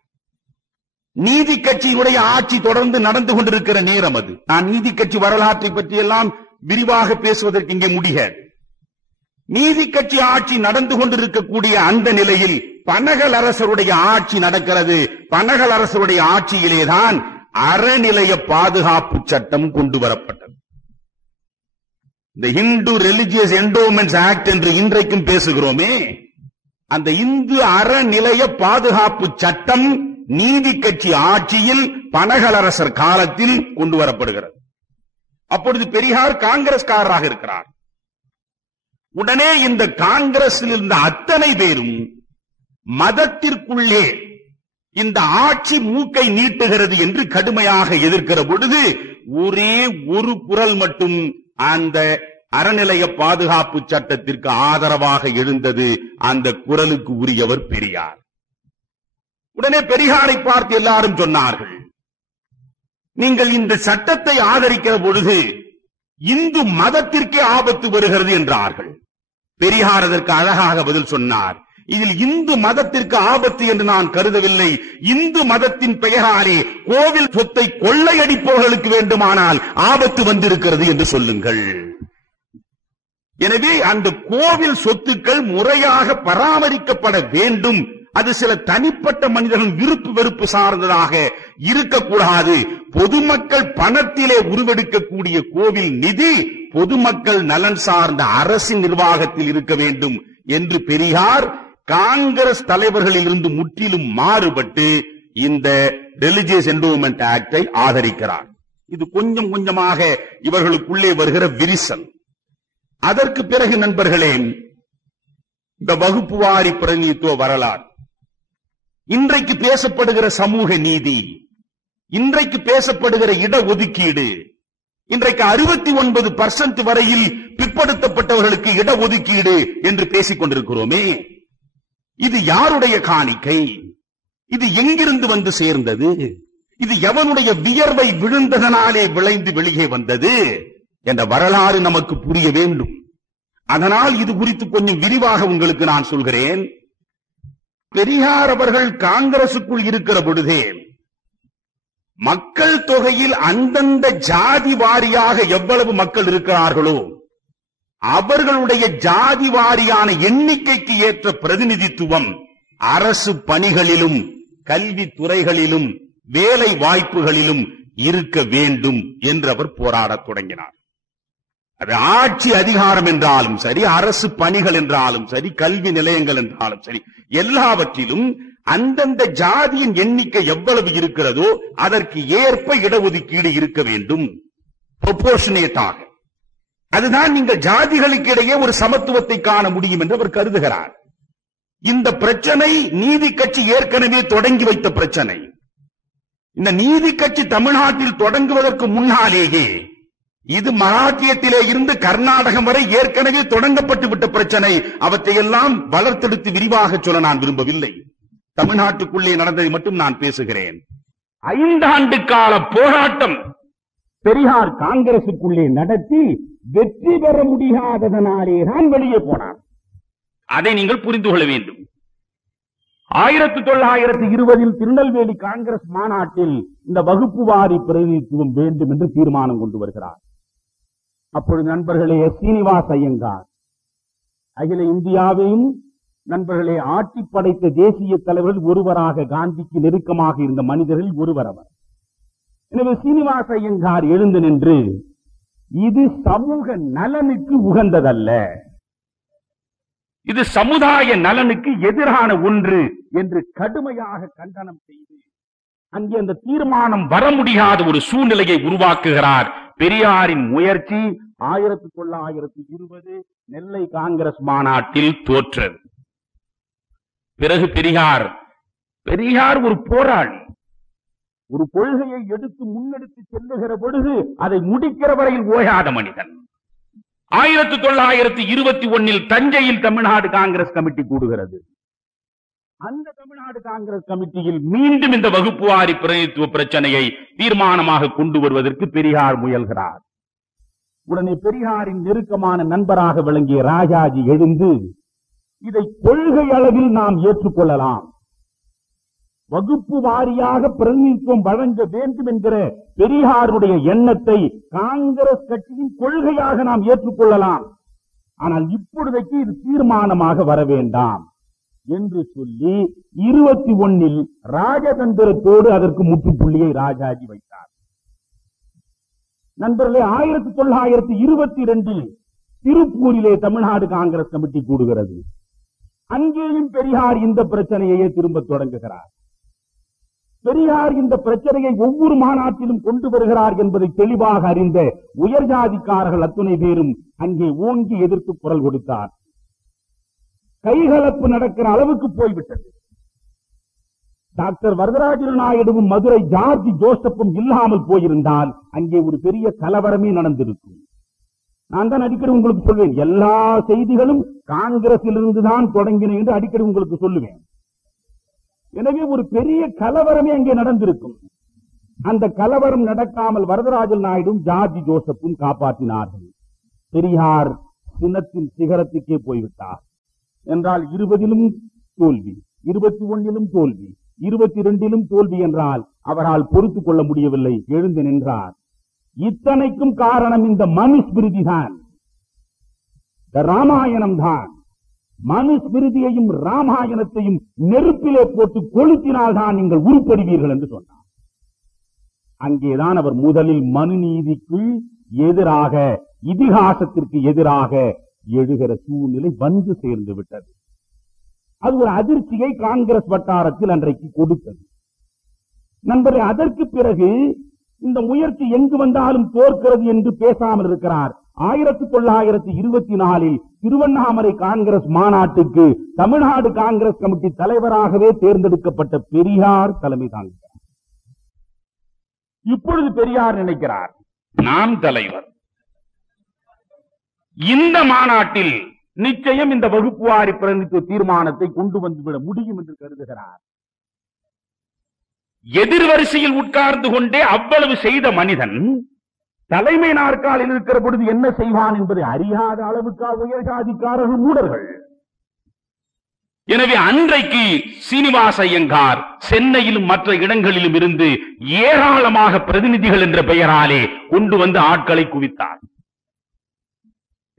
நீதி கட்சியினுடைய ஆட்சி தொடர்ந்து நடந்து கொண்டிருக்கிற நேரம் அது. நான் நீதி கட்சி வரலாற்றை பற்றியெல்லாம் விரிவாக பேசுவதற்கு இங்கே முடியாது. நீதி கட்சி ஆட்சி நடந்து கொண்டிருக்கக்கூடிய அந்த நிலையில் பனகல் அரசருடைய ஆட்சி நடக்கிறது. பனகல் அரசருடைய ஆட்சியிலேதான் அறநிலைய பாதுகாப்பு சட்டம் கொண்டு வரப்பட்டது. இந்த இந்து ரிலிஜியஸ் என்டோமெண்ட்ஸ் ஆக்ட் என்று இன்றைக்கும் பேசுகிறோமே, அந்த இந்து அறநிலைய பாதுகாப்பு சட்டம் நீதி கட்சி ஆட்சியில் பனகல் அரசர் காலத்தில் கொண்டு வரப்படுகிறது. அப்பொழுது பெரியார் காங்கிரஸ்காரராக இருக்கிறார். உடனே இந்த காங்கிரஸில் இருந்த அத்தனை பேரும் மதத்திற்குள்ளே இந்த ஆட்சி மூக்கை நீட்டுகிறது என்று கடுமையாக எதிர்க்கிற பொழுது ஒரே ஒரு குரல் மட்டும் அந்த அறநிலைய பாதுகாப்பு சட்டத்திற்கு ஆதரவாக எழுந்தது. அந்த குரலுக்கு உரியவர் பெரியார். உடனே பெரியாரை பார்த்து எல்லாரும் சொன்னார்கள், நீங்கள் இந்த சட்டத்தை ஆதரிக்கிற பொழுது இந்து மதத்திற்கே ஆபத்து வருகிறது என்றார்கள். பெரியார் அதற்கு அழகாக பதில் சொன்னார், இதில் இந்து மதத்திற்கு ஆபத்து என்று நான் கருதவில்லை. இந்து மதத்தின் பெயராலே கோவில் சொத்தை கொள்ளையடிப்பவர்களுக்கு வேண்டுமானால் ஆபத்து வந்திருக்கிறது என்று சொல்லுங்கள். எனவே அந்த கோவில் சொத்துக்கள் முறையாக பராமரிக்கப்பட வேண்டும். அது சில தனிப்பட்ட மனிதர்கள் விருப்பு வெறுப்பு சார்ந்ததாக இருக்கக்கூடாது. பொதுமக்கள் பணத்திலே உருவெடுக்கக்கூடிய கோவில் நிதி பொதுமக்கள் நலன் சார்ந்த அரசின் நிர்வாகத்தில் இருக்க வேண்டும் என்று பெரியார் காங்கிரஸ் தலைவர்களில் இருந்து முற்றிலும் மாறுபட்டு இந்த ரிலிஜியஸ் என்டோமெண்ட் ஆக்டை ஆதரிக்கிறார். இது கொஞ்சம் கொஞ்சமாக இவர்களுக்குள்ளே வருகிற விரிசல். அதற்கு பிறகு நண்பர்களே, இந்த வகுப்புவாரி பிரதிநிதித்துவ வரலாறு, இன்றைக்கு பேசப்படுகிற சமூக நீதி, இன்றைக்கு பேசப்படுகிற இடஒதுக்கீடு, இன்றைக்கு 69% வரையில் பிற்படுத்தப்பட்டவர்களுக்கு இடஒதுக்கீடு என்று பேசிக் கொண்டிருக்கிறோமே, இது யாருடைய காணிக்கை? இது எங்கிருந்து வந்து சேர்ந்தது? இது எவனுடைய வியர்வை விழுந்ததனாலே விளைந்து வெளியே வந்தது என்ற வரலாறு நமக்கு புரிய வேண்டும். அதனால் இது குறித்து கொஞ்சம் விரிவாக உங்களுக்கு நான் சொல்கிறேன். பெரியார் அவர்கள் காங்கிரசுக்குள் இருக்கிற பொழுதே மக்கள் தொகையில் அந்தந்த ஜாதி வாரியாக எவ்வளவு மக்கள் இருக்கிறார்களோ அவர்களுடைய ஜாதி வாரியான எண்ணிக்கைக்கு ஏற்ற பிரதிநிதித்துவம் அரசு பணிகளிலும் கல்வி துறைகளிலும் வேலை வாய்ப்புகளிலும் இருக்க வேண்டும் என்று அவர் போராடத் தொடங்கினார். அது ஆட்சி அதிகாரம் என்றாலும் சரி, அரசு பணிகள் என்றாலும் சரி, கல்வி நிலையங்கள் என்றாலும் சரி, எல்லாவற்றிலும் அந்தந்த ஜாதியின் எண்ணிக்கை எவ்வளவு இருக்கிறதோ அதற்கு ஏற்ப இடஒதுக்கீடு இருக்க வேண்டும், ப்ரொபோர்ஷனேட்டாக. அதுதான் நீங்கள் ஜாதிகளுக்கு இடையே ஒரு சமத்துவத்தை காண முடியும் என்று அவர் கருதுகிறார். இந்த பிரச்சனை நீதி கட்சி ஏற்கனவே தொடங்கி வைத்த பிரச்சனை. இந்த நீதி கட்சி தமிழ்நாட்டில் தொடங்குவதற்கு முன்னாலேயே இது மராட்டியத்திலே இருந்து கர்நாடகம் வரை ஏற்கனவே தொடங்கப்பட்டு விட்ட பிரச்சனை. அவற்றையெல்லாம் வளர்த்தெடுத்து விரிவாக சொல்ல நான் விரும்பவில்லை. தமிழ்நாட்டுக்குள்ளே நடந்ததை மட்டும் நான் பேசுகிறேன். 5 ஆண்டு கால போராட்டம் பெரியார் காங்கிரசுக்குள்ளே நடத்தி வெற்றி பெற முடியாததனாலே தான் வெளியே போனார். அதை நீங்கள் புரிந்து கொள்ள வேண்டும். 1920 திருநெல்வேலி காங்கிரஸ் மாநாட்டில் இந்த வகுப்புவாரி பிரதிநிதித்துவம் வேண்டும் என்று தீர்மானம் கொண்டு வருகிறார். அப்பொழுது நண்பர்களே, சீனிவாச ஐயங்கார் அகில இந்தியாவையும் நண்பர்களே ஆட்சி படைத்த தேசிய தலைவர்கள் ஒருவராக, காந்திக்கு நெருக்கமாக இருந்த மனிதர்கள் ஒருவர் அவர். எனவே சீனிவாச ஐயங்கார் எழுந்து நின்று இது சமூக நலனுக்கு உகந்ததல்ல, இது சமுதாய நலனுக்கு எதிரான ஒன்று என்று கடுமையாக கண்டனம் செய்து அங்கே அந்த தீர்மானம் வர முடியாத ஒரு சூழ்நிலையை உருவாக்குகிறார். பெரியாரின் முயற்சி 1920 நெல்லை காங்கிரஸ் மாநாட்டில் தோற்றது. பிறகு பெரியார் ஒரு போராளி, ஒரு கொள்கையை எடுத்து முன்னெடுத்து செல்லுகிற பொழுது அதை முடிக்கிற வரையில் ஓயாத மனிதன். 1921 தஞ்சையில் தமிழ்நாடு காங்கிரஸ் கமிட்டி கூடுகிறது. அந்த தமிழ்நாடு காங்கிரஸ் கமிட்டியில் மீண்டும் இந்த வகுப்புவாரி பிரதிநிதித்துவ பிரச்சனையை தீர்மானமாக கொண்டு வருவதற்கு பெரியார் முயல்கிறார். உடனே பெரியாரின் நெருக்கமான நண்பராக விளங்கிய ராஜாஜி எழுந்து இதை கொள்கை அளவில் நாம் ஏற்றுக்கொள்ளலாம், வகுப்பு வாரியாக பிரதிநிதித்துவம் வழங்க வேண்டும் என்கிற பெரியாருடைய எண்ணத்தை காங்கிரஸ் கட்சியின் கொள்கையாக நாம் ஏற்றுக்கொள்ளலாம், ஆனால் இப்பொழுதைக்கு இது தீர்மானமாக வர வேண்டாம் என்று சொல்லி 21 ராஜதந்திரத்தோடு அதற்கு முற்றுப்புள்ளியை ராஜாஜி வைத்தார். நண்பர்களே, 1922 திருப்பூரிலே தமிழ்நாடு காங்கிரஸ் கமிட்டி கூடுகிறது. அங்கேயும் பெரியார் இந்த பிரச்சனையை திரும்ப தொடங்குகிறார். பெரியார் இந்த பிரச்சனையை ஒவ்வொரு மாநாட்டிலும் கொண்டு வருகிறார் என்பதை தெளிவாக அறிந்த உயர் ஜாதிக்காரர்கள் அத்துணை பேரும் அங்கே ஓங்கி எதிர்த்து குரல் கொடுத்தார். கைகலப்பு நடக்கிற அளவுக்கு போய்விட்டது. டாக்டர் வரதராஜ நாயுடுவும் மதுரை ஜார்ஜ் ஜோசப்பும் இல்லாமல் போயிருந்தால் அங்கே ஒரு பெரிய கலவரமே நடந்திருக்கும். நான் தான் அடிக்கடி உங்களுக்கு சொல்வேன், எல்லா செய்திகளும் காங்கிரசிலிருந்து தான் தொடங்கின என்று அடிக்கடி உங்களுக்கு சொல்லுவேன். எனவே ஒரு பெரிய கலவரமே அங்கே நடந்திருக்கும். அந்த கலவரம் நடக்காமல் வரதராஜ நாயுடும் ஜார்ஜ் ஜோசப்பும் காப்பாற்றினார்கள். பெரியார் சினத்தின் சிகரத்துக்கே போய்விட்டார். என்றால் 20 தோல்வி, 21 தோல்வி, 22 தோல்வி என்றால் அவரால் பொறுத்துக் கொள்ள முடியவில்லை. எழுந்து நின்றார். இத்தனைக்கும் காரணம் இந்த மனுஸ்மிருதி தான், ராமாயணம் தான். மனுஸ்மிருதியையும் ராமாயணத்தையும் நெருப்பிலே போட்டு கொளுத்தினால்தான் நீங்கள் உருப்படுவீர்கள் என்று சொன்னார். அங்கேதான் அவர் முதலில் மனுநீதிக்கு எதிராக, இதிகாசத்திற்கு எதிராக எழுகிற சூழ்நிலை வந்து சேர்ந்து விட்டது. அது ஒரு அதிர்ச்சியை காங்கிரஸ் வட்டாரத்தில் அன்றைக்கு கொடுத்தது. நண்பரே, அதற்கு பிறகு இந்த முயற்சி எங்கு வந்தாலும் தோற்கிறது என்று பேசாமல் இருக்கிறார். 1924 திருவண்ணாமலை காங்கிரஸ் மாநாட்டுக்கு தமிழ்நாடு காங்கிரஸ் கமிட்டி தலைவராகவே தேர்ந்தெடுக்கப்பட்ட பெரியார் தலைமை தாங்குகிறார். இப்பொழுது பெரியார் நினைக்கிறார், நான் தலைவர், இந்த மாநாட்டில் நிச்சயம் இந்த வகுப்புவாரி பிரதிநிதித்துவ தீர்மானத்தை கொண்டு வந்துவிட முடியும் என்று கருதுகிறார். எதிர்வரிசையில் உட்கார்ந்து கொண்டே அவ்வளவு செய்த மனிதன் தலைமை நாற்காலில் இருக்கிற பொழுது என்ன செய்வான் என்பதை அறியாத அளவுக்கு உயர் ஜாதிக்காரர்கள் மூடர்கள். எனவே அன்றைக்கு சீனிவாச ஐயங்கார் சென்னையிலும் மற்ற இடங்களிலும் இருந்து ஏராளமாக பிரதிநிதிகள் என்ற பெயராலே கொண்டு வந்து ஆட்களை குவித்தார்.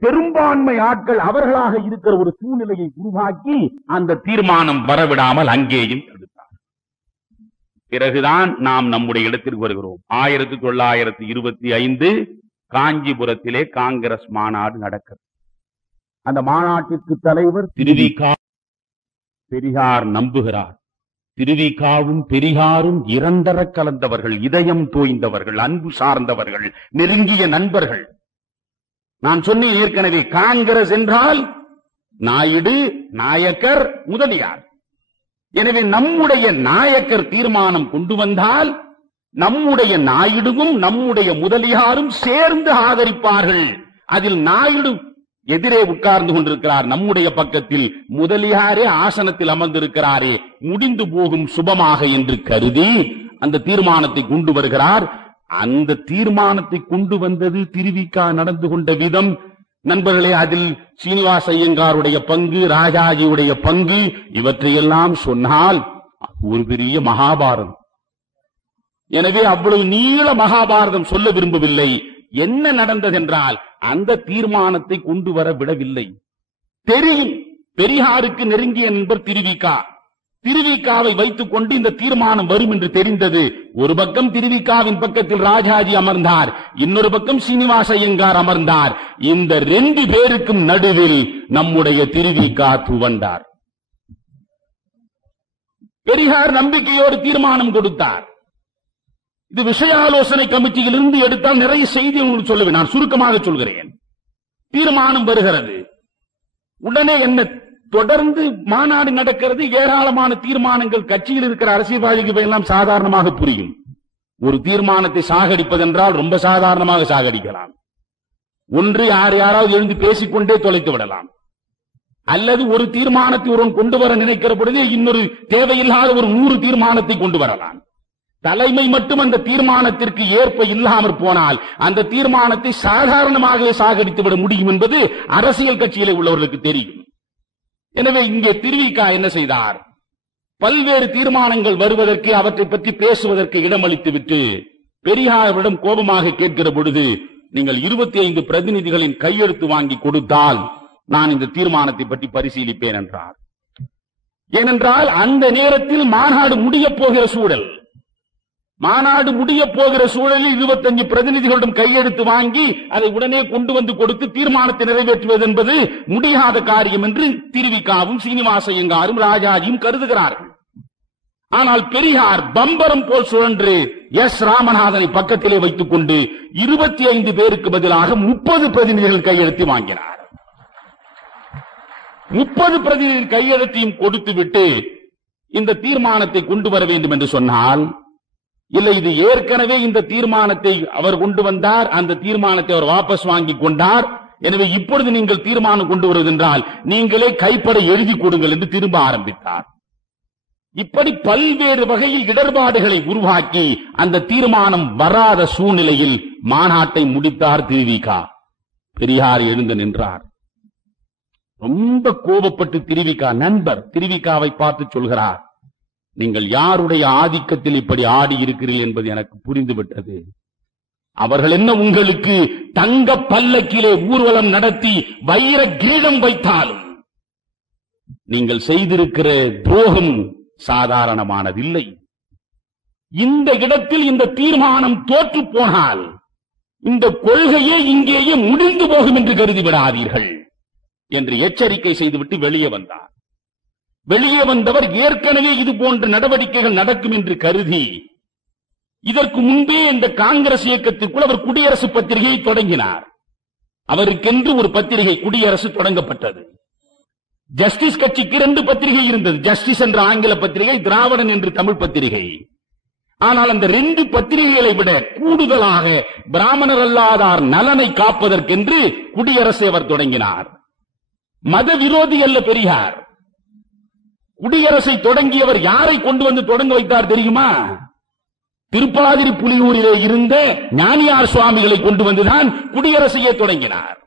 பெரும்பான்மை ஆட்கள் அவர்களாக இருக்கிற ஒரு சூழ்நிலையை உருவாக்கி அந்த தீர்மானம் வரவிடாமல் அங்கேயும் தடுத்தார். பிறகுதான் நாம் நம்முடைய இடத்திற்கு வருகிறோம். 1925 காஞ்சிபுரத்திலே காங்கிரஸ் மாநாடு நடக்கிறது. அந்த மாநாட்டிற்கு தலைவர் திருவிகா. பெரியார் நம்புகிறார். திருவிகாவும் பெரியாரும் இரண்டர கலந்தவர்கள், இதயம் தோய்ந்தவர்கள், அன்பு சார்ந்தவர்கள், நெருங்கிய நண்பர்கள். நான் சொன்னேன் ஏற்கனவே, காங்கிரஸ் என்றால் நாயுடு, நாயக்கர், முதலியார். எனவே நம்முடைய நாயக்கர் தீர்மானம் கொண்டு வந்தால் நம்முடைய நாயுடுவும் நம்முடைய முதலியாரும் சேர்ந்து ஆதரிப்பார்கள். அதில் நாயுடு எதிரே உட்கார்ந்து கொண்டிருக்கிறார், நம்முடைய பக்கத்தில் முதலியாரே ஆசனத்தில் அமர்ந்திருக்கிறாரே, முடிந்து போகும் சுபமாக என்று கருதி அந்த தீர்மானத்தை கொண்டு வருகிறார். அந்த தீர்மானத்தை கொண்டு வந்தது திருவிகா நடந்து கொண்ட விதம், நண்பர்களே, அதில் சீனிவாச ஐயங்காருடைய பங்கு, ராஜாஜியுடைய பங்கு, இவற்றையெல்லாம் சொன்னால் ஒரு பெரிய மகாபாரதம். எனவே அவ்வளவு நீள மகாபாரதம் சொல்ல விரும்பவில்லை. என்ன நடந்ததென்றால் அந்த தீர்மானத்தை கொண்டு வர விடவில்லை. தெரியும், பெரியாருக்கு நெருங்கிய நண்பர் திருவிகா. திருவிகாவை வைத்துக் கொண்டு இந்த தீர்மானம் வரும் என்று தெரிந்தது. ஒரு பக்கம் திருவிகாவின் பக்கத்தில் ராஜாஜி அமர்ந்தார், இன்னொரு பக்கம் சீனிவாச ஐயங்கார் அமர்ந்தார். இந்த 2 பேருக்கும் நடுவில் நம்முடைய திருவிகா துவண்டார். பெரியார் நம்பிக்கையோடு தீர்மானம் கொடுத்தார். இது விஷய ஆலோசனை கமிட்டியில் இருந்து எடுத்தால் நிறைய செய்தி உங்களுக்கு சொல்லுவேன், நான் சுருக்கமாக சொல்கிறேன். தீர்மானம் வருகிறது, உடனே என்ன தொடர்ந்து மாநாடு நடக்கிறது, ஏராளமான தீர்மானங்கள். கட்சியில் இருக்கிற அரசியல்வாதிகள் எல்லாம் சாதாரணமாக புரியும். ஒரு தீர்மானத்தை சாகடிப்பதென்றால் ரொம்ப சாதாரணமாக சாகடிக்கலாம். ஒன்று யாராவது எழுந்து பேசிக்கொண்டே தொலைத்து விடலாம், அல்லது ஒரு தீர்மானத்தை ஒருவன் கொண்டு வர நினைக்கிற பொழுதே இன்னொரு தேவையில்லாத ஒரு 100 தீர்மானத்தை கொண்டு வரலாம். தலைமை மட்டும் அந்த தீர்மானத்திற்கு ஏற்ப இல்லாமற் போனால் அந்த தீர்மானத்தை சாதாரணமாகவே சாகடித்து விட முடியும் என்பது அரசியல் கட்சியிலே உள்ளவர்களுக்கு தெரியும். எனவே இங்கே திருவிகா என்ன செய்தார், பல்வேறு தீர்மானங்கள் வருவதற்கு, அவற்றை பற்றி பேசுவதற்கு இடமளித்து விட்டு பெரியாரிடம் கோபமாக கேட்கிற பொழுது, நீங்கள் 25 பிரதிநிதிகளின் கையெழுத்து வாங்கி கொடுத்தால் நான் இந்த தீர்மானத்தை பற்றி பரிசீலிப்பேன் என்றார். ஏனென்றால் அந்த நேரத்தில் மாநாடு முடியப் போகிற சூழல். மாநாடு முடிய போகிற சூழலில் 25 பிரதிநிதிகளிடம் கையெழுத்து வாங்கி அதை உடனே கொண்டு வந்து கொடுத்து தீர்மானத்தை நிறைவேற்றுவது என்பது முடியாத காரியம் என்று திருவிகாவும் சீனிவாச ஐயங்காரும் ராஜாஜியும் கருதுகிறார்கள். ஆனால் பெரியார் பம்பரம் போல் சுழன்று எஸ் ராமநாதனை பக்கத்திலே வைத்துக் கொண்டு 25 பேருக்கு பதிலாக 30 பிரதிநிதிகள் கையெழுத்து வாங்கினார். 30 பிரதிநிதிகள் கையெழுத்தையும் கொடுத்துவிட்டு இந்த தீர்மானத்தை கொண்டு வர வேண்டும் என்று சொன்னால், இல்லை, இது ஏற்கனவே இந்த தீர்மானத்தை அவர் கொண்டு வந்தார், அந்த தீர்மானத்தை அவர் வாபஸ் வாங்கிக் கொண்டார், எனவே இப்பொழுது நீங்கள் தீர்மானம் கொண்டு வருவதென்றால் நீங்களே கைப்பட எழுதி கொடுங்கள் என்று திரும்ப ஆரம்பித்தார். இப்படி பல்வேறு வகையில் இடர்பாடுகளை உருவாக்கி அந்த தீர்மானம் வராத சூழ்நிலையில் மாநாட்டை முடித்தார் திருவிகா. பெரியார் எழுந்து நின்றார். ரொம்ப கோபப்பட்டு திருவிகா நண்பர் திருவிகாவை பார்த்து சொல்கிறார், நீங்கள் யாருடைய ஆதிக்கத்தில் இப்படி ஆடி இருக்கிறீர்கள் என்பது எனக்கு புரிந்துவிட்டது. அவர்கள் என்ன உங்களுக்கு தங்க பல்லக்கிலே ஊர்வலம் நடத்தி வைர கிரீடம் வைத்தாலும் நீங்கள் செய்திருக்கிற துரோகம் சாதாரணமானதில்லை. இந்த இடத்தில் இந்த தீர்மானம் தோற்று போனால் இந்த கொள்கையே இங்கேயே முடிந்து போகும் என்று கருதிவிடாதீர்கள் என்று எச்சரிக்கை செய்துவிட்டு வெளியே வந்தார். வெளியே வந்தவர் ஏற்கனவே இது போன்ற நடவடிக்கைகள் நடக்கும் என்று கருதி இதற்கு முன்பே இந்த காங்கிரஸ் இயக்கத்திற்குள் அவர் குடியரசு பத்திரிகையை தொடங்கினார். அவருக்கென்று ஒரு பத்திரிகை குடியரசு தொடங்கப்பட்டது. ஜஸ்டிஸ் கட்சிக்கு 2 பத்திரிகை இருந்தது, ஜஸ்டிஸ் என்ற ஆங்கில பத்திரிகை, திராவிடன் என்று தமிழ் பத்திரிகை. ஆனால் அந்த 2 பத்திரிகைகளை விட கூடுதலாக பிராமணர் அல்லாதார் நலனை காப்பதற்கென்று குடியரசை அவர் தொடங்கினார். மத விரோதி அல்ல பெரியார். குடியரசை தொடங்கியவர் யாரை கொண்டு வந்து தொடங்க வைத்தார் தெரியுமா? திருப்பாதிரி புலியூரிலே இருந்த ஞானியார் சுவாமிகளை கொண்டு வந்துதான் குடியரசையே தொடங்கினார்.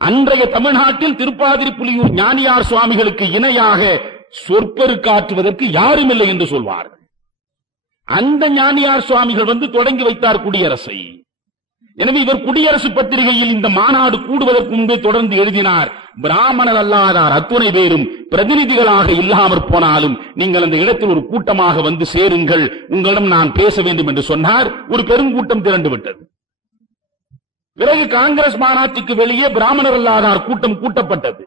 அன்றைய தமிழ்நாட்டில் திருப்பாதிரிப்புலியூர் ஞானியார் சுவாமிகளுக்கு இணையாக சொற்பெருக்காற்றுவதற்கு யாரும் இல்லை என்று சொல்வார்கள். அந்த ஞானியார் சுவாமிகள் வந்து தொடங்கி வைத்தார் குடியரசை. எனவே இவர் குடியரசு பத்திரிகையில் இந்த மாநாடு கூடுவதற்கு முன்பே தொடர்ந்து எழுதினார், பிராமணர் அல்லாதார் அத்துணை பேரும் பிரதிநிதிகளாக இல்லாமற் போனாலும் நீங்கள் அந்த இடத்தில் ஒரு கூட்டமாக வந்து சேருங்கள், உங்களிடம் நான் பேச வேண்டும் என்று சொன்னார். ஒரு பெருங்கூட்டம் திரண்டு விட்டது. பிறகு காங்கிரஸ் மாநாட்டுக்கு வெளியே பிராமணர் அல்லாதார் கூட்டம் கூட்டப்பட்டது.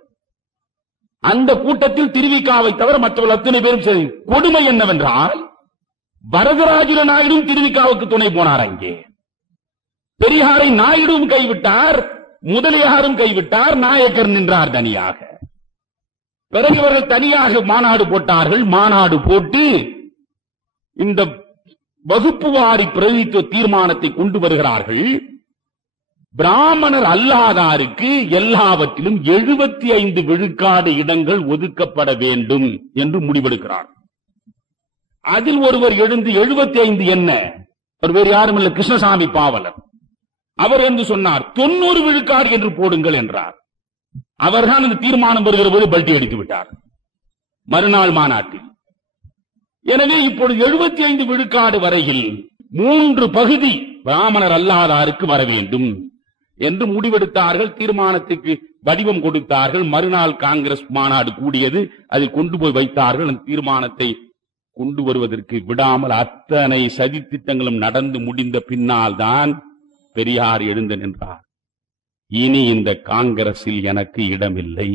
அந்த கூட்டத்தில் திருவிகாவை தவிர மற்றவர்கள் அத்தனை பேரும் சரி. கொடுமை என்னவென்றால் வரதராஜுல நாயுடும் திருவிகாவுக்கு துணை போனார். அங்கே பெரியாரை நாயுடும் கைவிட்டார், முதலியாரும் கைவிட்டார், நாயக்கர் நின்றார் தனியாக. பிறகு இவர்கள் தனியாக மாநாடு போட்டார்கள். மாநாடு போட்டு இந்த வகுப்பு வாரி பிரதிநிதித்துவ தீர்மானத்தை கொண்டு வருகிறார்கள். பிராமணர் அல்லாதாருக்கு எல்லாவற்றிலும் 75 விழுக்காடு இடங்கள் ஒதுக்கப்பட வேண்டும் என்று முடிவெடுக்கிறார். அதில் ஒருவர் எழுந்து 75 என்ன, அவர் வேறு யாரும் இல்லை, கிருஷ்ணசாமி பாவலர். அவர் என்று சொன்னார் 90 விழுக்காடு என்று போடுங்கள் என்றார். அவர்தான் அந்த தீர்மானம் வருகிற போது பல்டி அடித்து விட்டார் மறுநாள் மாநாட்டில். எனவே இப்பொழுது 75 விழுக்காடு வரையில் 3 பகுதி பிராமணர் அல்லாதாருக்கு வர வேண்டும் என்று முடிவெடுத்தார்கள். தீர்மானத்துக்கு வடிவம் கொடுத்தார்கள். மறுநாள் காங்கிரஸ் மாநாடு கூடியது. அதை கொண்டு போய் வைத்தார்கள். அந்த தீர்மானத்தை கொண்டு வருவதற்கு விடாமல் அத்தனை சதித்திட்டங்களும் நடந்து முடிந்த பின்னால் தான் பெரியார் எழுந்து நின்றார். இனி இந்த காங்கிரஸில் எனக்கு இடமில்லை.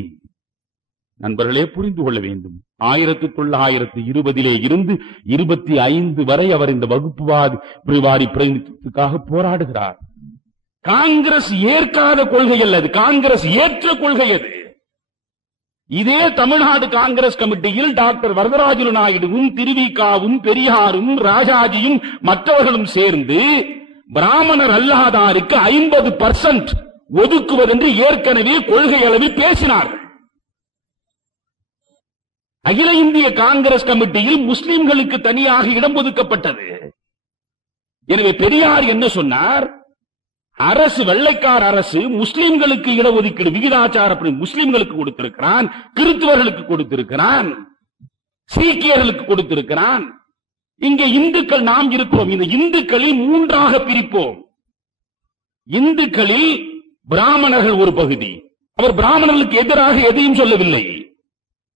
நண்பர்களே, புரிந்து கொள்ள வேண்டும். 1920 இருந்து 25 வரை அவர் இந்த வகுப்புவாதி பிரதிநிதித்துவத்துக்காக போராடுகிறார். காங்கிரஸ் ஏற்காத கொள்கை அல்ல, அது காங்கிரஸ் ஏற்ற கொள்கை. அது இதே தமிழ்நாடு காங்கிரஸ் கமிட்டியில் டாக்டர் வரதராஜுலு நாயுடுவும் திருவிகாவும் பெரியாரும் ராஜாஜியும் மற்றவர்களும் சேர்ந்து பிராமணர் அல்லாதாருக்கு 50% ஒதுக்குவதென்று ஏற்கனவே கொள்கை அளவில் பேசினார்கள். அகில இந்திய காங்கிரஸ் கமிட்டியில் முஸ்லிம்களுக்கு தனியாக இடம் ஒதுக்கப்பட்டது. எனவே பெரியார் என்ன சொன்னார், அரசு, வெள்ளைக்கார அரசு முஸ்லிம்களுக்கு இடஒதுக்கீடு விகிதாச்சாரப்படி முஸ்லிம்களுக்கு கொடுத்திருக்கிறான், கிறிஸ்துவர்களுக்கு கொடுத்திருக்கிறான், சீக்கியர்களுக்கு கொடுத்திருக்கிறான். இங்கே இந்துக்கள் நாம் இருக்கிறோம். இந்த இந்துக்களில் 3ஆக பிரிப்போம். இந்துக்களில் பிராமணர்கள் ஒரு பகுதி. அவர் பிராமணர்களுக்கு எதிராக எதையும் சொல்லவில்லை.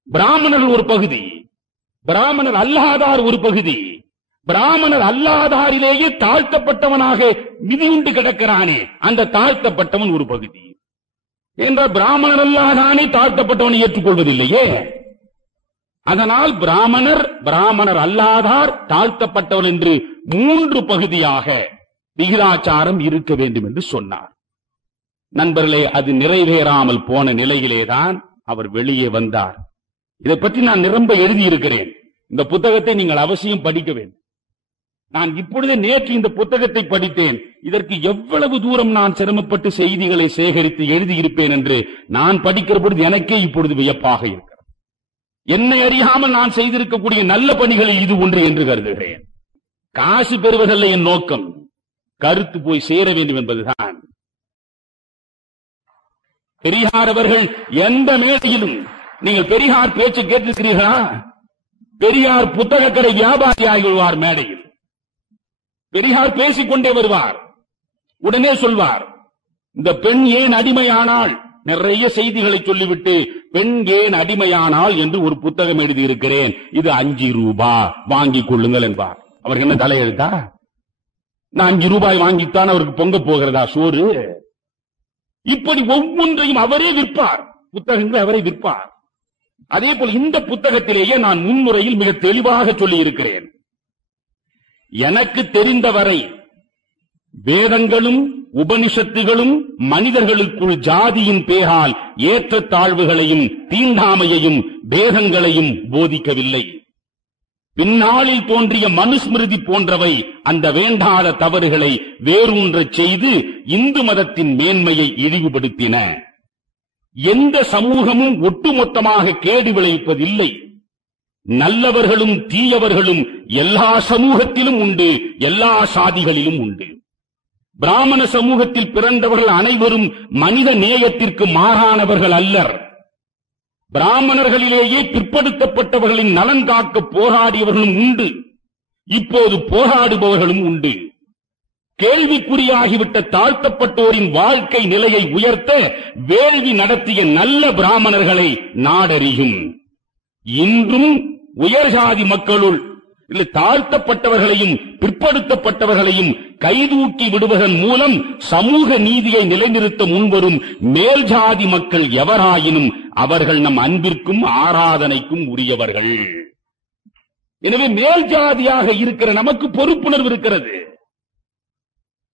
பிராமணர்கள் ஒரு பகுதி, பிராமணர் அல்லாதார் ஒரு பகுதி. பிராமணர் அல்லாதாரிலேயே தாழ்த்தப்பட்டவனாக மிதியுண்டு கிடக்கிறானே அந்த தாழ்த்தப்பட்டவன் ஒரு பகுதி. என்றால் பிராமணர் அல்லாதானே தாழ்த்தப்பட்டவனை ஏற்றுக்கொள்வதில்லையே. அதனால் பிராமணர் அல்லாதார், தாழ்த்தப்பட்டவர் என்று 3 பகுதியாக விகிதாச்சாரம் இருக்க வேண்டும் என்று சொன்னார். நண்பர்களே, அது நிறைவேறாமல் போன நிலையிலேதான் அவர் வெளியே வந்தார். இதை பற்றி நான் நிரம்ப எழுதியிருக்கிறேன். இந்த புத்தகத்தை நீங்கள் அவசியம் படிக்க வேண்டும். நான் இப்பொழுதே நேற்று இந்த புத்தகத்தை படித்தேன். இதற்கு எவ்வளவு தூரம் நான் சிரமப்பட்டு செய்திகளை சேகரித்து எழுதியிருப்பேன் என்று நான் படிக்கிற பொழுது எனக்கே இப்பொழுது வியப்பாக இருக்கிறது. என்னை அறியாமல் நான் செய்திருக்கக்கூடிய நல்ல பணிகளில் இது ஒன்று என்று கருதுகிறேன். காசு பெறுவதல்ல என் நோக்கம், கருத்து போய் சேர வேண்டும் என்பதுதான். பெரியார் அவர்கள் எந்த மேடையிலும், நீங்கள் பெரியார் பேச்சு கேட்டிருக்கிறீர்களா? பெரியார் புத்தக கடை வியாபாரியாகி வருவார். மேடையில் பெரியார் பேசிக்கொண்டே வருவார். உடனே சொல்வார், இந்த பெண் ஏன் அடிமையானாள், நிறைய செய்திகளை சொல்லிவிட்டு பெண் ஏன் அடிமையானாள் என்று ஒரு புத்தகம் எழுதியிருக்கிறேன், இது 5 ரூபாய் வாங்கிக் கொள்ளுங்கள் என்பார். அவருக்கு என்ன தலையெழுத்தா? நான் 5 ரூபாய் வாங்கித்தான் அவருக்கு பொங்க போகிறதா சோறு? இப்படி ஒவ்வொன்றையும் அவரே விற்பார். புத்தகங்கள் அவரை விற்பார். அதே போல் இந்த புத்தகத்திலேயே நான் முன்னுரையில் மிக தெளிவாக சொல்லி இருக்கிறேன். எனக்கு தெரிந்தவரை வேதங்களும் உபனிஷத்துகளும் மனிதர்களுக்குள் ஜாதியின் பேரால் ஏற்றத்தாழ்வுகளையும் தீண்டாமையையும் பேதங்களையும் போதிக்கவில்லை. பின்னாளில் தோன்றிய மனுஸ்மிருதி போன்றவை அந்த வேண்டாத தவறுகளை வேரூன்றச் செய்து இந்து மதத்தின் மேன்மையை இழிவுபடுத்தின. எந்த சமூகமும் ஒட்டுமொத்தமாக கேடு விளைவிப்பதில்லை. நல்லவர்களும் தீயவர்களும் எல்லா சமூகத்திலும் உண்டு, எல்லா சாதிகளிலும் உண்டு. பிராமண சமூகத்தில் பிறந்தவர்கள் அனைவரும் மனித நேயத்திற்கு மாறானவர்கள் அல்லர். பிராமணர்களிலேயே பிற்படுத்தப்பட்டவர்களின் நலன் காக்க போராடியவர்களும் உண்டு, இப்போது போராடுபவர்களும் உண்டு. கேள்விக்குறியாகிவிட்ட தாழ்த்தப்பட்டோரின் வாழ்க்கை நிலையை உயர்த்த வேள்வி நடத்திய நல்ல பிராமணர்களை நாடறியும். இன்றும் உயர்ஜாதி மக்களுள் தாழ்த்தப்பட்டவர்களையும் பிற்படுத்தப்பட்டவர்களையும் கைதூக்கி விடுவதன் மூலம் சமூக நீதியை நிலைநிறுத்த முன்வரும் மேல் ஜாதி மக்கள் எவராயினும் அவர்கள் நம் அன்பிற்கும் ஆராதனைக்கும் உரியவர்கள். எனவே மேல் ஜாதியாக இருக்கிற நமக்கு பொறுப்புணர்வு இருக்கிறது.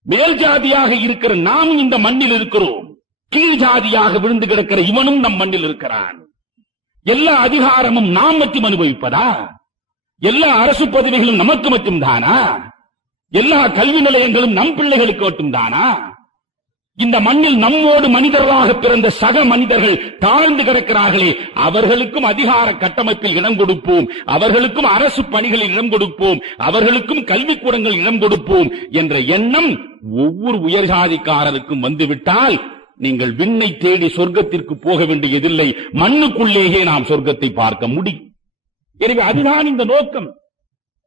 மேல் ஜாதியாக இருக்கிற நாம் இந்த மண்ணில் இருக்கிறோம். கீழ் ஜாதியாக விழுந்து கிடக்கிற இவனும் நம் மண்ணில் இருக்கிறான். எல்லா அதிகாரமும் நாம் மட்டும் அனுபவிப்பதா? எல்லா அரசு பதவிகளும் நமக்கு மட்டும் தானா? எல்லா கல்வி நிலையங்களும் நம் பிள்ளைகளுக்கு மட்டும் தானா? இந்த மண்ணில் நம்மோடு மனிதர்களாக பிறந்த சக மனிதர்கள் தாழ்ந்து கிடக்கிறார்களே, அவர்களுக்கும் அதிகார கட்டமைப்பில் இடம் கொடுப்போம், அவர்களுக்கும் அரசு பணிகளில் இடம் கொடுப்போம், அவர்களுக்கும் கல்விக்கூடங்கள் இடம் கொடுப்போம் என்ற எண்ணம் ஒவ்வொரு உயர்ஜாதிக்காரருக்கும் வந்துவிட்டால் நீங்கள் விண்ணை தேடி சொர்க்கத்திற்கு போக வேண்டியதில்லை, மண்ணுக்குள்ளேயே நாம் சொர்க்கத்தை பார்க்க முடியும். எனவே அதுதான் இந்த நோக்கம்.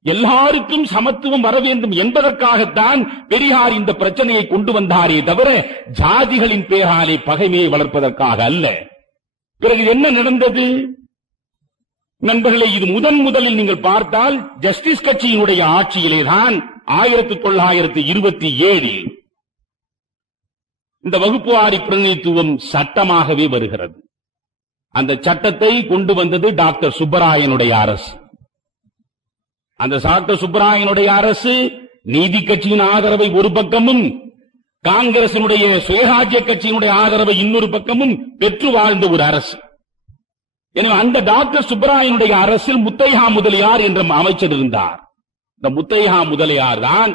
எல்லாருக்கும் சமத்துவம் வர வேண்டும் என்பதற்காகத்தான் பெரியார் இந்த பிரச்சனையை கொண்டு வந்தாரே தவிர ஜாதிகளின் பேராலே பகைமையை வளர்ப்பதற்காக அல்ல. பிறகு என்ன நடந்தது நண்பர்களே? இது முதலில் நீங்கள் பார்த்தால் ஜஸ்டிஸ் கட்சியினுடைய ஆட்சியிலேதான் 1927 இந்த வகுப்புவாரி பிரதிநிதித்துவம் சட்டமாகவே வருகிறது. அந்த சட்டத்தை கொண்டு வந்தது டாக்டர் சுப்பராயனுடைய அரசு. அந்த டாக்டர் சுப்பராயனுடைய அரசு நீதி கட்சியின் ஆதரவை ஒரு பக்கமும் காங்கிரசினுடைய சுயராஜ்ய கட்சியினுடைய ஆதரவை இன்னொரு பக்கமும் பெற்று வாழ்ந்த ஒரு அரசு. எனவே அந்த டாக்டர் சுப்பராயனுடைய அரசில் முத்தையா முதலியார் என்ற அமைச்சர் இருந்தார். இந்த முத்தையா முதலியார் தான்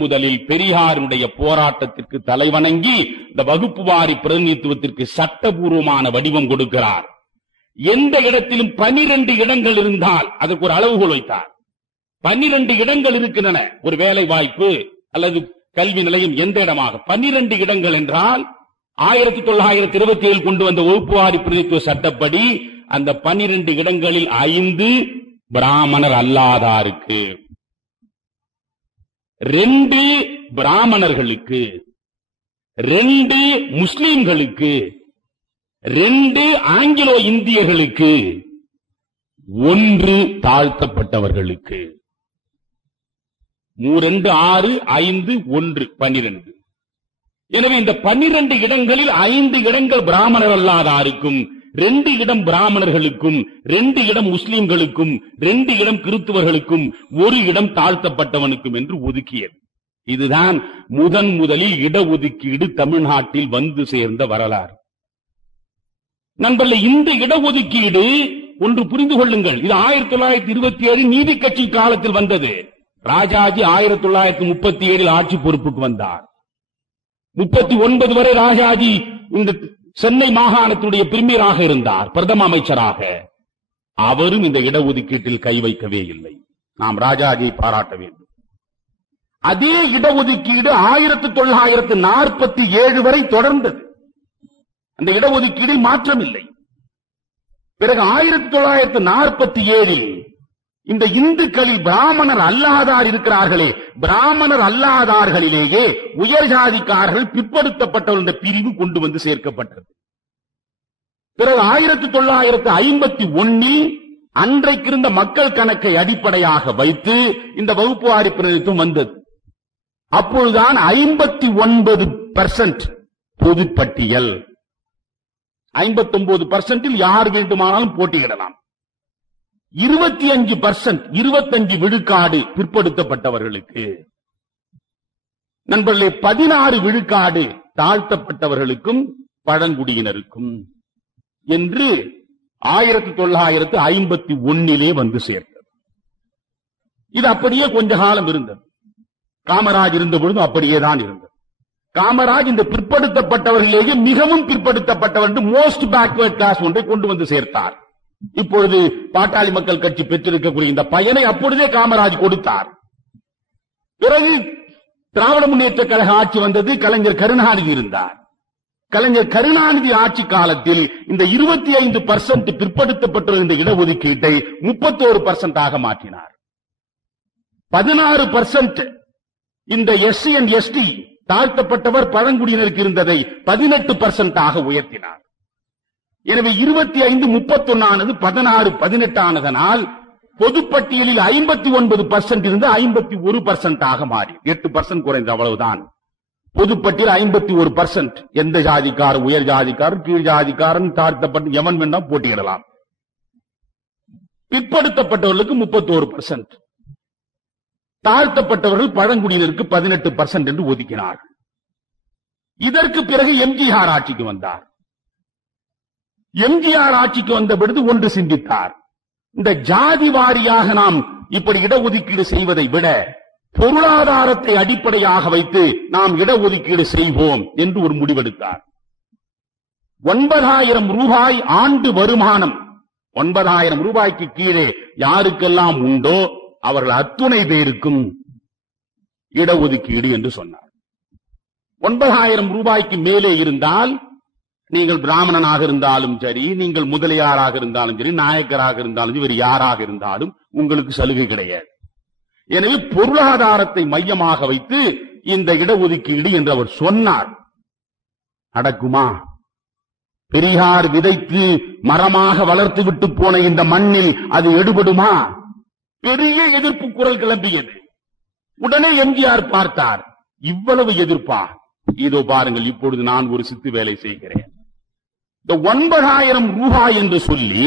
முதலில் பெரியாருடைய போராட்டத்திற்கு தலைவணங்கி இந்த வகுப்புவாரி பிரதிநிதித்துவத்திற்கு சட்டபூர்வமான வடிவம் கொடுக்கிறார். எந்த இடத்திலும் 12 இடங்கள் இருந்தால் அதற்கு ஒரு அளவுகோல் வைத்தார். 12 இடங்கள் இருக்கின்றன, ஒரு வேலை வாய்ப்பு அல்லது கல்வி நிலையம் எந்த இடமாக 12 இடங்கள் என்றால் 1927 கொண்டு வந்த வகுப்புவாரி பிரதிநிதித்துவ சட்டப்படி அந்த 12 இடங்களில் 5 பிராமணர் அல்லாதாருக்கு, 2 பிராமணர்களுக்கு, 2 முஸ்லிம்களுக்கு, 2 ஆங்கிலோ இந்தியர்களுக்கு, 1 தாழ்த்தப்பட்டவர்களுக்கு. 3, 2, 6, 5, 1, 12. எனவே இந்த 12 இடங்களில் 5 இடங்கள் பிராமணர் அல்லாதாருக்கும், 2 இடம் பிராமணர்களுக்கும், 2 இடம் முஸ்லிம்களுக்கும், 2 இடம் கிறிஸ்துவர்களுக்கும், 1 இடம் தாழ்த்தப்பட்டவனுக்கும் என்று ஒதுக்கியது. இதுதான் முதலில் இடஒதுக்கீடு தமிழ்நாட்டில் வந்து சேர்ந்த வரலாறு. நண்பர்களே, இந்த இடஒதுக்கீடு ஒன்று புரிந்து கொள்ளுங்கள், இது 1927 நீதி கட்சி காலத்தில் வந்தது. ராஜாஜி 1937 ஆட்சி பொறுப்புக்கு வந்தார். 39 வரை ராஜாஜி இந்த சென்னை மாகாணத்துடைய பிரீமியராக இருந்தார், பிரதம அமைச்சராக. அவரும் இந்த இடஒதுக்கீட்டில் கை வைக்கவே இல்லை. நாம் ராஜாஜியை பாராட்ட வேண்டும். அதே இடஒதுக்கீடு 1947 வரை தொடர்ந்தது. அந்த இடஒதுக்கீடில் மாற்றம் இல்லை. பிறகு 1947 இந்த இந்துக்களில் பிராமணர் அல்லாதார் இருக்கிறார்களே, பிராமணர் அல்லாதார்களிலேயே உயர் ஜாதிக்காரர்கள் பிற்படுத்தப்பட்டவர்கள் பிரிவு கொண்டு வந்து சேர்க்கப்பட்டது. பிறகு 1951 அன்றைக்கு இருந்த மக்கள் கணக்கை அடிப்படையாக வைத்து இந்த வகுப்புவாரி பிரதிநிதித்துவம் வந்தது. அப்பொழுதுதான் 59% பொதுப்பட்டியல். 59% யார் வேண்டுமானாலும் போட்டியிடலாம். 25% விழுக்காடு பிற்படுத்தப்பட்டவர்களுக்கு. நண்பர்களே, 16 விழுக்காடு தாழ்த்தப்பட்டவர்களுக்கும் பழங்குடியினருக்கும் என்று 1951 வந்து சேர்த்தது. இது அப்படியே கொஞ்ச காலம் இருந்தது. காமராஜ் இருந்த பொழுது அப்படியே தான் இருந்தது. காமராஜ் இந்த பிற்படுத்தப்பட்டவர்களேயே மிகவும் பிற்படுத்தப்பட்டவர் என்று மோஸ்ட் பேக்வர்ட் கிளாஸ் ஒன்றை கொண்டு வந்து சேர்த்தார். இப்பொழுது பாட்டாளி மக்கள் கட்சி பெற்றிருக்கக்கூடிய இந்த பயனை அப்பொழுதே காமராஜ் கொடுத்தார். பிறகு திராவிட முன்னேற்ற கழக ஆட்சி வந்தது, கலைஞர் கருணாநிதி இருந்தார். கலைஞர் கருணாநிதி ஆட்சி காலத்தில் இந்த 25% பிற்படுத்தப்பட்ட இந்த இடஒதுக்கீட்டை 31% மாற்றினார். 16% இந்த SC and ST தாழ்த்தப்பட்டவர் பழங்குடியினருக்கு இருந்ததை 18% உயர்த்தினார். எனவே 25, 31 16, 18 ஆனதனால் பொதுப்பட்டியலில் 59% இருந்து 51% மாறி 8% குறைந்த அவ்வளவுதான். பொதுப்பட்டியல் 51%. எந்த ஜாதிக்காரர், உயர் ஜாதிக்காரர், கீழ் ஜாதிக்காரன், தாழ்த்தப்பட்ட எவன் வேண்டா போட்டியிடலாம். பிற்படுத்தப்பட்டவர்களுக்கு 31%, தாழ்த்தப்பட்டவர்கள் பழங்குடியினருக்கு 18% என்று ஒதுக்கினார். இதற்கு பிறகு எம்ஜிஆர் ஆட்சிக்கு வந்தார். எம்ஜிஆர் ஆட்சிக்கு வந்த பொழுது ஒன்று சிந்தித்தார். இந்த ஜாதி வாரியாக நாம் இப்படி இடஒதுக்கீடு செய்வதை விட பொருளாதாரத்தை அடிப்படையாக வைத்து நாம் இடஒதுக்கீடு செய்வோம் என்று ஒரு முடிவெடுத்தார். 9,000 ரூபாய் ஆண்டு வருமானம், 9,000 ரூபாய்க்கு கீழே யாருக்கெல்லாம் உண்டோ அவர்கள் அத்துணை பேருக்கும் இடஒதுக்கீடு என்று சொன்னார். 9,000 ரூபாய்க்கு மேலே இருந்தால் நீங்கள் பிராமணனாக இருந்தாலும் சரி, நீங்கள் முதலியாராக இருந்தாலும் சரி, நாயக்கராக இருந்தாலும் சரி, வேறு யாராக இருந்தாலும் உங்களுக்கு சலுகை கிடையாது. எனவே பொருளாதாரத்தை மையமாக வைத்து இந்த இடஒதுக்கீடு என்று அவர் சொன்னார். நடக்குமா? பெரியார் விதைத்து மரமாக வளர்த்து விட்டு போன இந்த மண்ணில் அது எடுபடுமா? பெரிய எதிர்ப்பு குரல் கிளம்பியது. உடனே எம்ஜிஆர் பார்த்தார், இவ்வளவு எதிர்ப்பா? இதோ பாருங்கள், இப்பொழுது நான் ஒரு சித்து வேலை செய்கிறேன். இந்த 9,000 ரூபாய் என்று சொல்லி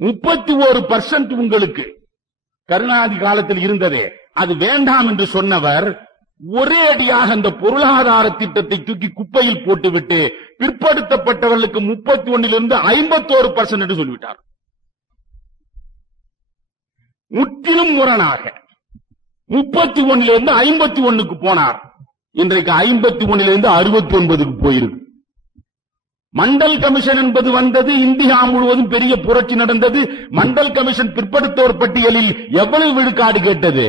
31% உங்களுக்கு கருணாநிதி காலத்தில் இருந்ததே அது வேண்டாம் என்று சொன்னவர் ஒரே அடியாக அந்த பொருளாதார திட்டத்தை தூக்கி குப்பையில் போட்டுவிட்டு பிற்படுத்தப்பட்டவர்களுக்கு 31 51% என்று சொல்லிவிட்டார். முற்றிலும் முரணாக 31 51க்கு போனார். இன்றைக்கு 51 69க்கு போயிருக்கு. மண்டல் கமிஷன் என்பது வந்தது, இந்தியா முழுவதும் பெரிய புரட்சி நடந்தது. மண்டல் கமிஷன் பிற்படுத்தோர் பட்டியலில் எவ்வளவு விழுக்காடு கேட்டது?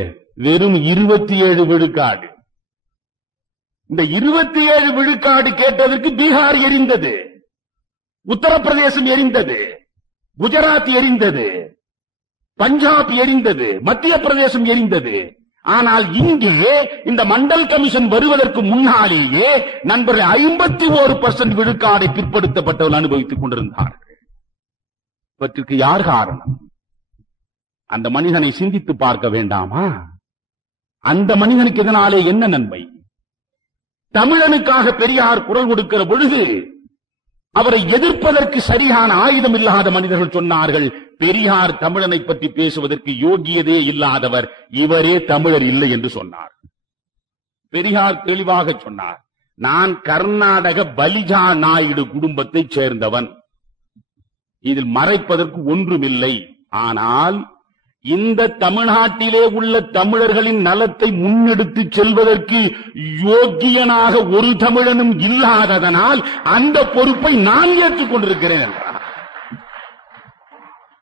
வெறும் 27 விழுக்காடு. இந்த 27 விழுக்காடு கேட்டதற்கு பீகார் எரிந்தது, உத்தரப்பிரதேசம் எரிந்தது, குஜராத் எரிந்தது, பஞ்சாப் எரிந்தது, மத்திய பிரதேசம் எரிந்தது. ஆனால் இங்கே இந்த மண்டல் கமிஷன் வருவதற்கு முன்னாலேயே நண்பர்கள் 51% விழுக்காடை பிற்படுத்தப்பட்டவர்கள் அனுபவித்துக் கொண்டிருந்தார்கள். இவற்றுக்கு யார் காரணம்? அந்த மனிதனை சிந்தித்து பார்க்க வேண்டாமா? அந்த மனிதனுக்கு இதனாலே என்ன நன்மை? தமிழனுக்காக பெரியார் குரல் கொடுக்கிற பொழுது அவரை எதிர்ப்பதற்கு சரியான ஆயுதம் இல்லாத மனிதர்கள் சொன்னார்கள், பெரியார் தமிழனை பற்றி பேசுவதற்கு யோகியதே இல்லாதவர், இவரே தமிழர் இல்லை என்று சொன்னார். பெரியார் தெளிவாக சொன்னார், நான் கர்நாடக பலிஜா நாயுடு குடும்பத்தைச் சேர்ந்தவன், இதில் மறைப்பதற்கு ஒன்றுமில்லை. ஆனால் இந்த தமிழ்நாட்டிலே உள்ள தமிழர்களின் நலத்தை முன்னெடுத்து செல்வதற்கு யோக்கியனாக ஒரு தமிழனும் இல்லாததனால் அந்த பொறுப்பை நான் ஏற்றுக்கொண்டிருக்கிறேன் என்றார்.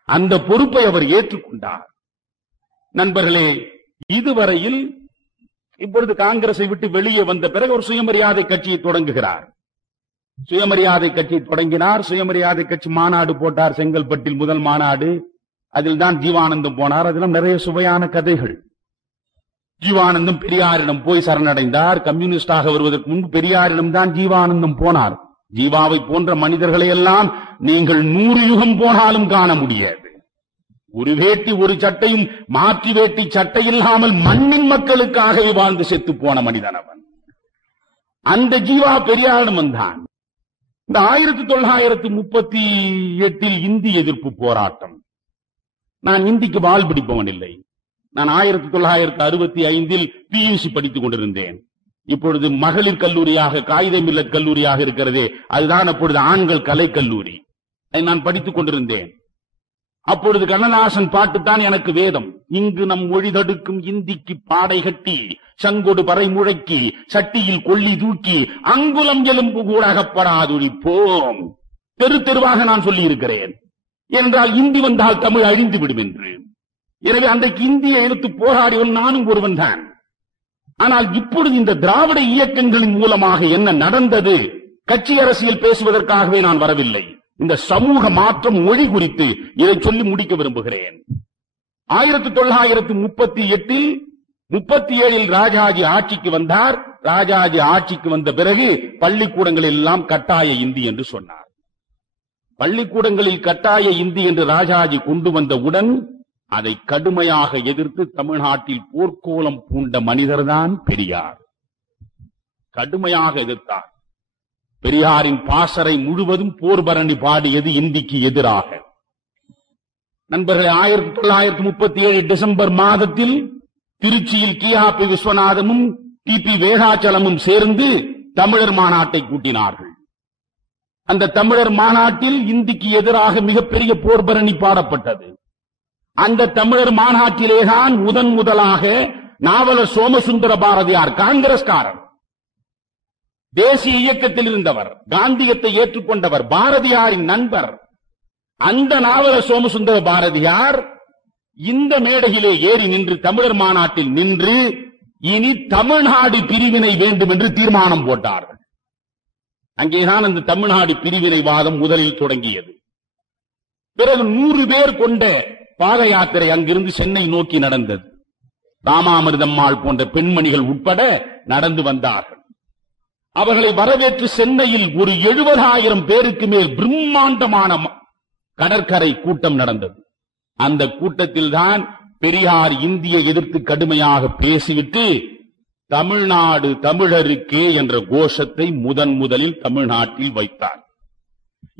அந்த பொறுப்பை அவர் ஏற்றுக்கொண்டார். நண்பர்களே, இதுவரையில் இப்பொழுது காங்கிரஸை விட்டு வெளியே வந்த பிறகு ஒரு சுயமரியாதை கட்சியை தொடங்குகிறார். சுயமரியாதை கட்சியை தொடங்கினார். சுயமரியாதை கட்சி மாநாடு போட்டார், செங்கல்பட்டில் முதல் மாநாடு. அதில் தான் ஜீவானந்தம் போனார். அதிலும் நிறைய சுவையான கதைகள். ஜீவானந்தம் பெரியாரிடம் போய் சரணடைந்தார். கம்யூனிஸ்டாக வருவதற்கு முன்பு பெரியாரிடம் தான் ஜீவானந்தம் போனார். ஜீவாவை போன்ற மனிதர்களை எல்லாம் நீங்கள் 100 யுகம் போனாலும் காண முடியாது. ஒரு வேட்டி ஒரு சட்டையும் மாற்றி வேட்டி சட்டை இல்லாமல் மண்ணின் மக்களுக்காகவே வாழ்ந்து செத்து போன மனிதன் அவன். அந்த ஜீவா பெரியாரிடம் வந்தான். இந்த 1938 இந்தி எதிர்ப்பு போராட்டம். நான் இந்திக்கு வால் பிடிப்பவன் இல்லை. நான் 1965 PUC படித்துக் கொண்டிருந்தேன். இப்பொழுது மகளிர் கல்லூரியாக காயிதே மில்லத் கல்லூரியாக இருக்கிறதே, அதுதான் அப்பொழுது ஆண்கள் கலை கல்லூரி. அதை நான் படித்துக் கொண்டிருந்தேன். அப்பொழுது கண்ணதாசன் பாட்டுத்தான் எனக்கு வேதம். இங்கு நம் மொழி தடுக்கும் இந்திக்கு பாடை கட்டி, சங்கொடு பறை முழக்கி, சட்டியில் கொள்ளி தூக்கி, அங்குலம் எலும்பு கூட அகப்படாதுழிப்போம். தெரு தெருவாக நான் சொல்லி இருக்கிறேன். என்றால் இந்தி வந்தால் தமிழ் அழிந்து விடும் என்று. எனவே அன்றைக்கு இந்தியை எதிர்த்து போராடியவன் நானும் ஒருவன் தான். ஆனால் இப்பொழுது இந்த திராவிட இயக்கங்களின் மூலமாக என்ன நடந்தது? கட்சி அரசியல் பேசுவதற்காகவே நான் வரவில்லை. இந்த சமூக மாற்றம் மொழி குறித்து இதை சொல்லி முடிக்க விரும்புகிறேன். 1938 37 ராஜாஜி ஆட்சிக்கு வந்தார். ராஜாஜி ஆட்சிக்கு வந்த பிறகு பள்ளிக்கூடங்களில் எல்லாம் கட்டாய இந்தி என்று சொன்னார். பள்ளிக்கூடங்களில் கட்டாய இந்தி என்று ராஜாஜி கொண்டு வந்தவுடன் அதை கடுமையாக எதிர்த்து தமிழ்நாட்டில் போர்க்கோலம் பூண்ட மனிதர்தான் பெரியார். கடுமையாக எதிர்த்தார். பெரியாரின் பாசறை முழுவதும் போர்பரணி பாடியது இந்திக்கு எதிராக. நண்பர்களே, 1937 டிசம்பர் மாதத்தில் திருச்சியில் கியாபி விஸ்வநாதமும் டிபி வேகாச்சலமும் சேர்ந்து தமிழர் மாநாட்டை கூட்டினார்கள். அந்த தமிழர் மாநாட்டில் இந்திக்கு எதிராக மிகப்பெரிய போர்பரணி பாடப்பட்டது. அந்த தமிழர் மாநாட்டிலேதான் முதலாக நாவலர் சோமசுந்தர பாரதியார், காங்கிரஸ்காரர், தேசிய இயக்கத்தில் இருந்தவர், காந்தியத்தை ஏற்றுக்கொண்டவர், பாரதியாரின் நண்பர், அந்த நாவலர் சோமசுந்தர பாரதியார் இந்த மேடையிலே ஏறி நின்று தமிழர் மாநாட்டில் நின்று இனி தமிழ்நாடு பிரிவினை வேண்டும் என்று தீர்மானம் போட்டார்கள். அங்கேதான் அந்த தமிழ்நாடு பிரிவினை வாதம் முதலில் தொடங்கியது. பிறகு 100 பேர் கொண்ட பாத யாத்திரை அங்கிருந்து சென்னை நோக்கி நடந்தது. ராமாமிர்தம்மாள் போன்ற பெண்மணிகள் உட்பட நடந்து வந்தார்கள். அவர்களை வரவேற்று சென்னையில் ஒரு 70,000 பேருக்கு மேல் பிரம்மாண்டமான கடற்கரை கூட்டம் நடந்தது. அந்த கூட்டத்தில் தான் பெரியார் இந்தியை எதிர்த்து கடுமையாக பேசிவிட்டு தமிழ்நாடு தமிழருக்கே என்ற கோஷத்தை முதலில் தமிழ்நாட்டில் வைத்தார்.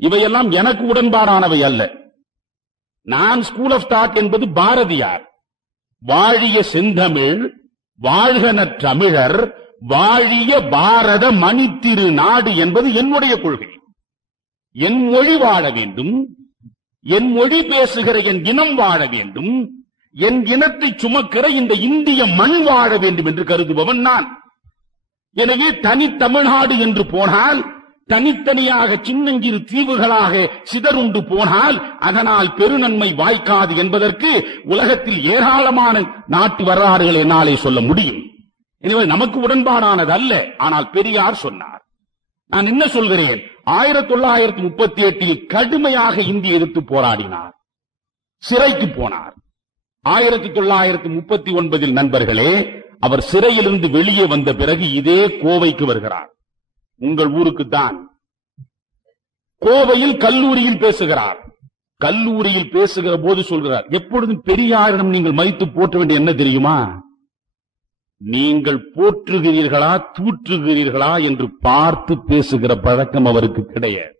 இவையெல்லாம் எனக்கு உடன்பாடானவை அல்ல. நான் ஸ்கூல் ஆஃப் தாட் என்பது பாரதியார். வாழிய செந்தமிழ், வாழ்கன தமிழர், வாழிய பாரத மணித்திரு நாடு என்பது என்னுடைய கொள்கை. என் மொழி வாழ வேண்டும், என் மொழி பேசுகிற என் இனம் வாழ வேண்டும், என் இனத்தை சுமக்கிற இந்த இந்திய மண் வாழ வேண்டும் என்று கருதுபவன் நான். எனவே தனி தமிழ்நாடு என்று போனால், தனித்தனியாக சின்னஞ்சிறு தீவுகளாக சிதறுண்டு போனால் அதனால் பெருநன்மை வாய்க்காது என்பதற்கு உலகத்தில் ஏராளமான நாட்டு வரலாறுகள் என்னாலே சொல்ல முடியும். எனவே நமக்கு உடன்பாடானது அல்ல. ஆனால் பெரியார் சொன்னார். நான் என்ன சொல்கிறேன்? 1938 கடுமையாக இந்திய எதிர்த்து போராடினார், சிறைக்கு போனார். 1939 நண்பர்களே, அவர் சிறையிலிருந்து வெளியே வந்த பிறகு இதே கோவைக்கு வருகிறார். உங்கள் ஊருக்கு தான். கோவையில் கல்லூரியில் பேசுகிறார். கல்லூரியில் பேசுகிற போது சொல்கிறார், எப்பொழுதும் பெரியாரிடம் நீங்கள் மதித்து போற்ற வேண்டிய என்ன தெரியுமா? நீங்கள் போற்றுகிறீர்களா தூற்றுகிறீர்களா என்று பார்த்து பேசுகிற பழக்கம் அவருக்கு கிடையாது.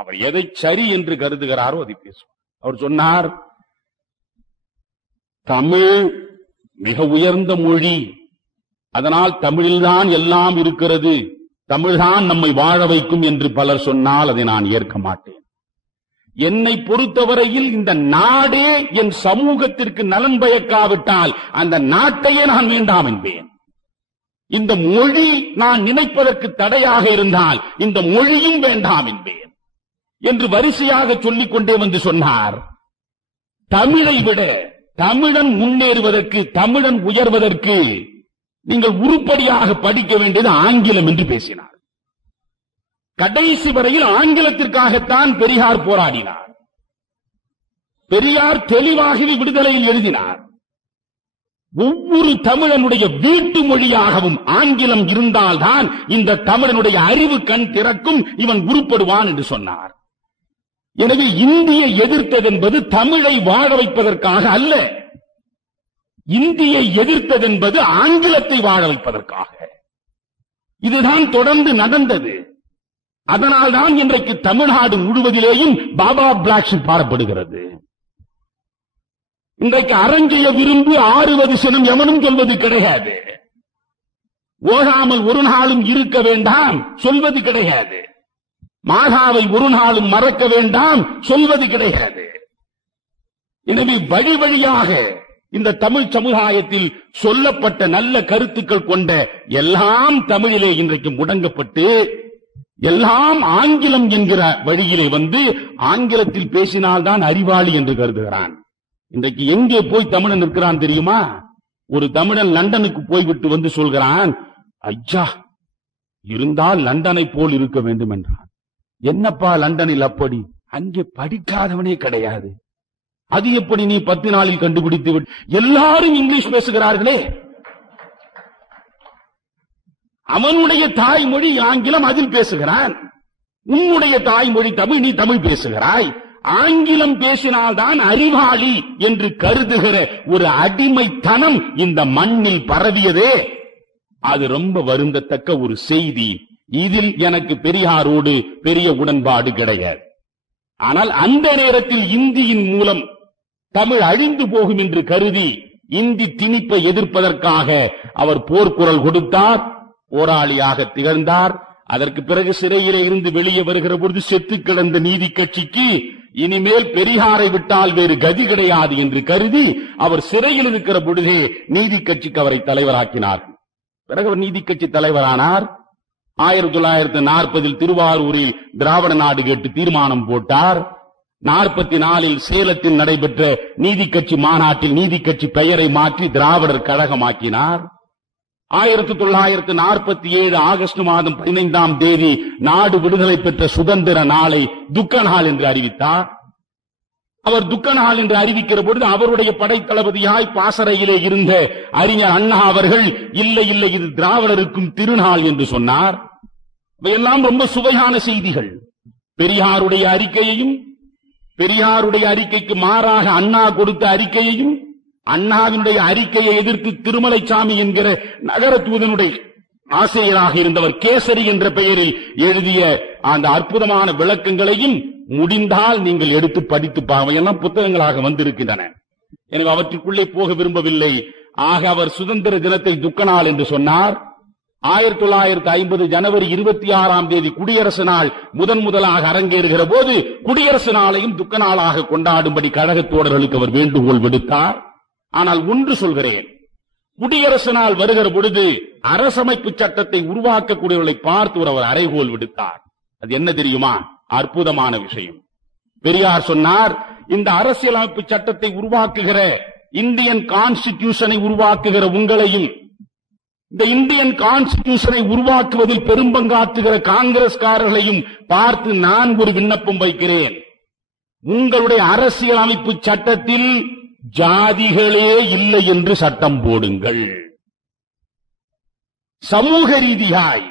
அவர் எதை சரி என்று கருதுகிறாரோ அதை பேசுவார். அவர் சொன்னார், தமிழ் மிக உயர்ந்த மொழி, அதனால் தமிழில்தான் எல்லாம் இருக்கிறது, தமிழ்தான் நம்மை வாழ வைக்கும் என்று பலர் சொன்னால் அதை நான் ஏற்க மாட்டேன். என்னை பொறுத்தவரையில் இந்த நாடே என் சமூகத்திற்கு நலன் பயக்காவிட்டால் அந்த நாட்டையே நான் வேண்டாம் என்பேன். இந்த மொழி நான் நினைப்பதற்கு தடையாக இருந்தால் இந்த மொழியும் வேண்டாம் என்பேன் என்று வரிசையாக சொல்லிக் கொண்டே வந்து சொன்னார். தமிழை விட தமிழன் முன்னேறுவதற்கு, தமிழன் உயர்வதற்கு நீங்கள் உருப்படியாக படிக்க வேண்டியது ஆங்கிலம் என்று பேசினார். கடைசி வரையில் ஆங்கிலத்திற்காகத்தான் பெரியார் போராடினார். பெரியார் தெளிவாகவே விடுதலையில் எழுதினார், ஒவ்வொரு தமிழனுடைய வீட்டு மொழியாகவும் ஆங்கிலம் இருந்தால்தான் இந்த தமிழனுடைய அறிவு கண் திறக்கும், இவன் உருப்படுவான் என்று சொன்னார். எனவே இந்தியை எதிர்த்தது என்பது தமிழை வாழ வைப்பதற்காக அல்ல, இந்தியை எதிர்த்தது என்பது ஆங்கிலத்தை வாழ வைப்பதற்காக. இதுதான் தொடர்ந்து நடந்தது. அதனால்தான் இன்றைக்கு தமிழ்நாடு முழுவதிலேயும் பாபா பிளாக் பாடப்படுகிறது. இன்றைக்கு அரஞ்செய்ய விரும்பு ஆறுவது சினம் எவனும் சொல்வது கிடையாது. ஓடாமல் ஒரு நாளும் இருக்க வேண்டாம் சொல்வது கிடையாது. மாதாவை ஒரு நாளும் மறக்க வேண்டாம் சொல்வது கிடையாது. எனவே வழி வழியாக இந்த தமிழ் சமுதாயத்தில் சொல்லப்பட்ட நல்ல கருத்துக்கள் கொண்ட எல்லாம் தமிழிலே இன்றைக்கு முடங்கப்பட்டு எல்லாம் ஆங்கிலம் என்கிற வழியிலே வந்து ஆங்கிலத்தில் பேசினால்தான் அறிவாளி என்று கருதுகிறான். இன்றைக்கு எங்கே போய் தமிழன் இருக்கிறான் தெரியுமா? ஒரு தமிழன் லண்டனுக்கு போய்விட்டு வந்து சொல்கிறான், ஐயா இருந்தால் லண்டனை போல் இருக்க வேண்டும் என்றான். என்னப்பா லண்டனில் அப்படி? அங்கே படிக்காதவனே கிடையாது. அது எப்படி நீ 10 நாளில் கண்டுபிடித்து விட்டு? எல்லாரும் இங்கிலீஷ் பேசுகிறார்களே. அவனுடைய தாய்மொழி ஆங்கிலம், அதில் பேசுகிறான். உன்னுடைய தாய்மொழி தமிழ், நீ தமிழ் பேசுகிறாய். ஆங்கிலம் பேசினால்தான் அறிவாளி என்று கருதுகிற ஒரு அடிமைத்தனம் இந்த மண்ணில் பரவியதே, அது ரொம்ப வருந்தத்தக்க ஒரு செய்தி. இதில் எனக்கு பெரியாரோடு பெரிய உடன்பாடு கிடையாது. ஆனால் அந்த நேரத்தில் இந்தியின் மூலம் தமிழ் அழிந்து போகும் என்று கருதி இந்தி திணிப்பை எதிர்ப்பதற்காக அவர் போர்க்குரல் கொடுத்தார், போராளியாக திகழ்ந்தார். அதற்கு பிறகு சிறையிலே இருந்து வெளியே வருகிற பொழுது செத்து கிடந்த நீதி கட்சிக்கு இனிமேல் பெரியாரை விட்டால் வேறு கதி கிடையாது என்று கருதி அவர் சிறையில் இருக்கிற பொழுதே நீதி கட்சிக்கு அவரை தலைவராக்கினார். பிறகு அவர் நீதி கட்சி தலைவரானார். 1940 திருவாரூரில் திராவிட நாடு கேட்டு தீர்மானம் போட்டார். 44 சேலத்தில் நடைபெற்ற நீதி கட்சி மாநாட்டில் நீதி கட்சி பெயரை மாற்றி திராவிடர் கழகமாக்கினார். 1947 ஆகஸ்ட் மாதம் 15ஆம் தேதி நாடு விடுதலை பெற்ற சுதந்திர நாளை துக்க நாள் என்று அறிவித்தார். அவர் துக்க நாள் என்று அறிவிக்கிற பொழுது அவருடைய படைத்தளபதியாய் பாசறையிலே இருந்த அறிஞர் அண்ணா அவர்கள் இல்லை இல்லை இது திராவிடருக்கும் திருநாள் என்று சொன்னார். இவையெல்லாம் ரொம்ப சுவையான செய்திகள். பெரியாருடைய அறிக்கையையும் பெரியாருடைய அறிக்கைக்கு மாறாக அண்ணா கொடுத்த அறிக்கையையும் அண்ணாவினுடைய அறிக்கையை எதிர்த்து திருமலைசாமி என்கிற நகர தூதனுடைய ஆசிரியராக இருந்தவர் கேசரி என்ற பெயரில் எழுதிய அந்த அற்புதமான விளக்கங்களையும் முடிந்தால் நீங்கள் எடுத்து படித்து பாவையெல்லாம் புத்தகங்களாக வந்திருக்கின்றன. எனவே அவற்றுக்குள்ளே போக விரும்பவில்லை. ஆக அவர் சுதந்திர தினத்தை துக்க நாள் என்று சொன்னார். 1950 ஜனவரி 26ஆம் தேதி குடியரசு நாள் முதலாக அரங்கேறுகிற போது குடியரசு நாளையும் துக்க நாளாக கொண்டாடும்படி கழகத் தோழர்களுக்கு அவர் வேண்டுகோள் விடுத்தார். ஆனால் ஒன்று சொல்கிறேன், குடியரசு நாள் வருகிற பொழுது அரசமைப்பு சட்டத்தை உருவாக்கக்கூடியவர்களை பார்த்து அவர் அறைகோல் விடுத்தார். அது என்ன தெரியுமா? அற்புதமான விஷயம். பெரியார் சொன்னார், இந்த அரசியலமைப்பு சட்டத்தை உருவாக்குகிற இந்தியன் கான்ஸ்டிடியூஷனை உருவாக்குகிற உங்களையும் இந்த இந்தியன் கான்ஸ்டிடியூஷனை உருவாக்குவதில் பெரும்பங்காற்றுகிற காங்கிரஸ்காரர்களையும் பார்த்து நான் ஒரு விண்ணப்பம் வைக்கிறேன். உங்களுடைய அரசியலமைப்பு சட்டத்தில் ஜாதிகளே இல்லை என்று சட்டம் போடுங்கள். சமூக ரீதியாய்,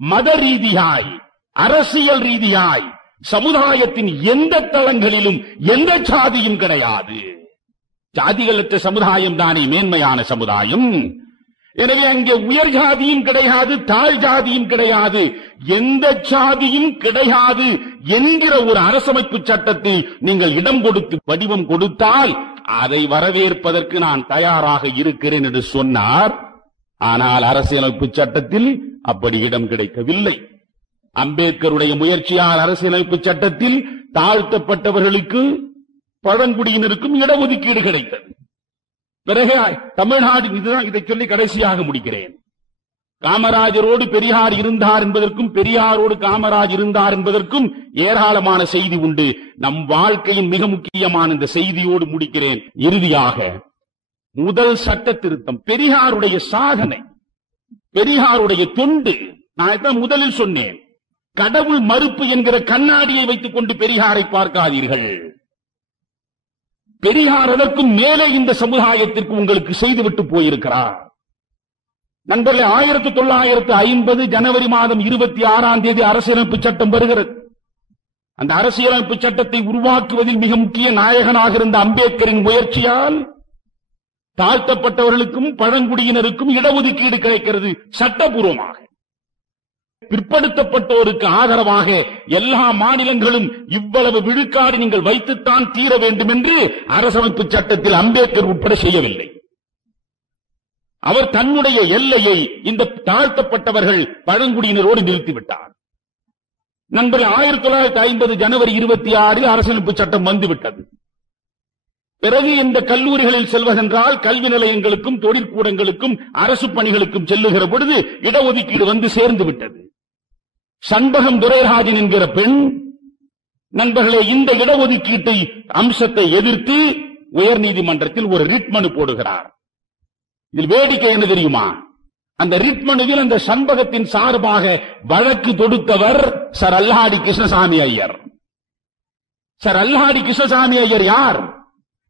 மத ரீதியாய், அரசியல் ரீதியாய் சமுதாயத்தின் எந்த தளங்களிலும் எந்த சாதியும் கிடையாது. ஜாதிகளற்ற சமுதாயம் தானே மேன்மையான சமுதாயம். எனவே அங்கே உயர் ஜாதியும் கிடையாது, தாழ் ஜாதியும் கிடையாது, எந்த சாதியும் கிடையாது என்கிற ஒரு அரசமைப்பு சட்டத்தில் நீங்கள் இடம் கொடுத்து வடிவம் கொடுத்தால் அதை வரவேற்பதற்கு நான் தயாராக இருக்கிறேன் என்று சொன்னார். ஆனால் அரசியலமைப்பு சட்டத்தில் அப்படி இடம் கிடைக்கவில்லை. அம்பேத்கருடைய முயற்சியால் அரசியலமைப்பு சட்டத்தில் தாழ்த்தப்பட்டவர்களுக்கு பழங்குடியினருக்கும் இடஒதுக்கீடு கிடைத்தது. பிறகு தமிழ்நாடு, இதுதான் இதை சொல்லி கடைசியாக முடிக்கிறேன். காமராஜரோடு பெரியார் இருந்தார் என்பதற்கும் பெரியாரோடு காமராஜ் இருந்தார் என்பதற்கும் ஏராளமான செய்தி உண்டு. நம் வாழ்க்கையின் மிக முக்கியமான இந்த செய்தியோடு முடிக்கிறேன். இறுதியாக முதல் சட்ட திருத்தம் பெரியாருடைய சாதனை, பெரியாருடைய தொண்டு. நான் முதலில் சொன்னேன், கடவுள் மறுப்பு என்கிற கண்ணாடியை வைத்துக் கொண்டு பெரியாரை பார்க்காதீர்கள். பெரியார் அதற்கும் மேலே இந்த சமுதாயத்திற்கு உங்களுக்கு செய்துவிட்டு போயிருக்கிறார். நண்பர்களே, 1950 ஜனவரி மாதம் 26ஆம் தேதி அரசியலமைப்பு சட்டம் வருகிறது. அந்த அரசியலமைப்பு சட்டத்தை உருவாக்குவதில் மிக முக்கிய நாயகனாக இருந்த அம்பேத்கரின் முயற்சியால் தாழ்த்தப்பட்டவர்களுக்கும் பழங்குடியினருக்கும் இடஒதுக்கீடு கிடைக்கிறது சட்டபூர்வமாக. பிற்படுத்தப்பட்டோருக்கு ஆதரவாக எல்லா மாநிலங்களும் இவ்வளவு விழுக்காடு நீங்கள் வைத்துத்தான் தீர வேண்டும் என்று அரசமைப்பு சட்டத்தில் அம்பேத்கர் உட்பட செய்யவில்லை. அவர் தன்னுடைய எல்லையை இந்த தாழ்த்தப்பட்டவர்கள் பழங்குடியினரோடு நிறுத்திவிட்டார். நண்பர்கள், 1950 ஜனவரி 26 அரசியலமைப்பு சட்டம் வந்துவிட்டது. பிறகு இந்த கல்லூரிகளில் செல்வதென்றால் கல்வி நிலையங்களுக்கும் தொழிற்கூடங்களுக்கும் அரசு பணிகளுக்கும் செல்லுகிற பொழுது இடஒதுக்கீடு வந்து சேர்ந்து விட்டது. சண்பகம் துரைராஜன் என்கிற பெண், நண்பர்களே, இந்த இடஒதுக்கீட்டை அம்சத்தை எதிர்த்து உயர்நீதிமன்றத்தில் ஒரு ரிட் மனு போடுகிறார். இதில் வேடிக்கை என்ன தெரியுமா? அந்த ரிட் மனுவில் அந்த சண்பகத்தின் சார்பாக வழக்கு தொடுத்தவர் சர் அல்லாடி கிருஷ்ணசாமி ஐயர். சர் அல்லாடி கிருஷ்ணசாமி ஐயர் யார்?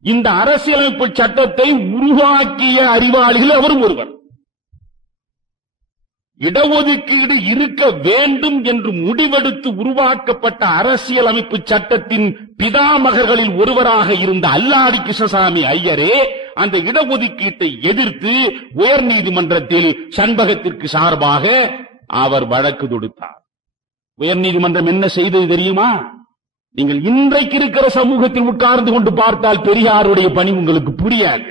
இந்த அரசியலமைப்பு சட்டத்தை உருவாக்கிய அறிவாளிகள் அவரும் ஒருவர். இடஒதுக்கீடு இருக்க வேண்டும் என்று முடிவெடுத்து உருவாக்கப்பட்ட அரசியலமைப்பு சட்டத்தின் பிதாமகர்களில் ஒருவராக இருந்த அல்லாடி கிருஷ்ணசாமி ஐயரே அந்த இடஒதுக்கீட்டை எதிர்த்து உயர்நீதிமன்றத்தில் சண்பகத்திற்கு சார்பாக அவர் வழக்கு தொடுத்தார். உயர்நீதிமன்றம் என்ன செய்தது தெரியுமா? நீங்கள் இன்றைக்கு இருக்கிற சமூகத்தில் உட்கார்ந்து கொண்டு பார்த்தால் பெரியாருடைய பணி உங்களுக்கு புரியாது.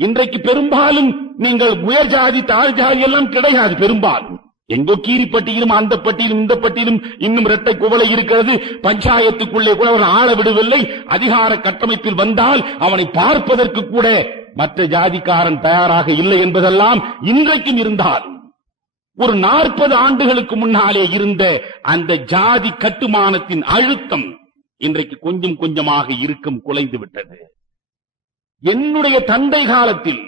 இன்றைக்கு பெரும்பாலும் நீங்கள் உயர் ஜாதி தாழ் ஜாதி எல்லாம் கிடையாது. பெரும்பாலும் எங்கோ கீரிப்பட்டியிலும் அந்த பட்டியிலும் இந்த பட்டியிலும் இன்னும் இரட்டை குவளை இருக்கிறது. பஞ்சாயத்துக்குள்ளே கூட அவன் ஆள விடவில்லை. அதிகார கட்டமைப்பில் வந்தால் அவனை பார்ப்பதற்கு கூட மற்ற ஜாதிக்காரன் தயாராக இல்லை என்பதெல்லாம் இன்றைக்கும் இருந்தால் ஒரு 40 ஆண்டுகளுக்கு முன்னாலே இருந்த அந்த ஜாதி கட்டுமானத்தின் அழுத்தம் இன்றைக்கு கொஞ்சம் கொஞ்சமாக இறுக்கம் குலைந்து விட்டது. என்னுடைய தந்தை காலத்தில்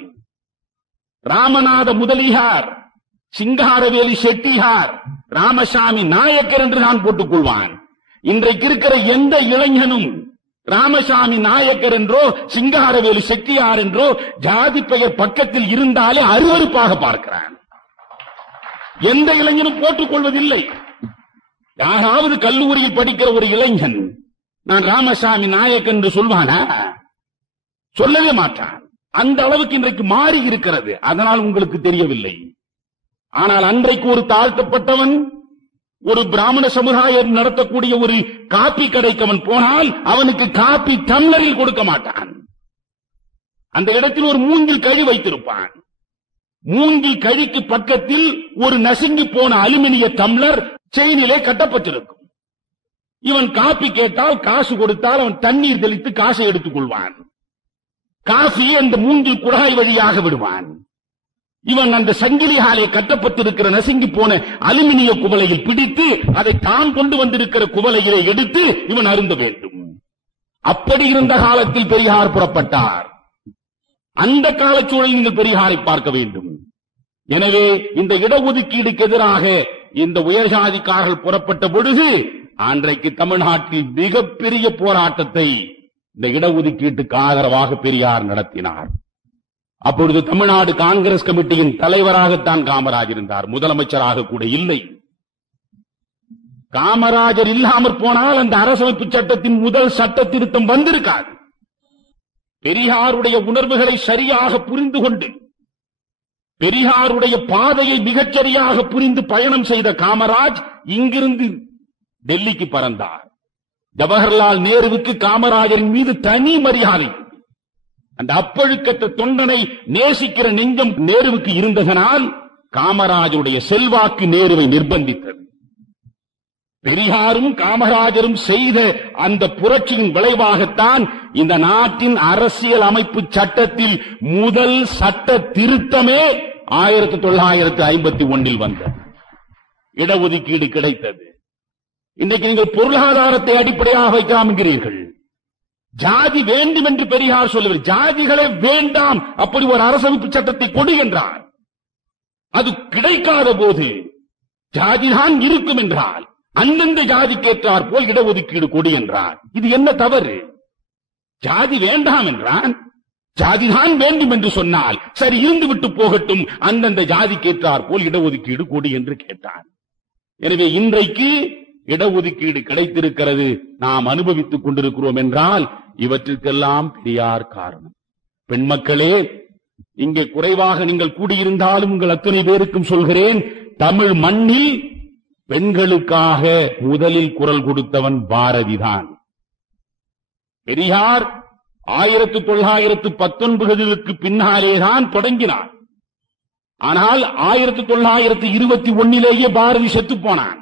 ராமநாத முதலியார், சிங்காரவேலி செட்டியார், ராமசாமி நாயக்கர் என்று நான் போட்டுக் கொள்வான். இன்றைக்கு இருக்கிற எந்த இளைஞனும் ராமசாமி நாயக்கர் என்றோ சிங்காரவேலி செட்டியார் என்றோ ஜாதி பெயர் பக்கத்தில் இருந்தாலே அருவருப்பாக பார்க்கிறான். எந்த இளைஞனும் போட்டுக் கொள்வதில்லை. யாராவது கல்லூரியில் படிக்கிற ஒரு இளைஞன் நான் ராமசாமி நாயக்கர் என்று சொல்வானா? சொல்லவே மாட்டான். அந்த அளவுக்கு இன்றைக்கு மாறி இருக்கிறது. அதனால் உங்களுக்கு தெரியவில்லை. ஆனால் அன்றைக்கு ஒரு தாழ்த்தப்பட்டவன் ஒரு பிராமண சமுதாயம் நடத்தக்கூடிய ஒரு காப்பி கடைக்கு அவன் போனால் அவனுக்கு காப்பி டம்ளரில் கொடுக்க மாட்டான். அந்த இடத்தில் ஒரு மூங்கில் கழி வைத்திருப்பான். மூங்கில் கழிக்கு பக்கத்தில் ஒரு நசுங்கி போன அலுமினிய டம்ளர் செயினிலே கட்டப்பட்டிருக்கும். இவன் காப்பி கேட்டால் காசு கொடுத்தால் அவன் தண்ணீர் தெளித்து காசை எடுத்துக் கொள்வான். காஃபியை அந்த மூங்கில் குழாய் வழியாக விடுவான். இவன் அந்த சங்கிலியாலே கட்டப்பட்டிருக்கிற நசுங்கி போன அலுமினிய குவளையில் பிடித்து அதை தான் கொண்டு வந்திருக்கிற குவளையிலே எடுத்து இவன் அருந்த வேண்டும். அப்படி இருந்த காலத்தில் பெரியார் புறப்பட்டார். அந்த காலச்சூழலில் நீங்கள் பெரியாரை பார்க்க வேண்டும். எனவே இந்த இடஒதுக்கீடுக்கு எதிராக இந்த உயர்ஜாதிக்காரர்கள் புறப்பட்ட பொழுது அன்றைக்கு தமிழ்நாட்டில் மிகப்பெரிய போராட்டத்தை இந்த இடஒதுக்கீட்டுக்கு ஆதரவாக பெரியார் நடத்தினார். அப்பொழுது தமிழ்நாடு காங்கிரஸ் கமிட்டியின் தலைவராகத்தான் காமராஜர் இருந்தார். முதலமைச்சராக கூட இல்லை. காமராஜர் இல்லாமற் போனால் அந்த அரசமைப்பு சட்டத்தின் முதல் சட்ட திருத்தம் வந்திருக்காது. பெரியாருடைய உணர்வுகளை சரியாக புரிந்து கொண்டு பெரியாருடைய பாதையை மிகச்சரியாக புரிந்து பயணம் செய்த காமராஜ் இங்கிருந்து டெல்லிக்கு பறந்தார். ஜவஹர்லால் நேருவுக்கு காமராஜரின் மீது தனி மரியாதை. அந்த அப்பழுக்கற்ற தொண்டனை நேசிக்கிற நெஞ்சம் நேருவுக்கு இருந்ததனால் காமராஜருடைய செல்வாக்கு நேருவை நிர்பந்தித்தது. பெரியாரும் காமராஜரும் செய்த அந்த புரட்சியின் விளைவாகத்தான் இந்த நாட்டின் அரசியல் அமைப்பு சட்டத்தில் முதல் சட்ட திருத்தமே 1951 வந்தது. இடஒதுக்கீடு கிடைத்தது. இன்றைக்கு நீங்கள் பொருளாதாரத்தை அடிப்படையாக வைக்கலாம் என்கிறீர்கள். ஜாதி வேண்டும் என்று பெரியார் சொல்லுவார். ஜாதிகளே வேண்டாம், அப்படி ஒரு அரசமைப்பு சட்டத்தை கொடு என்றார். அது கிடைக்காத போது ஜாதிதான் இருக்கும் என்றால் அந்தந்த ஜாதிக்கேற்றார் போல் இடஒதுக்கீடு கொடு என்றார். இது என்ன தவறு? ஜாதி வேண்டாம் என்றான், ஜாதிதான் வேண்டும் என்று சொன்னால் சரி இருந்து விட்டு போகட்டும், அந்தந்த ஜாதிக்கேற்றார் போல் இடஒதுக்கீடு கொடு என்று கேட்டார். எனவே இன்றைக்கு இடஒதுக்கீடு கிடைத்திருக்கிறது, நாம் அனுபவித்துக் கொண்டிருக்கிறோம் என்றால் இவற்றிற்கெல்லாம் பெரியார் காரணம். பெண் மக்களே, இங்கே குறைவாக நீங்கள் கூடியிருந்தாலும் உங்கள் அத்தனை பேருக்கும் சொல்கிறேன், தமிழ் மண்ணில் பெண்களுக்காக முதலில் குரல் கொடுத்தவன் பாரதிதான். பெரியார் 1919க்கு பின்னாலேதான் தொடங்கினார். ஆனால் 1921 பாரதி செத்து போனான்.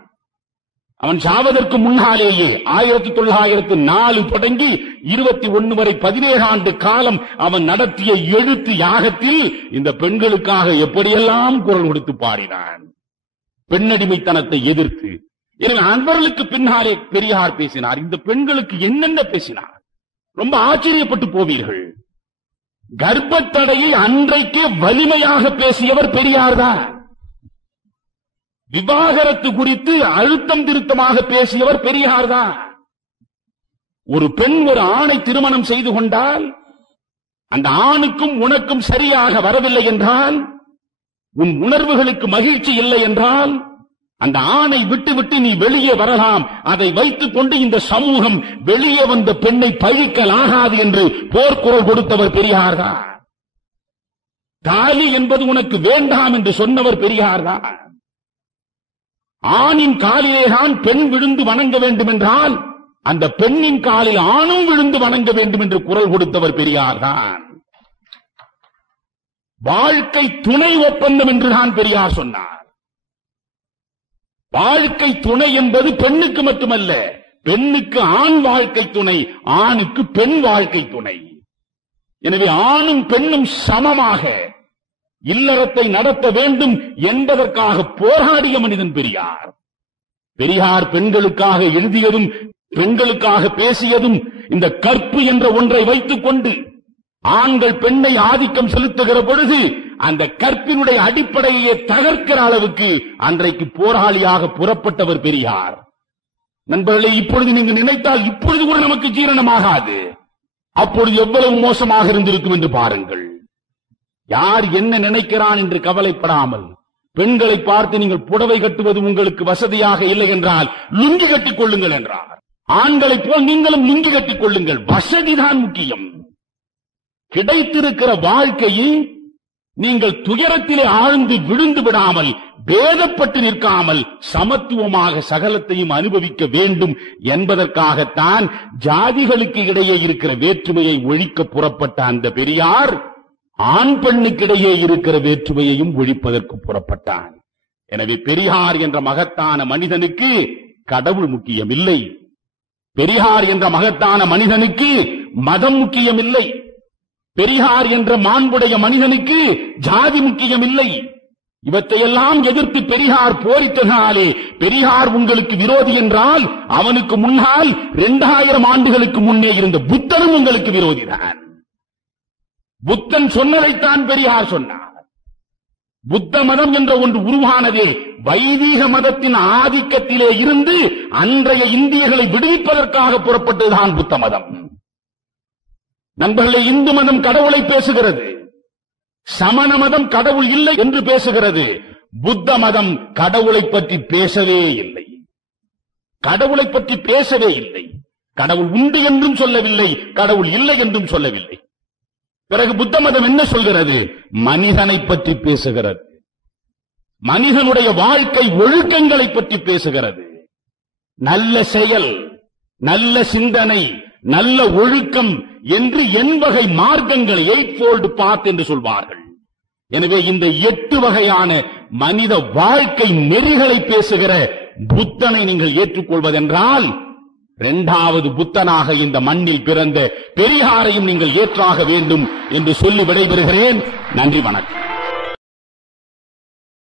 அவன் சாவதற்கு முன்னாலேயே 1904 தொடங்கி 21 வரை 17 ஆண்டு காலம் அவன் நடத்திய எழுத்து யாகத்தில் இந்த பெண்களுக்காக எப்படியெல்லாம் குரல் கொடுத்து பாடினான், பெண்ணடிமைத்தனத்தை எதிர்த்து. எனவே அன்பர்களுக்கு பின்னாலே பெரியார் பேசினார். இந்த பெண்களுக்கு என்னென்ன பேசினார், ரொம்ப ஆச்சரியப்பட்டு போவீர்கள். கர்ப்பத்தடையை அன்றைக்கே வலிமையாக பேசியவர் பெரியார் தான். விவாகரத்து குறித்து அழுத்தம் திருத்தமாக பேசியவர் பெரியார் தான். ஒரு பெண் ஒரு ஆணை திருமணம் செய்து கொண்டால் அந்த ஆணுக்கும் உனக்கும் சரியாக வரவில்லை என்றால், உன் உணர்வுகளுக்கு மகிழ்ச்சி இல்லை என்றால், அந்த ஆணை விட்டுவிட்டு நீ வெளியே வரலாம். அதை வைத்துக் கொண்டு இந்த சமூகம் வெளியே வந்த பெண்ணை பழிக்கலாகாது என்று போர்க்குரல் கொடுத்தவர் பெரியார் தான். தாலி என்பது உனக்கு வேண்டாம் என்று சொன்னவர் பெரியார் தான். ஆணின் காலிலேதான் பெண் விழுந்து வணங்க வேண்டும் என்றால் அந்த பெண்ணின் காலில் ஆணும் விழுந்து வணங்க வேண்டும் என்று குரல் கொடுத்தவர் பெரியார் தான். வாழ்க்கை துணை ஒப்பந்தம் என்றுதான் பெரியார் சொன்னார். வாழ்க்கை துணை என்பது பெண்ணுக்கு மட்டுமல்ல, பெண்ணுக்கு ஆண் வாழ்க்கை துணை, ஆணுக்கு பெண் வாழ்க்கை துணை. எனவே ஆணும் பெண்ணும் சமமாக இல்லறத்தை நடத்த வேண்டும் என்பதற்காக போராடிய மனிதன் பெரியார். பெரியார் பெண்களுக்காக எழுதியதும் பெண்களுக்காக பேசியதும் இந்த கற்பு என்ற ஒன்றை வைத்துக் கொண்டு ஆண்கள் பெண்ணை ஆதிக்கம் செலுத்துகிற பொழுது அந்த கற்பினுடைய அடிப்படையை தகர்க்கிற அளவுக்கு அன்றைக்கு போராளியாக புறப்பட்டவர் பெரியார். நண்பர்களே, இப்பொழுது நீங்கள் நினைத்தால் இப்பொழுது கூட நமக்கு ஜீரணமாகாது. அப்பொழுது எவ்வளவு மோசமாக இருந்திருக்கும் என்று பாருங்கள். யார் என்ன நினைக்கிறான் என்று கவலைப்படாமல் பெண்களை பார்த்து நீங்கள் புடவை கட்டுவது உங்களுக்கு வசதியாக இல்லை என்றால் லுங்கி கட்டிக் கொள்ளுங்கள் என்றார். ஆண்களைப் போல் நீங்களும் லுங்கி கட்டிக் கொள்ளுங்கள். வசதிதான் முக்கியம். கிடைத்திருக்கிற வாழ்க்கையில் நீங்கள் துயரத்திலே ஆழ்ந்து விழுந்து விடாமல், பேதப்பட்டு நிற்காமல் சமத்துவமாக சகலத்தையும் அனுபவிக்க வேண்டும் என்பதற்காகத்தான் ஜாதிகளுக்கு இடையே இருக்கிற வேற்றுமையை ஒழிக்க புறப்பட்ட அந்த பெரியார் ஆண் பெண்ணுக்கிடையே இருக்கிற வேற்றுமையையும் ஒழிப்பதற்கு புறப்பட்டான். எனவே பெரியார் என்ற மகத்தான மனிதனுக்கு கடவுள் முக்கியமில்லை. பெரியார் என்ற மகத்தான மனிதனுக்கு மதம் முக்கியமில்லை. பெரியார் என்ற மாண்புடைய மனிதனுக்கு ஜாதி முக்கியமில்லை. இவற்றையெல்லாம் எதிர்த்து பெரியார் போரிட்டதாலே பெரியார் உங்களுக்கு விரோதி என்றால் அவனுக்கு முன்னால் 2000 ஆண்டுகளுக்கு முன்னே இருந்த புத்தனும் உங்களுக்கு விரோதிதான். புத்தன் சொன்னதைத்தான் பெரியார் சொன்னார். புத்த மதம் என்ற ஒன்று உருவானதே வைதீக மதத்தின் ஆதிக்கத்திலே இருந்து அன்றைய இந்தியர்களை விடுவிப்பதற்காக புறப்பட்டதுதான் புத்த மதம். நண்பர்களே, இந்து மதம் கடவுளை பேசுகிறது, சமண மதம் கடவுள் இல்லை என்று பேசுகிறது. புத்த மதம் கடவுளை பற்றி பேசவே இல்லை. கடவுளை பற்றி பேசவே இல்லை. கடவுள் உண்டு என்றும் சொல்லவில்லை, கடவுள் இல்லை என்றும் சொல்லவில்லை. பிறகு புத்த மதம் என்ன சொல்கிறது? மனிதனை பற்றி பேசுகிறது. மனிதனுடைய வாழ்க்கை ஒழுக்கங்களை பற்றி பேசுகிறது. நல்ல செயல், நல்ல சிந்தனை, நல்ல ஒழுக்கம் என்று 8 வகை மார்க்கங்களை 8-fold path என்று சொல்வார்கள். எனவே இந்த 8 வகையான மனித வாழ்க்கை நெறிகளை பேசுகிற புத்தனை நீங்கள் ஏற்றுக்கொள்வதென்றால் 2வது புத்தனாக இந்த மண்ணில் பிறந்த பெரியாரையும் நீங்கள் ஏற்றாக வேண்டும் என்று சொல்லி விடைபெறுகிறேன். நன்றி, வணக்கம்.